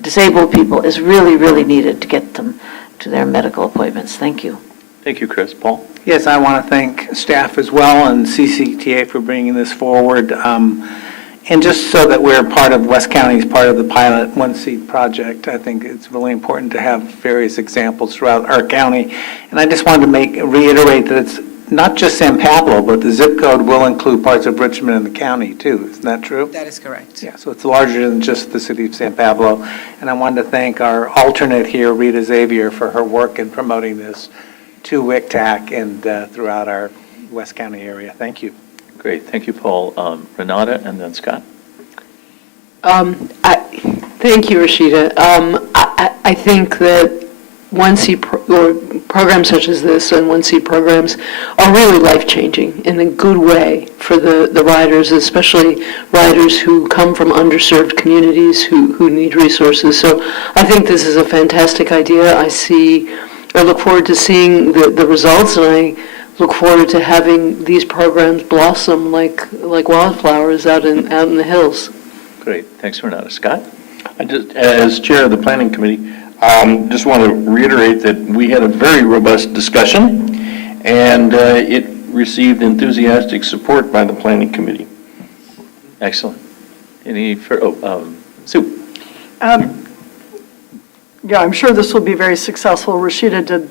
disabled people is really, really needed to get them to their medical appointments. Thank you. Thank you, Chris. Paul? Yes, I want to thank staff as well and CCTA for bringing this forward. And just so that we're part of, West County's part of the pilot one-seat project, I think it's really important to have various examples throughout our county. And I just wanted to reiterate that it's not just San Pablo, but the zip code will include parts of Richmond and the county too. Isn't that true? That is correct. Yeah, so it's larger than just the city of San Pablo. And I wanted to thank our alternate here, Rita Xavier, for her work in promoting this to WIC-TAC and throughout our West County area. Thank you. Great. Thank you, Paul. Renata and then Scott. Thank you, Rashida. I think that one-seat programs such as this and one-seat programs are really life-changing in a good way for the riders, especially riders who come from underserved communities who need resources. So I think this is a fantastic idea. I look forward to seeing the results, and I look forward to having these programs blossom like wildflowers out in the hills. Great. Thanks, Renata. Scott? I just, as chair of the planning committee, just want to reiterate that we had a very robust discussion, and it received enthusiastic support by the planning committee. Excellent. Sue? Yeah, I'm sure this will be very successful. Rashida did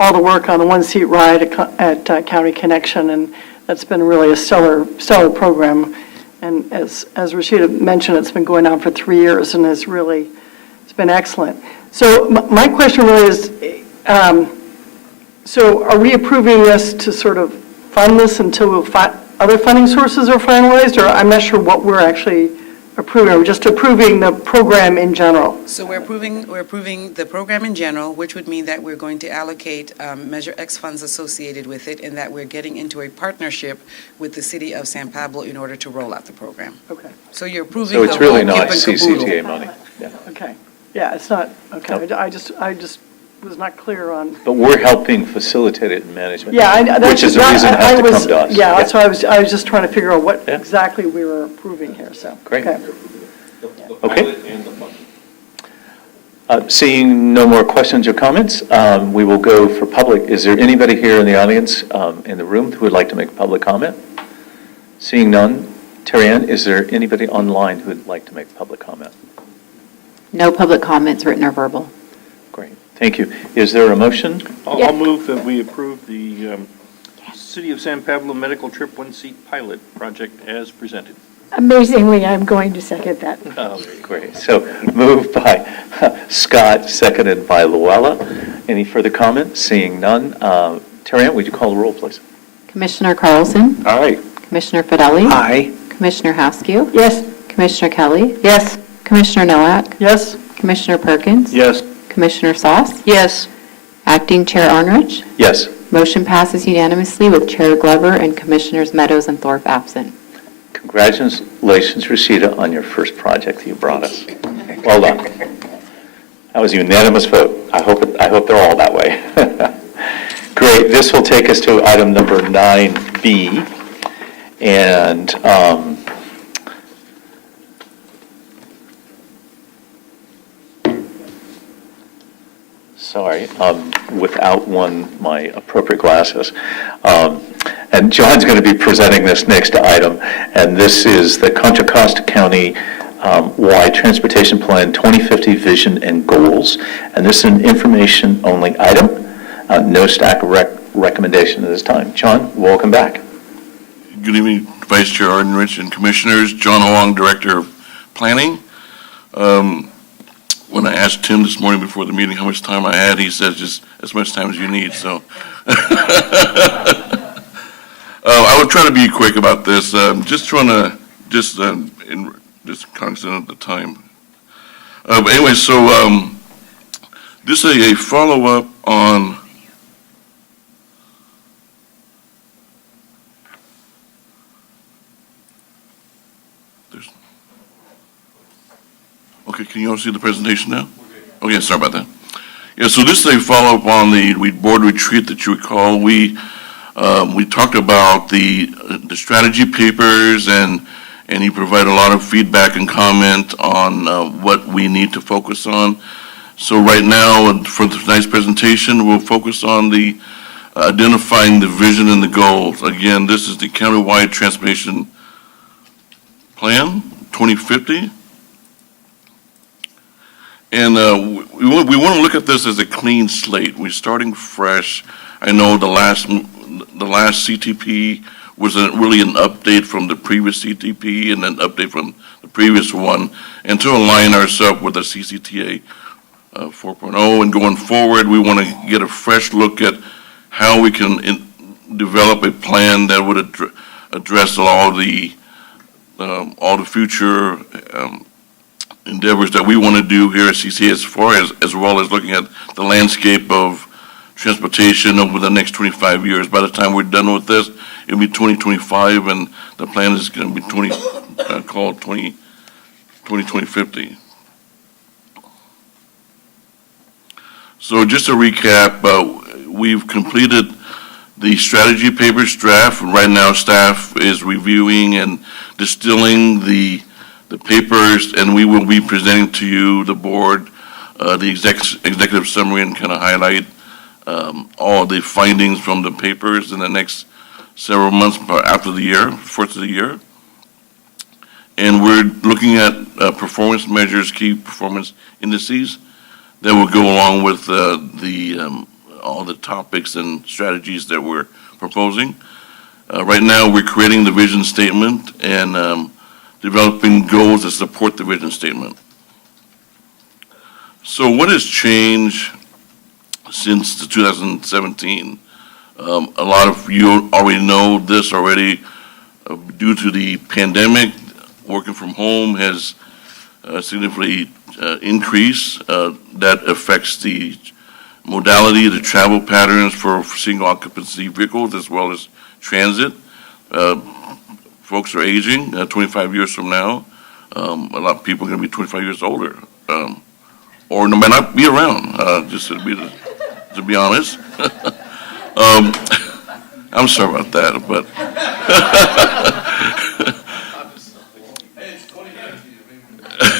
all the work on the one-seat ride at County Connection, and that's been really a stellar program. And as Rashida mentioned, it's been going on for 3 years, and it's been excellent. So my question really is, so are we approving this to sort of fund this until other funding sources are finalized, or I'm not sure what we're actually approving. We're just approving the program in general. So we're approving the program in general, which would mean that we're going to allocate Measure X funds associated with it, and that we're getting into a partnership with the city of San Pablo in order to roll out the program. Okay, So you're approving So the it's whole really kit not and caboodle. CCTA money. Yeah. okay. Yeah, it's not, okay, I just was not clear on. But we're helping facilitate it in management. Yeah, Which is the reason it has to come to us. Yeah, so I was just trying to figure out what Yeah. exactly we were approving here, so. Great. Okay. Okay. Seeing no more questions or comments, we will go for public. Is there anybody here in the audience, in the room, who would like to make a public comment? Seeing none, Terry Ann, is there anybody online who would like to make a public comment? No public comments, written or verbal. Great, thank you. Is there a motion? I'll move that we approve the City of San Pablo Medical Trip One-Seat Pilot Project as presented. Amazingly, I'm going to second that. Oh, great. So moved by Scott, seconded by Luella. Any further comments? Seeing none. Terry Ann, would you call the roll, please? Commissioner Carlson? All right. Commissioner Fideli? Aye. Commissioner Haskew? Yes? Commissioner Kelly? Yes. Commissioner Nowak? Yes? Commissioner Perkins? Yes. Commissioner Sauce? Yes. Acting Chair Arnrich? Yes. Motion passes unanimously with Chair Glover and Commissioners Meadows and Thorpe absent. Congratulations, Rosita, on your first project that you brought us. Well done. That was a unanimous vote. I hope they're all that way. Great. This will take us to item number 9B. And sorry, without my appropriate glasses. And John's going to be presenting this next item, and this is the Contra Costa County wide Transportation Plan 2050 Vision and Goals. And this is an information-only item, no stack of recommendation at this time. John, welcome back. Good evening, Vice Chair Ardenrich and Commissioners. John Huang, Director of Planning. When I asked Tim this morning before the meeting how much time I had, he says just as much time as you need, so. I would try to be quick about this. Just trying to, just cognizant of the time. But anyway, so this is a follow-up on okay, can you all see the presentation now? Okay, sorry about that. Yeah, so this is a follow-up on the board retreat that you recall. We talked about the strategy papers, and he provided a lot of feedback and comment on what we need to focus on. So right now, for tonight's presentation, we'll focus on the identifying the vision and the goals. Again, this is the countywide transportation plan 2050. And we want to look at this as a clean slate. We're starting fresh. I know the last CTP was really an update from the previous CTP and an update from the previous one, and to align ourselves with the CCTA 4.0. And going forward, we want to get a fresh look at how we can develop a plan that would address all the future endeavors that we want to do here at CCA, as well as looking at the landscape of transportation over the next 25 years. By the time we're done with this, it'll be 2025, and the plan is going to be called 2050. So just to recap, we've completed the strategy papers draft. Right now, staff is reviewing and distilling the papers, and we will be presenting to you, the board, the executive summary, and kind of highlight all the findings from the papers in the next several months after the year, first of the year. And we're looking at performance measures, key performance indices that will go along with all the topics and strategies that we're proposing. Right now, we're creating the vision statement and developing goals that support the vision statement. So what has changed since the 2017? A lot of you already know this already. Due to the pandemic, working from home has significantly increased. That affects the modality, the travel patterns for single occupancy vehicles as well as transit. Folks are aging. 25 years from now, a lot of people are going to be 25 years older, or might not be around, just to be honest. I'm sorry about that, but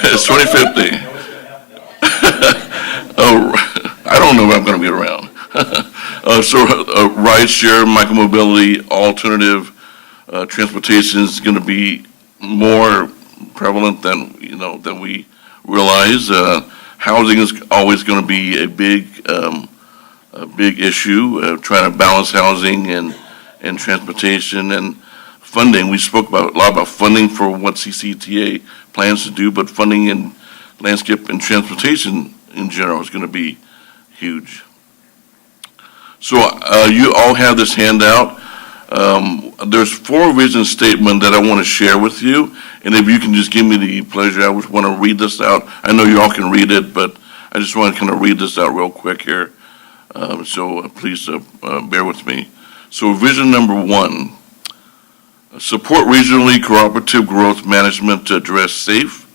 it's 2050. I don't know if I'm going to be around. Rideshare, micromobility, alternative transportation is going to be more prevalent than we realize. Housing is always going to be a big issue. Trying to balance housing and transportation and funding. We spoke a lot about funding for what CCTA plans to do, but funding in landscape and transportation in general is going to be huge. So you all have this handout. There's 4 vision statements that I want to share with you, and if you can just give me the pleasure, I would want to read this out. I know you all can read it, but I just want to kind of read this out real quick here. So please bear with me. So vision number 1, support regionally cooperative growth management to address safe,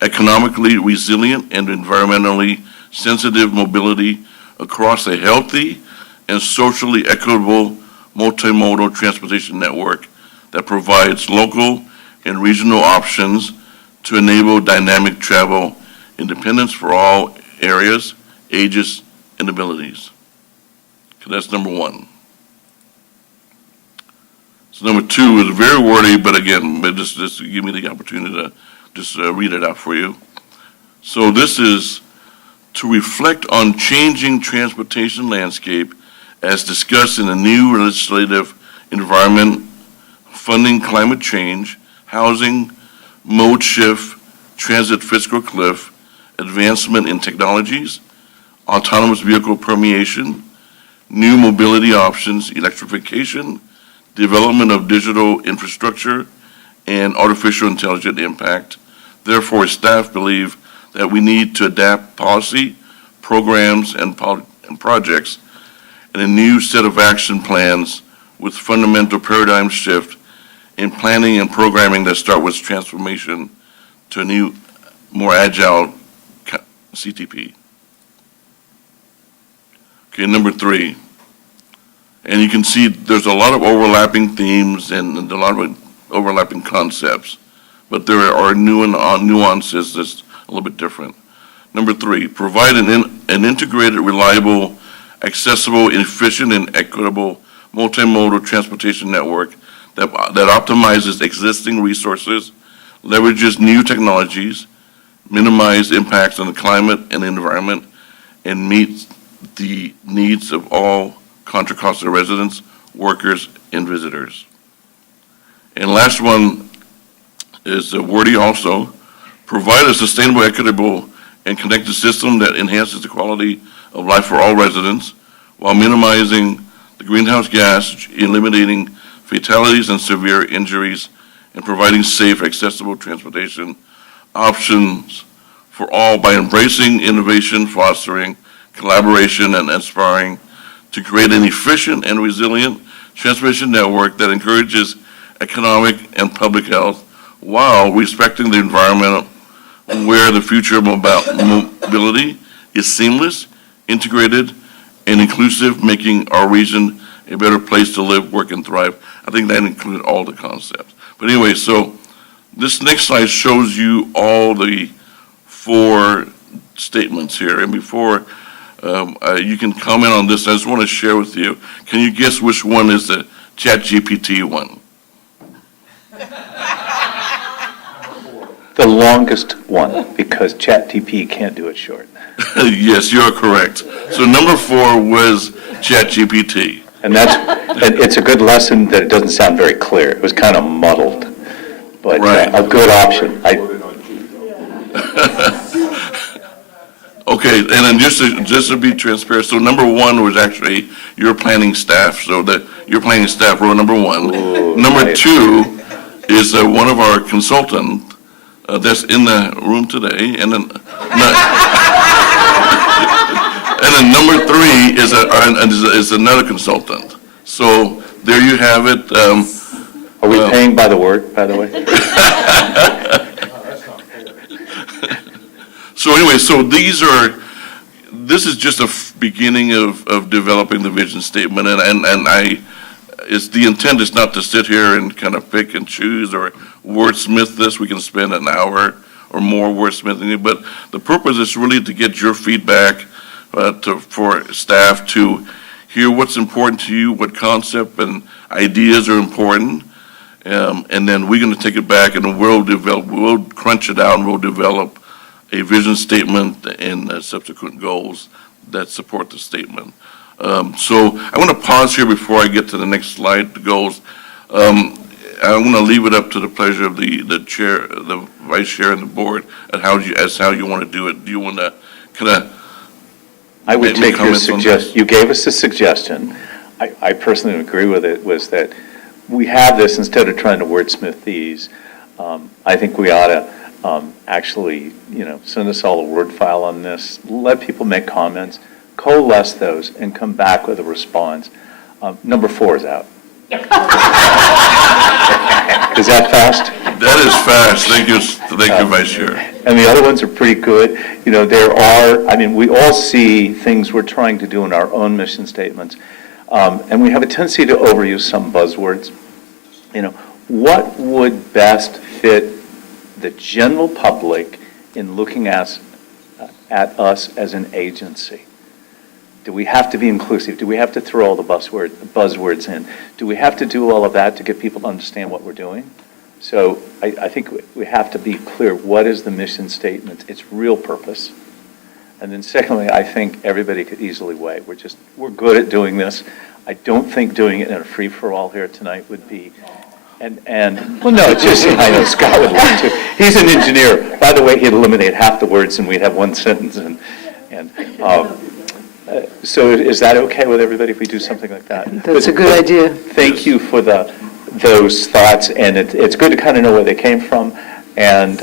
economically resilient, and environmentally sensitive mobility across a healthy and socially equitable multimodal transportation network that provides local and regional options to enable dynamic travel independence for all areas, ages, and abilities. Okay, that's number 1. So number 2 is very wordy, but again, just give me the opportunity to just read it out for you. So this is to reflect on changing transportation landscape as discussed in the new legislative environment, funding climate change, housing, mode shift, transit fiscal cliff, advancement in technologies, autonomous vehicle permeation, new mobility options, electrification, development of digital infrastructure, and artificial intelligence impact. Therefore, staff believe that we need to adapt policy, programs, and projects in a new set of action plans with fundamental paradigm shift in planning and programming that start with transformation to a new, more agile CTP. Okay, number 3. And you can see there's a lot of overlapping themes and a lot of overlapping concepts, but there are nuances that's a little bit different. Number 3, provide an integrated, reliable, accessible, efficient, and equitable multimodal transportation network that optimizes existing resources, leverages new technologies, minimize impacts on the climate and the environment, and meets the needs of all Contra Costa residents, workers, and visitors. And last one is wordy also. Provide a sustainable, equitable, and connected system that enhances the quality of life for all residents while minimizing the greenhouse gas, eliminating fatalities and severe injuries, and providing safe, accessible transportation options for all by embracing innovation, fostering collaboration, and aspiring to create an efficient and resilient transportation network that encourages economic and public health while respecting the environment, where the future of mobility is seamless, integrated, and inclusive, making our region a better place to live, work, and thrive. I think that included all the concepts. But anyway, so this next slide shows you all the 4 statements here. And before you can comment on this, I just want to share with you, can you guess which one is the ChatGPT one? The longest one, because ChatGPT can't do it short. Yes, you're correct. So number 4 was ChatGPT. And it's a good lesson that it doesn't sound very clear. It was kind of muddled, but a good option. Okay, and then just to be transparent, so number 1 was actually your planning staff. So that your planning staff wrote number 1. Ooh, number nice. 2 is one of our consultants that's in the room today, and then and then number 3 is another consultant. So there you have it. Are we paying by the word, by the way? So anyway, this is just a beginning of developing the vision statement, and the intent is not to sit here and kind of pick and choose or wordsmith this. We can spend an hour or more wordsmithing it, but the purpose is really to get your feedback for staff to hear what's important to you, what concept and ideas are important, and then we're going to take it back and we'll crunch it out and we'll develop a vision statement and subsequent goals that support the statement. So I want to pause here before I get to the next slide, the goals. I'm going to leave it up to the pleasure of the chair, the vice chair, and the board as how you want to do it. Do you want to kind of? I would take your suggestion. You gave us a suggestion. I personally agree with it, was that we have this, instead of trying to wordsmith these, I think we ought to actually, send us all a Word file on this, let people make comments, coalesce those, and come back with a response. Number 4 is out. Is that fast? That is fast. Thank you, Vice Chair. And the other ones are pretty good. We all see things we're trying to do in our own mission statements, and we have a tendency to overuse some buzzwords. What would best fit the general public in looking at us as an agency? Do we have to be inclusive? Do we have to throw all the buzzwords in? Do we have to do all of that to get people to understand what we're doing? So I think we have to be clear, what is the mission statement, its real purpose? And then secondly, I think everybody could easily weigh. We're good at doing this. I don't think doing it in a free-for-all here tonight would be, well, no, it's just, I know Scott would love to. He's an engineer. By the way, he'd eliminate half the words and we'd have one sentence. So is that okay with everybody if we do something like that? That's a good idea. Thank you for those thoughts, and it's good to kind of know where they came from, and,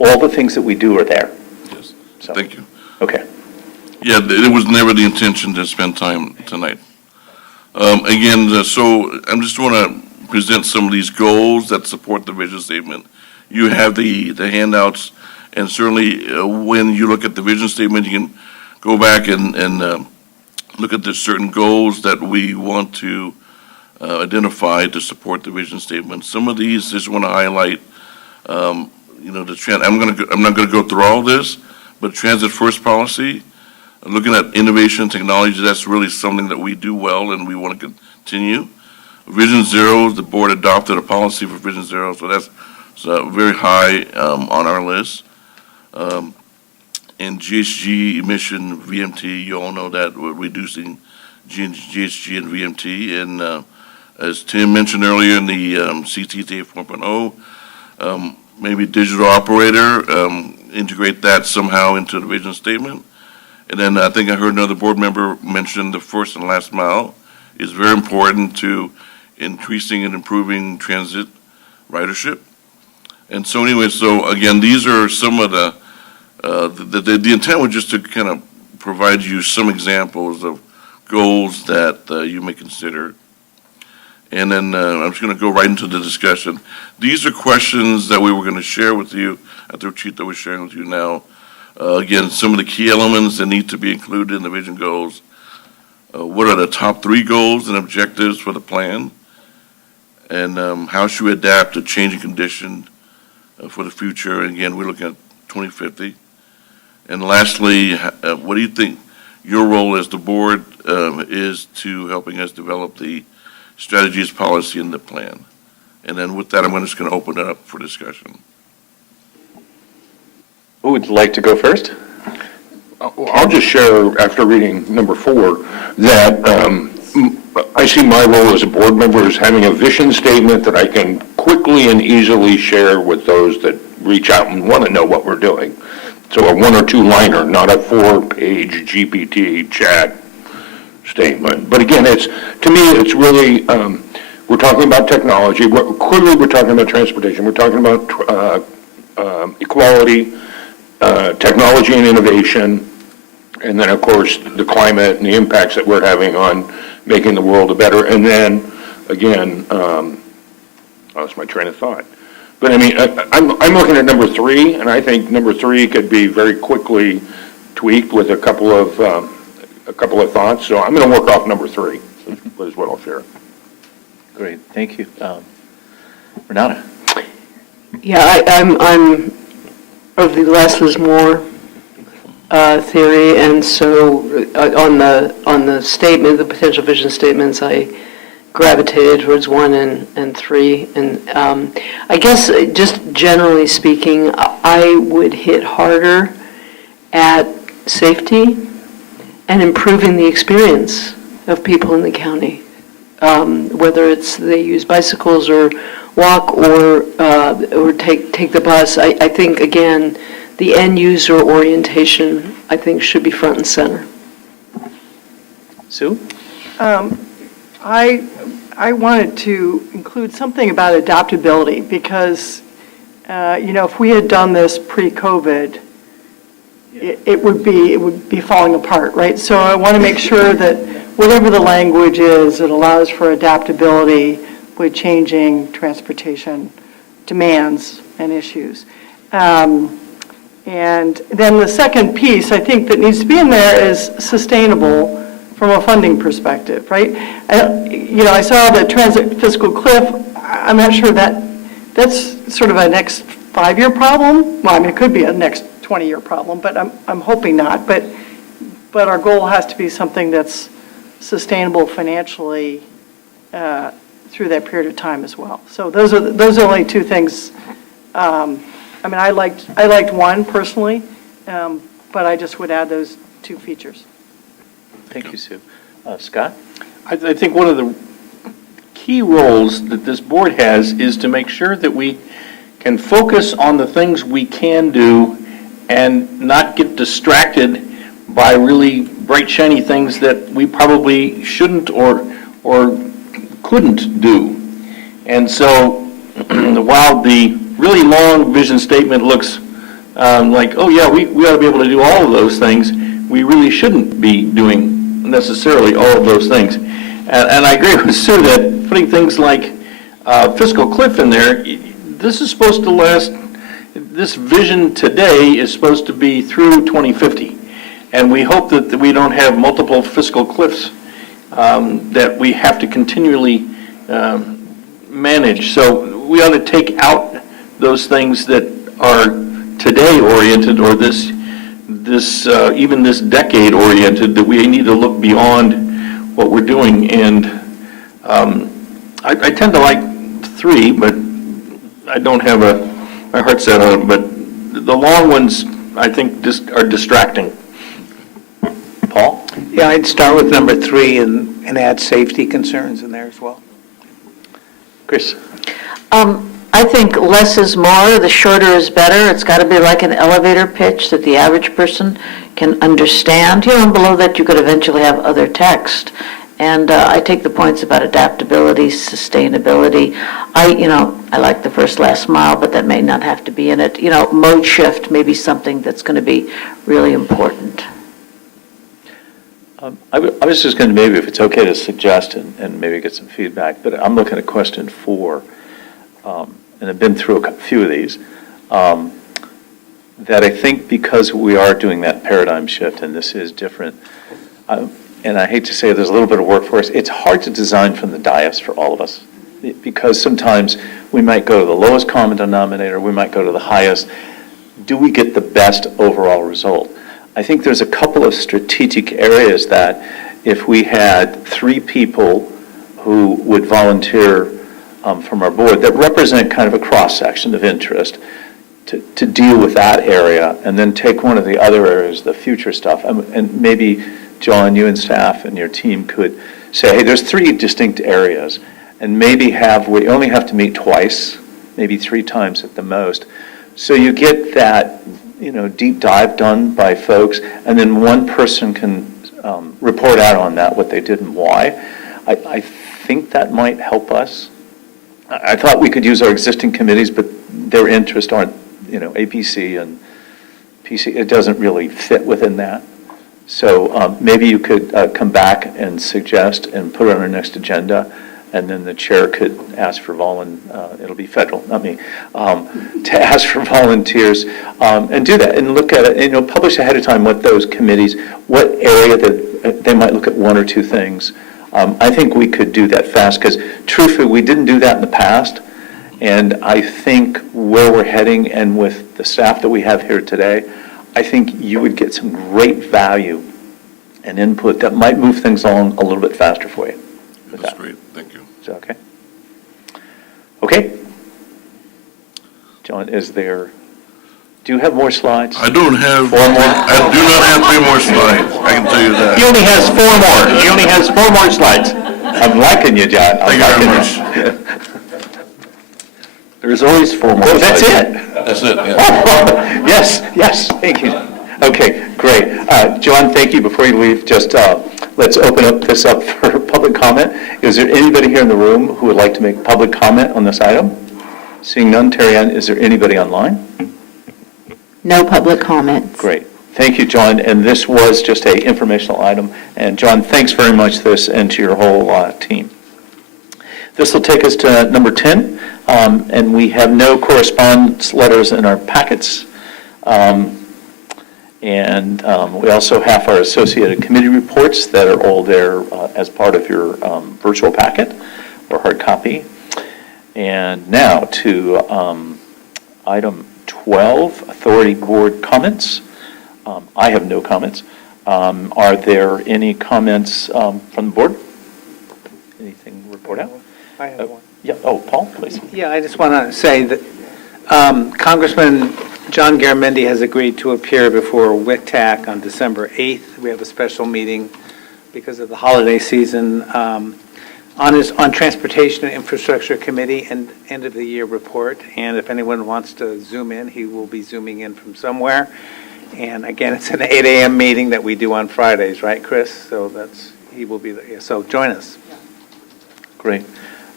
all the things that we do are there. Yes, So, thank you. Okay. Yeah, it was never the intention to spend time tonight. Again, so I just want to present some of these goals that support the vision statement. You have the handouts, and certainly when you look at the vision statement, you can go back and look at the certain goals that we want to identify to support the vision statement. Some of these, just want to highlight, I'm not going to go through all this, but transit first policy, looking at innovation technology, that's really something that we do well and we want to continue. Vision Zero, the board adopted a policy for Vision Zero, so that's very high on our list. And GHG emission VMT, you all know that we're reducing GHG and VMT. And as Tim mentioned earlier in the CTTA 4.0, maybe digital operator, integrate that somehow into the vision statement. And then I think I heard another board member mention the first and last mile is very important to increasing and improving transit ridership. And so anyway, so again, these are some of the intent was just to kind of provide you some examples of goals that you may consider. And then I'm just going to go right into the discussion. These are questions that we were going to share with you at the retreat that we're sharing with you now. Again, some of the key elements that need to be included in the vision goals. What are the top 3 goals and objectives for the plan? And how should we adapt to changing condition for the future? And again, we're looking at 2050. And lastly, what do you think your role as the board is to helping us develop the strategies, policy, and the plan? And then with that, I'm just going to open it up for discussion. Who would like to go first? I'll just share, after reading number 4, that I see my role as a board member as having a vision statement that I can quickly and easily share with those that reach out and want to know what we're doing. So a 1 or 2 liner, not a 4-page GPT chat statement. But again, to me, it's really, we're talking about technology, clearly we're talking about transportation, we're talking about equality, technology and innovation, and then, of course, the climate and the impacts that we're having on making the world a better, and then, again, I lost my train of thought. But I mean, I'm looking at number 3, and I think number 3 could be very quickly tweaked with a couple of thoughts, so I'm going to work off number 3, is what I'll share. Great, thank you. Renata? Yeah, I'm of the less is more theory, and so on the statement, the potential vision statements, I gravitated towards 1 and 3. And I guess just generally speaking, I would hit harder at safety and improving the experience of people in the county, whether it's they use bicycles or walk or take the bus. I think, again, the end user orientation, I think, should be front and center. Sue? I wanted to include something about adaptability because, if we had done this pre-COVID, it would be falling apart, right? So I want to make sure that whatever the language is, it allows for adaptability with changing transportation demands and issues. And then the second piece, I think, that needs to be in there is sustainable from a funding perspective, right? I saw the transit fiscal cliff. I'm not sure that's sort of a next 5-year problem. Well, I mean, it could be a next 20-year problem, but I'm hoping not. But our goal has to be something that's sustainable financially through that period of time as well. So those are only 2 things. I mean, I liked 1 personally, but I just would add those 2 features. Thank you, Sue. Scott? I think one of the key roles that this board has is to make sure that we can focus on the things we can do and not get distracted by really bright, shiny things that we probably shouldn't or couldn't do. And so while the really long vision statement looks like, oh yeah, we ought to be able to do all of those things, we really shouldn't be doing necessarily all of those things. And I agree with Sue that putting things like fiscal cliff in there, this is supposed to last, this vision today is supposed to be through 2050. And we hope that we don't have multiple fiscal cliffs that we have to continually manage. So we ought to take out those things that are today oriented or this even this decade oriented, that we need to look beyond what we're doing. And I tend to like 3, but I don't have my heart set on it. But the long ones, I think, just are distracting. Paul? Yeah, I'd start with number 3 and add safety concerns in there as well. Chris? I think less is more, the shorter is better. It's got to be like an elevator pitch that the average person can understand. And below that you could eventually have other text. And I take the points about adaptability, sustainability. I like the first last mile, but that may not have to be in it. Mode shift may be something that's going to be really important. I was just going to, maybe if it's okay to suggest and maybe get some feedback, but I'm looking at question 4. And I've been through a few of these, that I think because we are doing that paradigm shift and this is different, and I hate to say there's a little bit of work for us, it's hard to design from the dais for all of us, because sometimes we might go to the lowest common denominator, we might go to the highest. Do we get the best overall result? I think there's a couple of strategic areas that if we had 3 people who would volunteer from our board that represent kind of a cross-section of interest to deal with that area, and then take one of the other areas, the future stuff, and maybe, John, you and staff and your team could say, hey, there's 3 distinct areas, and maybe we only have to meet twice, maybe 3 times at the most, so you get that deep dive done by folks, and then one person can report out on that, what they did and why. I think that might help us. I thought we could use our existing committees, but their interests aren't, APC and PC, it doesn't really fit within that. So maybe you could come back and suggest and put it on our next agenda, and then the chair could ask for it'll be federal, not me, to ask for volunteers and do that, and look at it, publish ahead of time what those committees, what area that they might look at one or two things. I think we could do that fast, because truthfully, we didn't do that in the past, and I think where we're heading and with the staff that we have here today, I think you would get some great value and input that might move things along a little bit faster for you. That's great, thank you. Is that okay? Okay. John, do you have more slides? I don't have, Four more? I do not have 3 more slides, I can tell you that. He only has 4 more. He only has 4 more slides. I'm liking you, John. Thank you very much. There's always 4 more Well, slides. that's it. That's it, yeah. Yes, thank you. Okay, great. John, thank you. Before you leave, just let's open this up for public comment. Is there anybody here in the room who would like to make public comment on this item? Seeing none, Terry Ann, is there anybody online? No public comments. Great. Thank you, John. And this was just an informational item. And John, thanks very much to this and to your whole team. This will take us to number 10, and we have no correspondence letters in our packets. And we also have our associated committee reports that are all there as part of your virtual packet or hard copy. And now to item 12, Authority Board comments. I have no comments. Are there any comments from the board? Anything to report out? I have one. Yeah. Oh, Paul, please. Yeah, I just want to say that Congressman John Garamendi has agreed to appear before WICTAC on December 8th. We have a special meeting because of the holiday season on Transportation and Infrastructure Committee and end of the year report. And if anyone wants to zoom in, he will be zooming in from somewhere. And again, it's an 8 a.m. meeting that we do on Fridays, right, Chris? So he will be there. So join us. Great.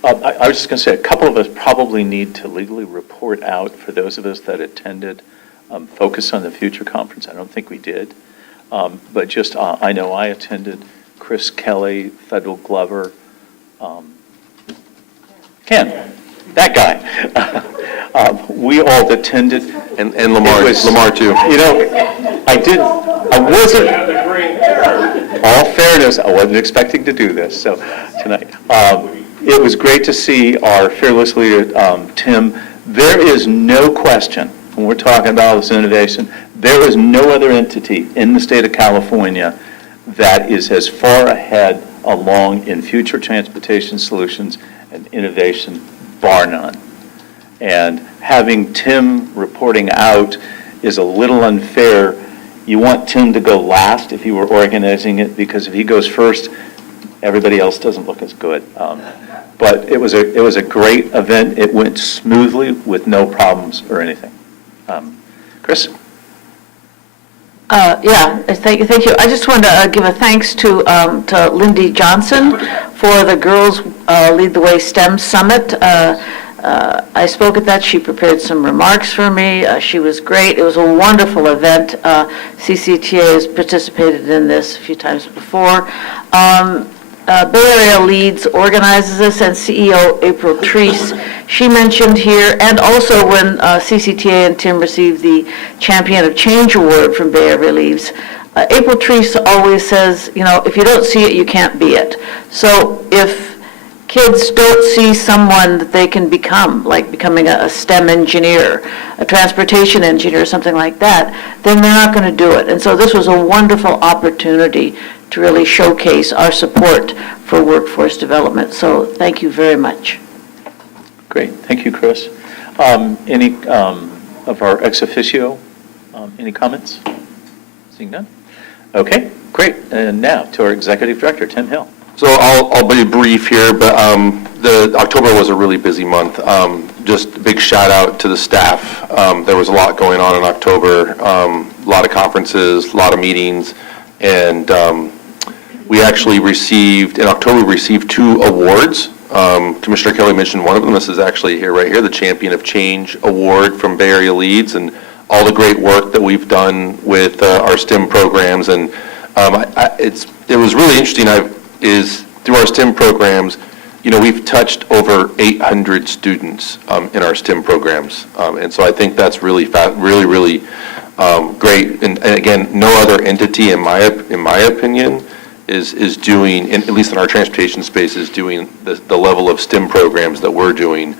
I was just going to say, a couple of us probably need to legally report out for those of us that attended Focus on the Future conference. I don't think we did. But just, I know I attended, Chris Kelly, Federal Glover, Ken, that guy. We all attended. And Lamar too. I wasn't, all fairness, I wasn't expecting to do this, so tonight. It was great to see our fearless leader, Tim. There is no question, when we're talking about this innovation, there is no other entity in the state of California that is as far ahead along in future transportation solutions and innovation, bar none. And having Tim reporting out is a little unfair. You want Tim to go last if you were organizing it, because if he goes first, everybody else doesn't look as good. But it was a great event. It went smoothly with no problems or anything. Chris? Yeah, thank you. I just want to give a thanks to Lindy Johnson for the Girls Lead the Way STEM Summit. I spoke at that. She prepared some remarks for me. She was great. It was a wonderful event. CCTA has participated in this a few times before. Bay Area Leads organizes this, and CEO April Treese, she mentioned here, and also when CCTA and Tim received the Champion of Change Award from Bay Area Leads, April Treese always says, if you don't see it, you can't be it. So if kids don't see someone that they can become, like becoming a STEM engineer, a transportation engineer, something like that, then they're not going to do it. And so this was a wonderful opportunity to really showcase our support for workforce development. So thank you very much. Great. Thank you, Chris. Any of our ex officio, any comments? Seeing none? Okay, great. And now to our Executive Director, Tim Hill. So I'll be brief here, but the October was a really busy month. Just a big shout out to the staff. There was a lot going on in October, a lot of conferences, a lot of meetings, and We actually received, in October, we received 2 awards. Commissioner Kelly mentioned one of them. This is actually here, right here, the Champion of Change Award from Bay Area Leads, and all the great work that we've done with our STEM programs. And it was really interesting, is through our STEM programs, you know, we've touched over 800 students in our STEM programs. And so I think that's really great. And again, no other entity, in my opinion, is doing, at least in our transportation space, is doing the level of STEM programs that we're doing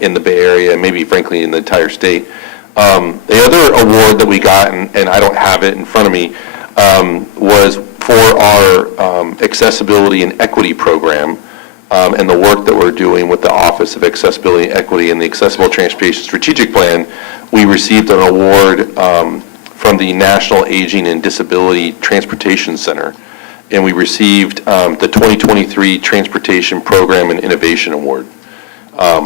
in the Bay Area, and maybe frankly in the entire state. The other award that we got, and I don't have it in front of me, was for our accessibility and equity program, and the work that we're doing with the Office of Accessibility and Equity and the Accessible Transportation Strategic Plan. We received an award from the National Aging and Disability Transportation Center, and we received the 2023 Transportation Program and Innovation Award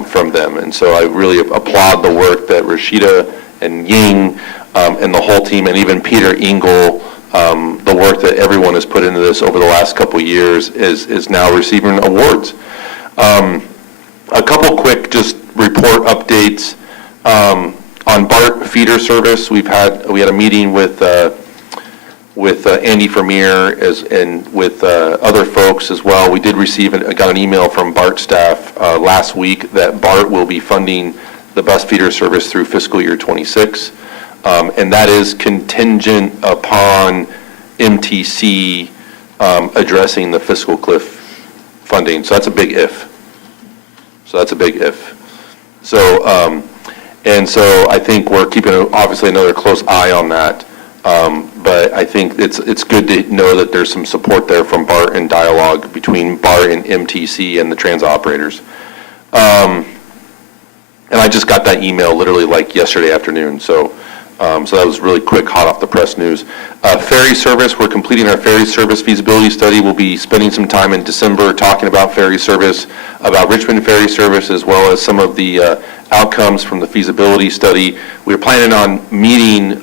from them. And so I really applaud the work that Rashida and Ying and the whole team, and even Peter Engel, the work that everyone has put into this over the last couple of years is now receiving awards. A couple quick just report updates on BART feeder service. We had a meeting with Andy Vermeer and with other folks as well. We did got an email from BART staff last week that BART will be funding the bus feeder service through fiscal year 26. And that is contingent upon MTC addressing the fiscal cliff funding. So that's a big if. So, and so I think we're keeping obviously another close eye on that. But I think it's good to know that there's some support there from BART and dialogue between BART and MTC and the transit operators. And I just got that email literally like yesterday afternoon, so that was really quick, hot off the press news. Ferry service, we're completing our ferry service feasibility study. We'll be spending some time in December talking about ferry service, about Richmond ferry service, as well as some of the outcomes from the feasibility study. We're planning on meeting,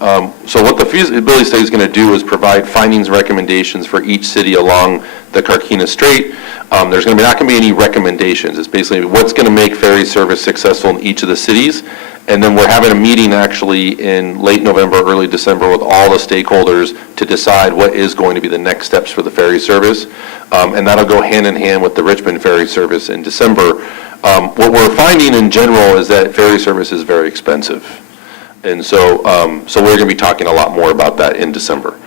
so what the feasibility study is going to do is provide findings and recommendations for each city along the Carquinez Strait. There's not going to be any recommendations. It's basically what's going to make ferry service successful in each of the cities. And then we're having a meeting actually in late November, early December with all the stakeholders to decide what is going to be the next steps for the ferry service. And that'll go hand in hand with the Richmond ferry service in December. What we're finding in general is that ferry service is very expensive. And so we're going to be talking a lot more about that in December.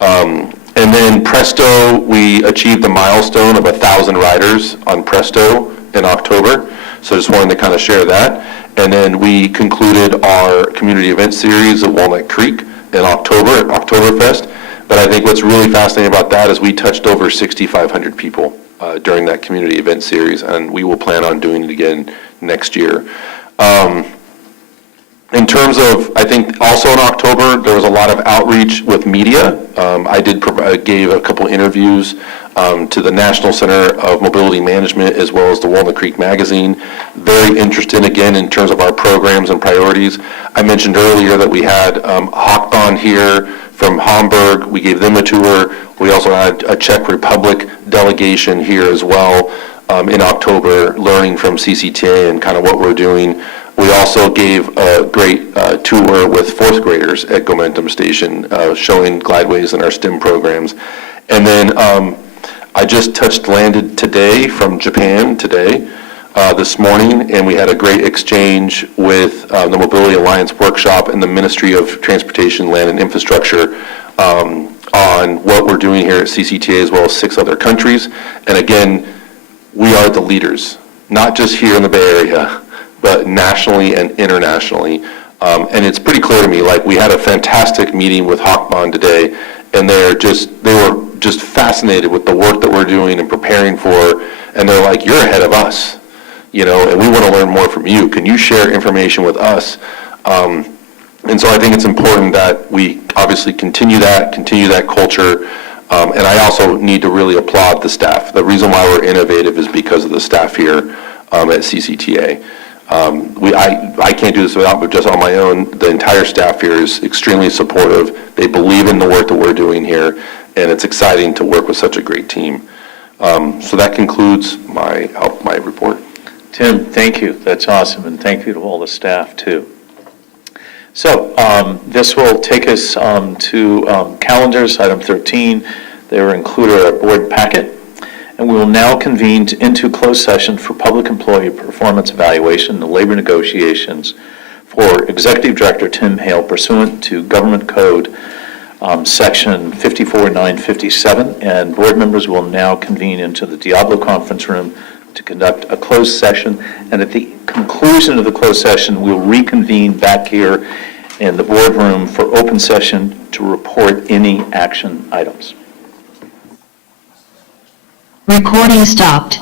And then Presto, we achieved the milestone of 1,000 riders on Presto in October. So just wanted to kind of share that. And then we concluded our community event series at Walnut Creek in October at Oktoberfest. But I think what's really fascinating about that is we touched over 6,500 people during that community event series, and we will plan on doing it again next year. In terms of, I think also in October, there was a lot of outreach with media. I gave a couple interviews to the National Center of Mobility Management as well as the Walnut Creek Magazine. Very interested again in terms of our programs and priorities. I mentioned earlier that we had Hochbahn here from Hamburg. We gave them a tour. We also had a Czech Republic delegation here as well in October, learning from CCTA and kind of what we're doing. We also gave a great tour with fourth graders at Gomentum Station, showing glideways in our STEM programs. And then I just landed today from Japan today, this morning, and we had a great exchange with the Mobility Alliance Workshop and the Ministry of Transportation, Land and Infrastructure on what we're doing here at CCTA as well as 6 other countries. And again, we are the leaders, not just here in the Bay Area, but nationally and internationally. And it's pretty clear to me, like we had a fantastic meeting with Hochbahn today, and they were just fascinated with the work that we're doing and preparing for, and they're like, you're ahead of us, and we want to learn more from you. Can you share information with us? And so I think it's important that we obviously continue that culture. And I also need to really applaud the staff. The reason why we're innovative is because of the staff here at CCTA. I can't do this without, but just on my own, the entire staff here is extremely supportive. They believe in the work that we're doing here, and it's exciting to work with such a great team. So that concludes my report. Tim, thank you. That's awesome, and thank you to all the staff, too. So this will take us to calendars, item 13. They are included in our board packet. And we will now convene into closed session for public employee performance evaluation and labor negotiations for Executive Director Tim Hale pursuant to Government Code Section 54957. And board members will now convene into the Diablo Conference Room to conduct a closed session. And at the conclusion of the closed session, we'll reconvene back here in the boardroom for open session to report any action items. Recording stopped.